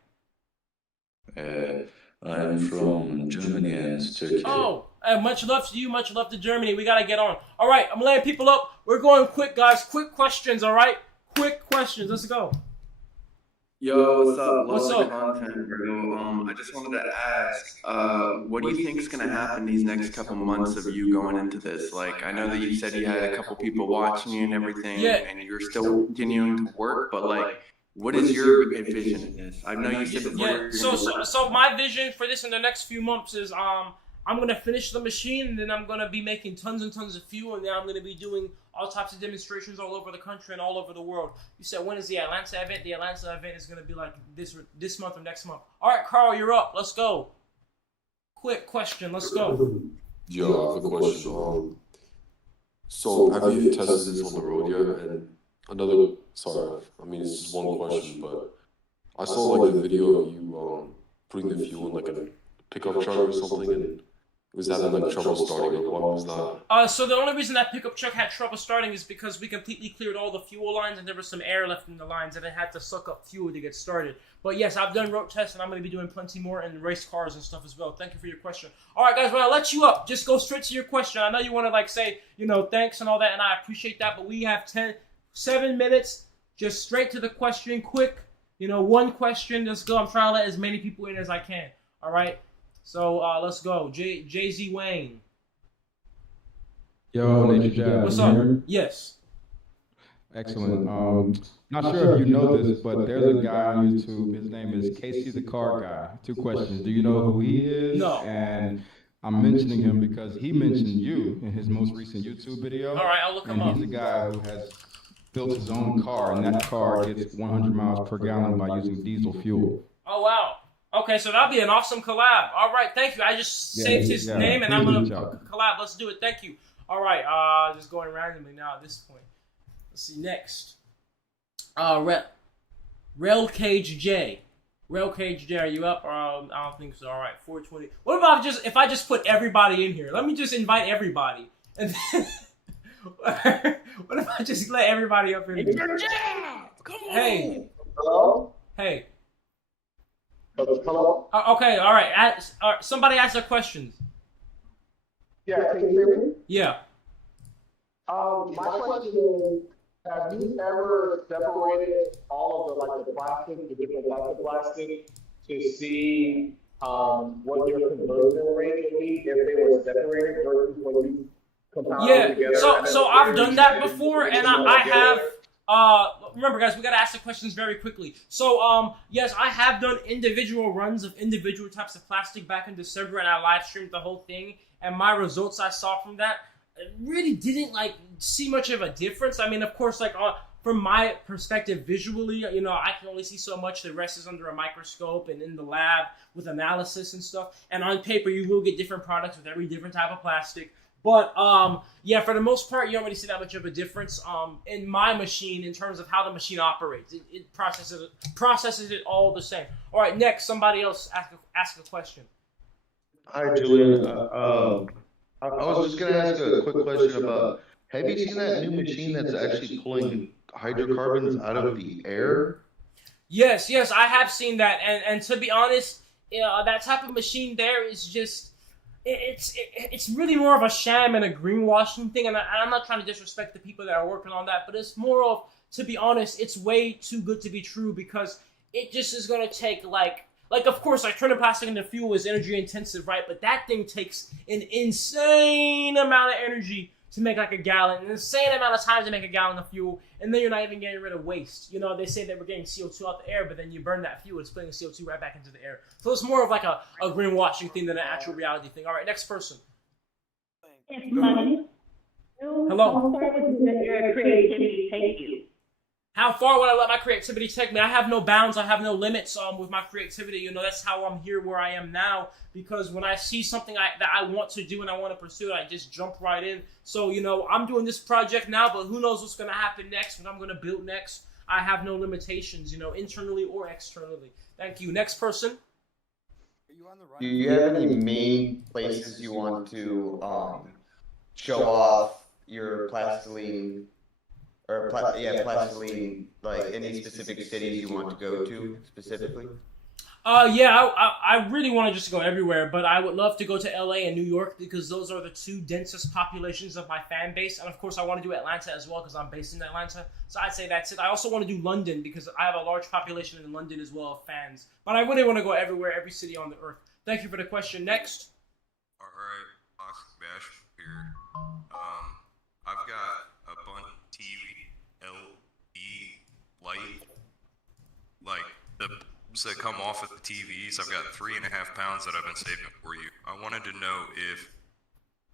I'm from Germany and Turkey. Oh, much love to you, much love to Germany. We gotta get on. All right, I'm laying people up. We're going quick, guys. Quick questions, all right? Quick questions. Let's go. Yo, what's up? What's Love up? the content, bro. I just wanted to ask, what do you think is gonna happen these next couple months of you going into this? Like, I know that you said you had a couple people watching you and everything, and you're still continuing to work, but like, what is your vision in this? I know you said before. Yeah. So my vision for this in the next few months is I'm gonna finish the machine, and then I'm gonna be making tons and tons of fuel, and then I'm gonna be doing all types of demonstrations all over the country and all over the world. You said, when is the Atlanta event? The Atlanta event is gonna be like this month or next month. All right, Carl, you're up. Let's go. Quick question. Let's go. Yo, I have a question. So have you tested this on the road yet? And sorry, I mean, it's just one question, but I saw like a video of you putting the fuel in like a pickup truck or something, and was having like trouble starting, or why was that? So the only reason that pickup truck had trouble starting is because we completely cleared all the fuel lines and there was some air left in the lines and it had to suck up fuel to get started. But yes, I've done road tests and I'm going to be doing plenty more in race cars and stuff as well. Thank you for your question. All right, guys, when I let you up, just go straight to your question. I know you want to like say, you know, thanks and all that, and I appreciate that, but we have 7 minutes. Just straight to the question, quick. You know, one question. Let's go. I'm trying to let as many people in as I can. All right. So let's go. Jay-Z Wayne. Yo, Nature Jab. What's you up? hear me? Yes. Excellent. Not sure if you know this, but there's a guy on YouTube. His name is Casey the Car Guy. 2 questions. Do you know who he is? No. And I'm mentioning him because he mentioned you in his most recent YouTube video. All right, I'll look him up. And he's a guy who has built his own car, and that car gets 100 miles per gallon by using diesel fuel. Oh, wow. Okay, so that'll be an awesome collab. All right, thank you. I just saved his name, and I'm going to collab. Let's do it. Thank you. All right, just going randomly now at this point. Let's see, next. Rail Cage J. Rail Cage J, are you up? I don't think so. All right, 420. What about if I just put everybody in here? Let me just invite everybody. And then, what if I just let everybody up in here? Come on. Hey. Hello? Hey. Hello? Okay, all right. Somebody ask their questions. Yeah, can you hear me? Yeah. My question is, have you ever separated all of the plastic, the different types of plastic, to see what your conversion rate would be if they were separated versus when you compound them together? So I've done that before, and I have. Remember, guys, we gotta ask the questions very quickly. So, yes, I have done individual runs of individual types of plastic back in December, and I live streamed the whole thing. And my results I saw from that really didn't see much of a difference. I mean, of course, from my perspective visually, you know, I can only see so much. The rest is under a microscope and in the lab with analysis and stuff. And on paper, you will get different products with every different type of plastic. But, yeah, for the most part, you don't really see that much of a difference in my machine in terms of how the machine operates. It processes it all the same. All right, next, somebody else ask a question. Hi, Julian. I was just going to ask a quick question about, have you seen that new machine that's actually pulling hydrocarbons out of the air? Yes, I have seen that. And to be honest, that type of machine there is just... It's really more of a sham and a greenwashing thing, and I'm not trying to disrespect the people that are working on that, but it's more of, to be honest, it's way too good to be true because it just is going to take of course, turning plastic into fuel is energy intensive, right? But that thing takes an insane amount of energy to make a gallon, an insane amount of time to make a gallon of fuel, and then you're not even getting rid of waste. You know, they say that we're getting CO2 out the air, but then you burn that fuel, it's putting CO2 right back into the air. So it's more of a greenwashing thing than an actual reality thing. All right, next person. It's money. Hello. How far would your creativity take you? How far would I let my creativity take me? I have no bounds. I have no limits with my creativity. You know, that's how I'm here where I am now. Because when I see something that I want to do and I want to pursue it, I just jump right in. So, you know, I'm doing this project now, but who knows what's going to happen next, what I'm going to build next. I have no limitations, you know, internally or externally. Thank you. Next person. Do you have any main places you want to show off your plastiline? Or plastiline, like any specific cities you want to go to specifically? Yeah, I really want to just go everywhere, but I would love to go to LA and New York because those are the 2 densest populations of my fan base. And of course, I want to do Atlanta as well because I'm based in Atlanta. So I'd say that's it. I also want to do London because I have a large population in London as well of fans. But I really want to go everywhere, every city on the earth. Thank you for the question. Next. All right, Oscar Bash here. I've got a bunch of TV, LED light, like the that come off of the TVs. I've got 3.5 pounds that I've been saving for you. I wanted to know if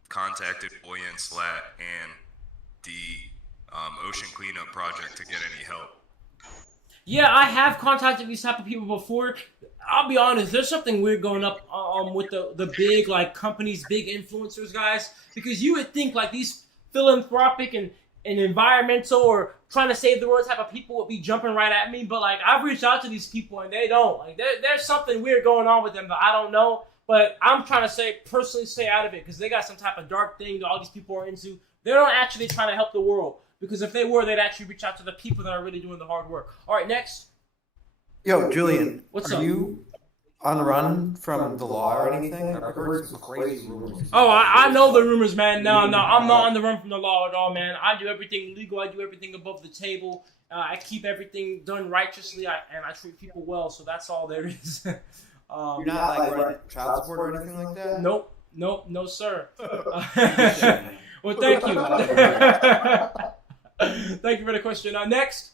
contacted Boya and Slat and the ocean cleanup project to get any help. Yeah, I have contacted these type of people before. I'll be honest, there's something weird going up with the big companies, big influencers, guys, because you would think these philanthropic and environmental or trying to save the world type of people would be jumping right at me, but I've reached out to these people and they don't. There's something weird going on with them that I don't know, But I'm trying to personally stay out of it because they got some type of dark thing that all these people are into. They're not actually trying to help the world because if they were, they'd actually reach out to the people that are really doing the hard work. All right, next. Yo, Julian, What's are up? you on the run from the law or anything? I've heard some crazy rumors. Oh, I know the rumors, man. No, I'm not on the run from the law at all, man. I do everything legal. I do everything above the table. I keep everything done righteously, and I treat people well. So that's all there is. You're not like running child support or anything like that? Nope, no, sir. Well, thank you. Thank you for the question. Next.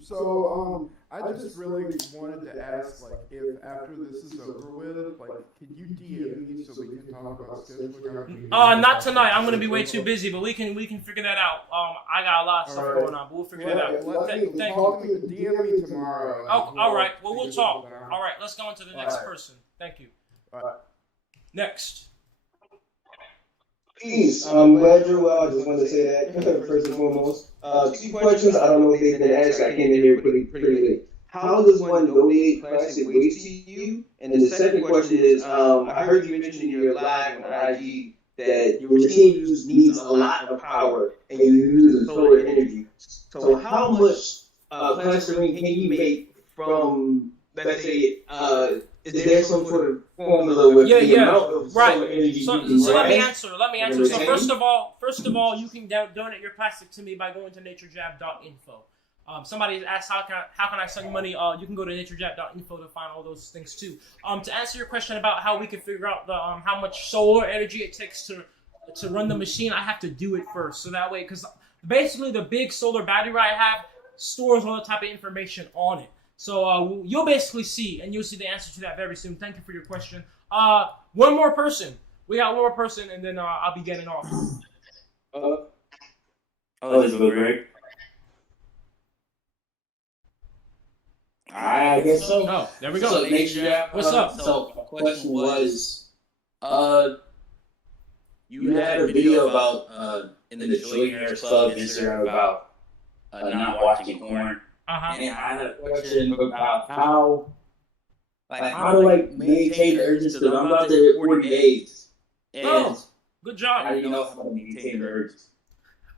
So, I just really wanted to ask, like, if after this is over with, like, can you DM me so we can talk about scheduling? Not tonight. I'm gonna be way too busy, but we can figure that out. I got a lot of stuff going on, but we'll figure that out. Thank you. DM me tomorrow. Oh, all right. Well, we'll talk. All right, let's go on to the next person. Thank you. Next. Peace. I'm glad you're well. I just wanted to say that first and foremost. 2 questions. I don't know if they've been asked. I came in here pretty late. How does one donate plastic waste to you? And then the second question is, I heard you mention in your live on IG that your machine needs a lot of power and you use solar energy. So how much plastering can you make from, let's say, is there some sort of formula with the amount of solar energy So let me answer. So first of all, you can donate your plastic to me by going to naturejab.info. Somebody asked how can I send money? You can go to naturejab.info to find all those things too. To answer your question about how we can figure out the how much solar energy it takes to run the machine, I have to do it first. So that way, because basically the big solar battery I have stores all the type of information on it. So you'll basically see, and you'll see the answer to that very soon. Thank you for your question. One more person. We got one more person, and then I'll be getting off. This is Greg. I guess so. Oh, there we go. So, Nature, what's up? So, my question was, you had a video about in the Trillionaires Club Instagram about not watching porn. And I had a question about how to maintain urges because I'm about to hit 40 days. And good job. How do you know how to maintain urges?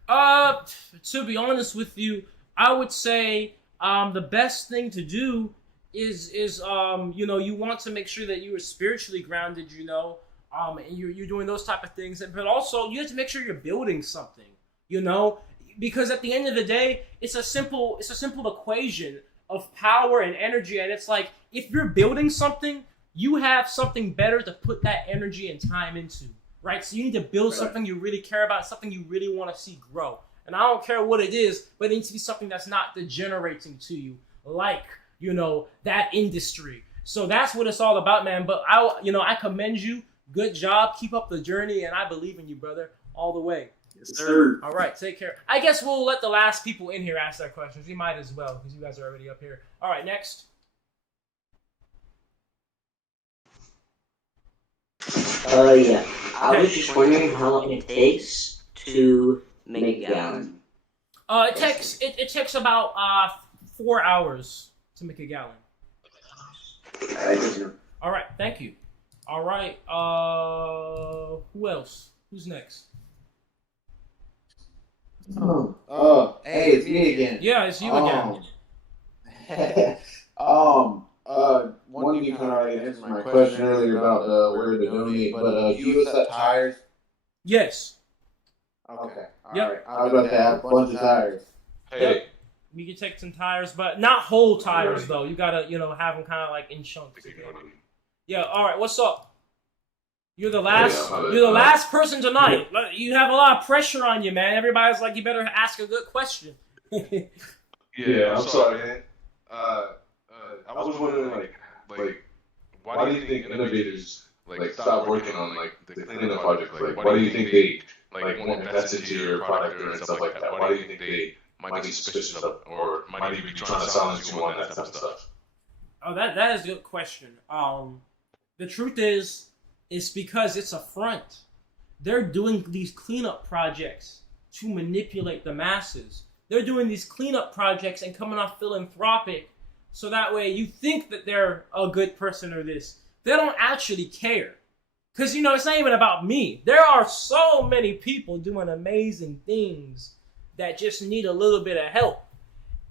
To be honest with you, I would say the best thing to do is you want to make sure that you are spiritually grounded, and you're doing those type of things, but also you have to make sure you're building something, because at the end of the day, it's a simple equation of power and energy, and it's like if you're building something, you have something better to put that energy and time into, right? So you need to build something you really care about, something you really want to see grow. And I don't care what it is, but it needs to be something that's not degenerating to you, like, that industry. So that's what it's all about, man. But I commend you. Good job. Keep up the journey, and I believe in you, brother, all the way. Yes, sir. All right, take care. I guess we'll let the last people in here ask their questions. We might as well, because you guys are already up here. All right, next. Yeah. I was just wondering how long it takes to make a gallon. It takes about 4 hours to make a gallon. All right, thank you. All right, who else? Who's next? Hey, it's me again. Yeah, it's you again. One of you kind of already answered my question earlier about where to donate, but do you accept tires? Yes. Okay. Yep. Alright. I was about to have a bunch of tires. Hey. You can take some tires, but not whole tires though. You gotta, have them kind of like in chunks. Yeah. All right. What's up? You're the last. You're the last person tonight. You have a lot of pressure on you, man. Everybody's like, you better ask a good question. Yeah, I'm sorry, man. I was wondering, like, why do you think innovators stop working on the cleanup project? Why do you think they won't invest into your product and stuff like that? Why do you think they might be suspicious of it, or might even be trying to silence you on that type of stuff? Oh, that is a good question. The truth is because it's a front. They're doing these cleanup projects to manipulate the masses. They're doing these cleanup projects and coming off philanthropic, so that way you think that they're a good person or this. they don't actually care. Because, you know, it's not even about me. There are so many people doing amazing things that just need a little bit of help.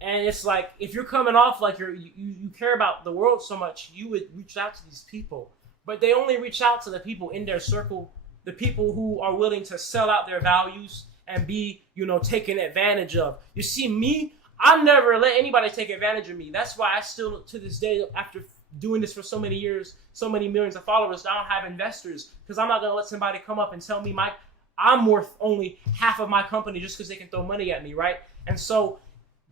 And it's like, if you're coming off like you care about the world so much, you would reach out to these people. But they only reach out to the people in their circle, the people who are willing to sell out their values and be, you know, taken advantage of. You see, me, I never let anybody take advantage of me. That's why I still, to this day, after doing this for so many years, so many millions of followers, I don't have investors, because I'm not going to let somebody come up and tell me I'm worth only half of my company just because they can throw money at me, right? And so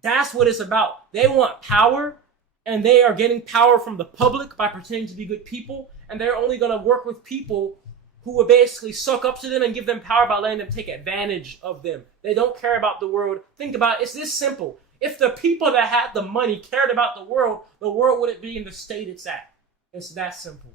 that's what it's about. They want power, and they are getting power from the public by pretending to be good people, and they're only going to work with people who will basically suck up to them and give them power by letting them take advantage of them. They don't care about the world. Think about it. It's this simple. If the people that had the money cared about the world wouldn't be in the state it's at. It's that simple.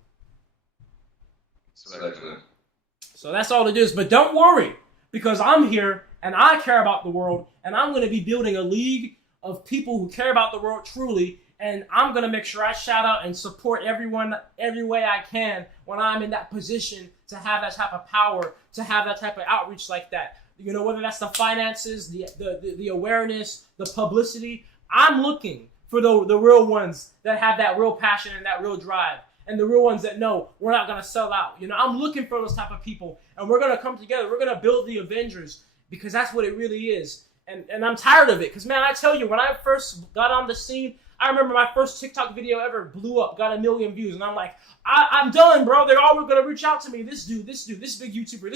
So that's all it is. But don't worry, because I'm here and I care about the world, and I'm going to be building a league of people who care about the world truly, and I'm going to make sure I shout out and support everyone every way I can when I'm in that position to have that type of power, to have that type of outreach like that. You know, whether that's the finances, the awareness, the publicity. I'm looking for the real ones that have that real passion and that real drive, and the real ones that know we're not going to sell out. You know, I'm looking for those type of people, and we're going to come together. We're going to build the Avengers, because that's what it really is. And I'm tired of it, because, man, I tell you, when I first got on the scene, I remember my first TikTok video ever blew up, got 1 million views, and I'm like, I'm done, bro. They're all going to reach out to me. This dude, this big YouTuber,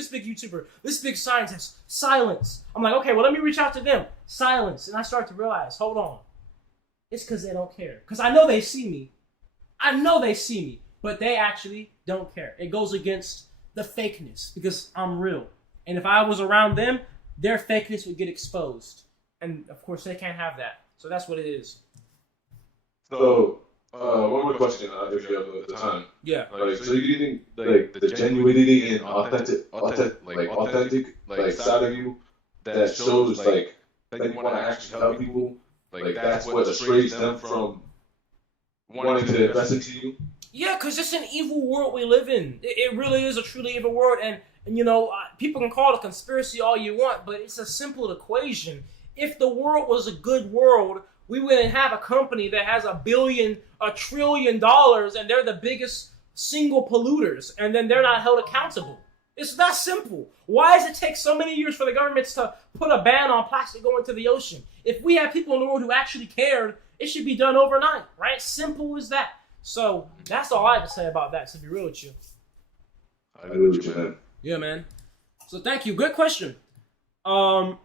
this big scientist. Silence. I'm like, okay, well, let me reach out to them. Silence. And I start to realize, hold on. It's because they don't care. Because I know they see me. But they actually don't care. It goes against the fakeness, because I'm real. And if I was around them, their fakeness would get exposed. And, of course, they can't have that. So that's what it is. So, one more question, if you have the time. Yeah. Like, so you think, like, the genuinity and authentic side of you that shows, like, that you want to actually help people, like, that's what strays them from wanting to invest into you? Yeah, because it's an evil world we live in. It really is a truly evil world. And you know, people can call it a conspiracy all you want, but it's a simple equation. If the world was a good world, we wouldn't have a company that has $1 trillion, and they're the biggest single polluters, and then they're not held accountable. It's that simple. Why does it take so many years for the governments to put a ban on plastic going to the ocean? If we have people in the world who actually cared, it should be done overnight, right? Simple as that. So that's all I have to say about that, to be real with you. I agree with you, man. Yeah, man. So thank you. Good question. So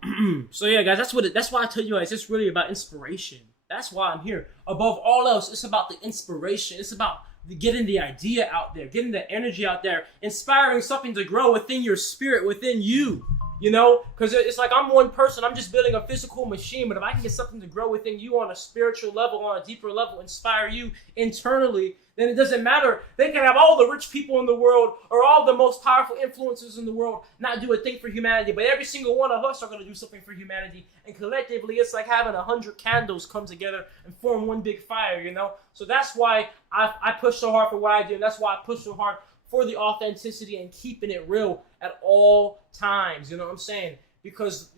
yeah, guys, that's why I tell you guys, it's really about inspiration. That's why I'm here. Above all else, it's about the inspiration. It's about getting the idea out there, getting the energy out there, inspiring something to grow within your spirit, within you. You know, because it's like I'm one person. I'm just building a physical machine. But if I can get something to grow within you on a spiritual level, on a deeper level, inspire you internally, then it doesn't matter. They can have all the rich people in the world or all the most powerful influencers in the world not do a thing for humanity. But every single one of us are going to do something for humanity. And collectively, it's like having 100 candles come together and form one big fire, you know? So that's why I push so hard for what I do. And that's why I push so hard for the authenticity and keeping it real at all times. You know what I'm saying? Because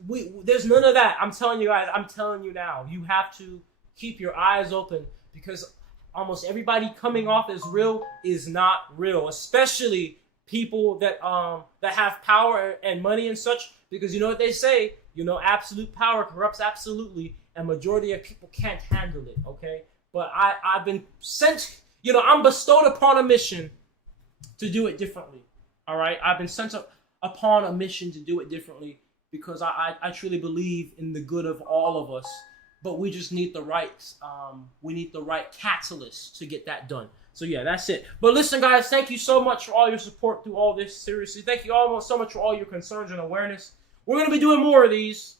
there's none of that. I'm telling you guys, I'm telling you now, you have to keep your eyes open, because almost everybody coming off as real is not real, especially people that have power and money and such, because you know what they say, you know, absolute power corrupts absolutely, and majority of people can't handle it, okay? But I've been sent, you know, I'm bestowed upon a mission to do it differently. All right, I've been sent upon a mission to do it differently, because I truly believe in the good of all of us, but we just need the right catalyst to get that done. So yeah, that's it. But listen, guys, thank you so much for all your support through all this. Seriously, thank you all so much for all your concerns and awareness. We're gonna be doing more of these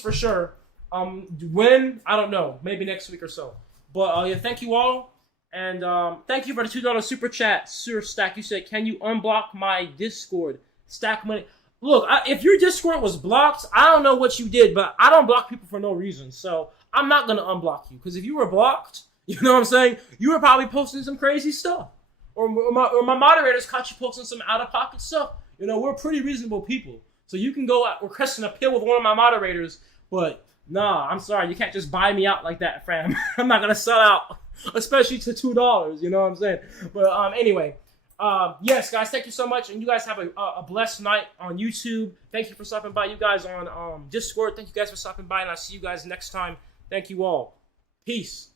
for sure. When, I don't know, maybe next week or so. But yeah, thank you all. And thank you for the $2 super chat, Sir Stack. You said, can you unblock my Discord? Stack Money. Look, if your Discord was blocked, I don't know what you did, but I don't block people for no reason. So I'm not going to unblock you. Because if you were blocked, You know what I'm saying? You were probably posting some crazy stuff. Or my moderators caught you posting some out-of-pocket stuff. You know, we're pretty reasonable people. So you can go out requesting a pill with one of my moderators, but nah, I'm sorry. You can't just buy me out like that, fam. I'm not going to sell out, especially to $2. You know what I'm saying? But anyway, yes, guys, thank you so much. And you guys have a blessed night on YouTube. Thank you for stopping by. You guys on Discord, thank you guys for stopping by. And I'll see you guys next time. Thank you all. Peace.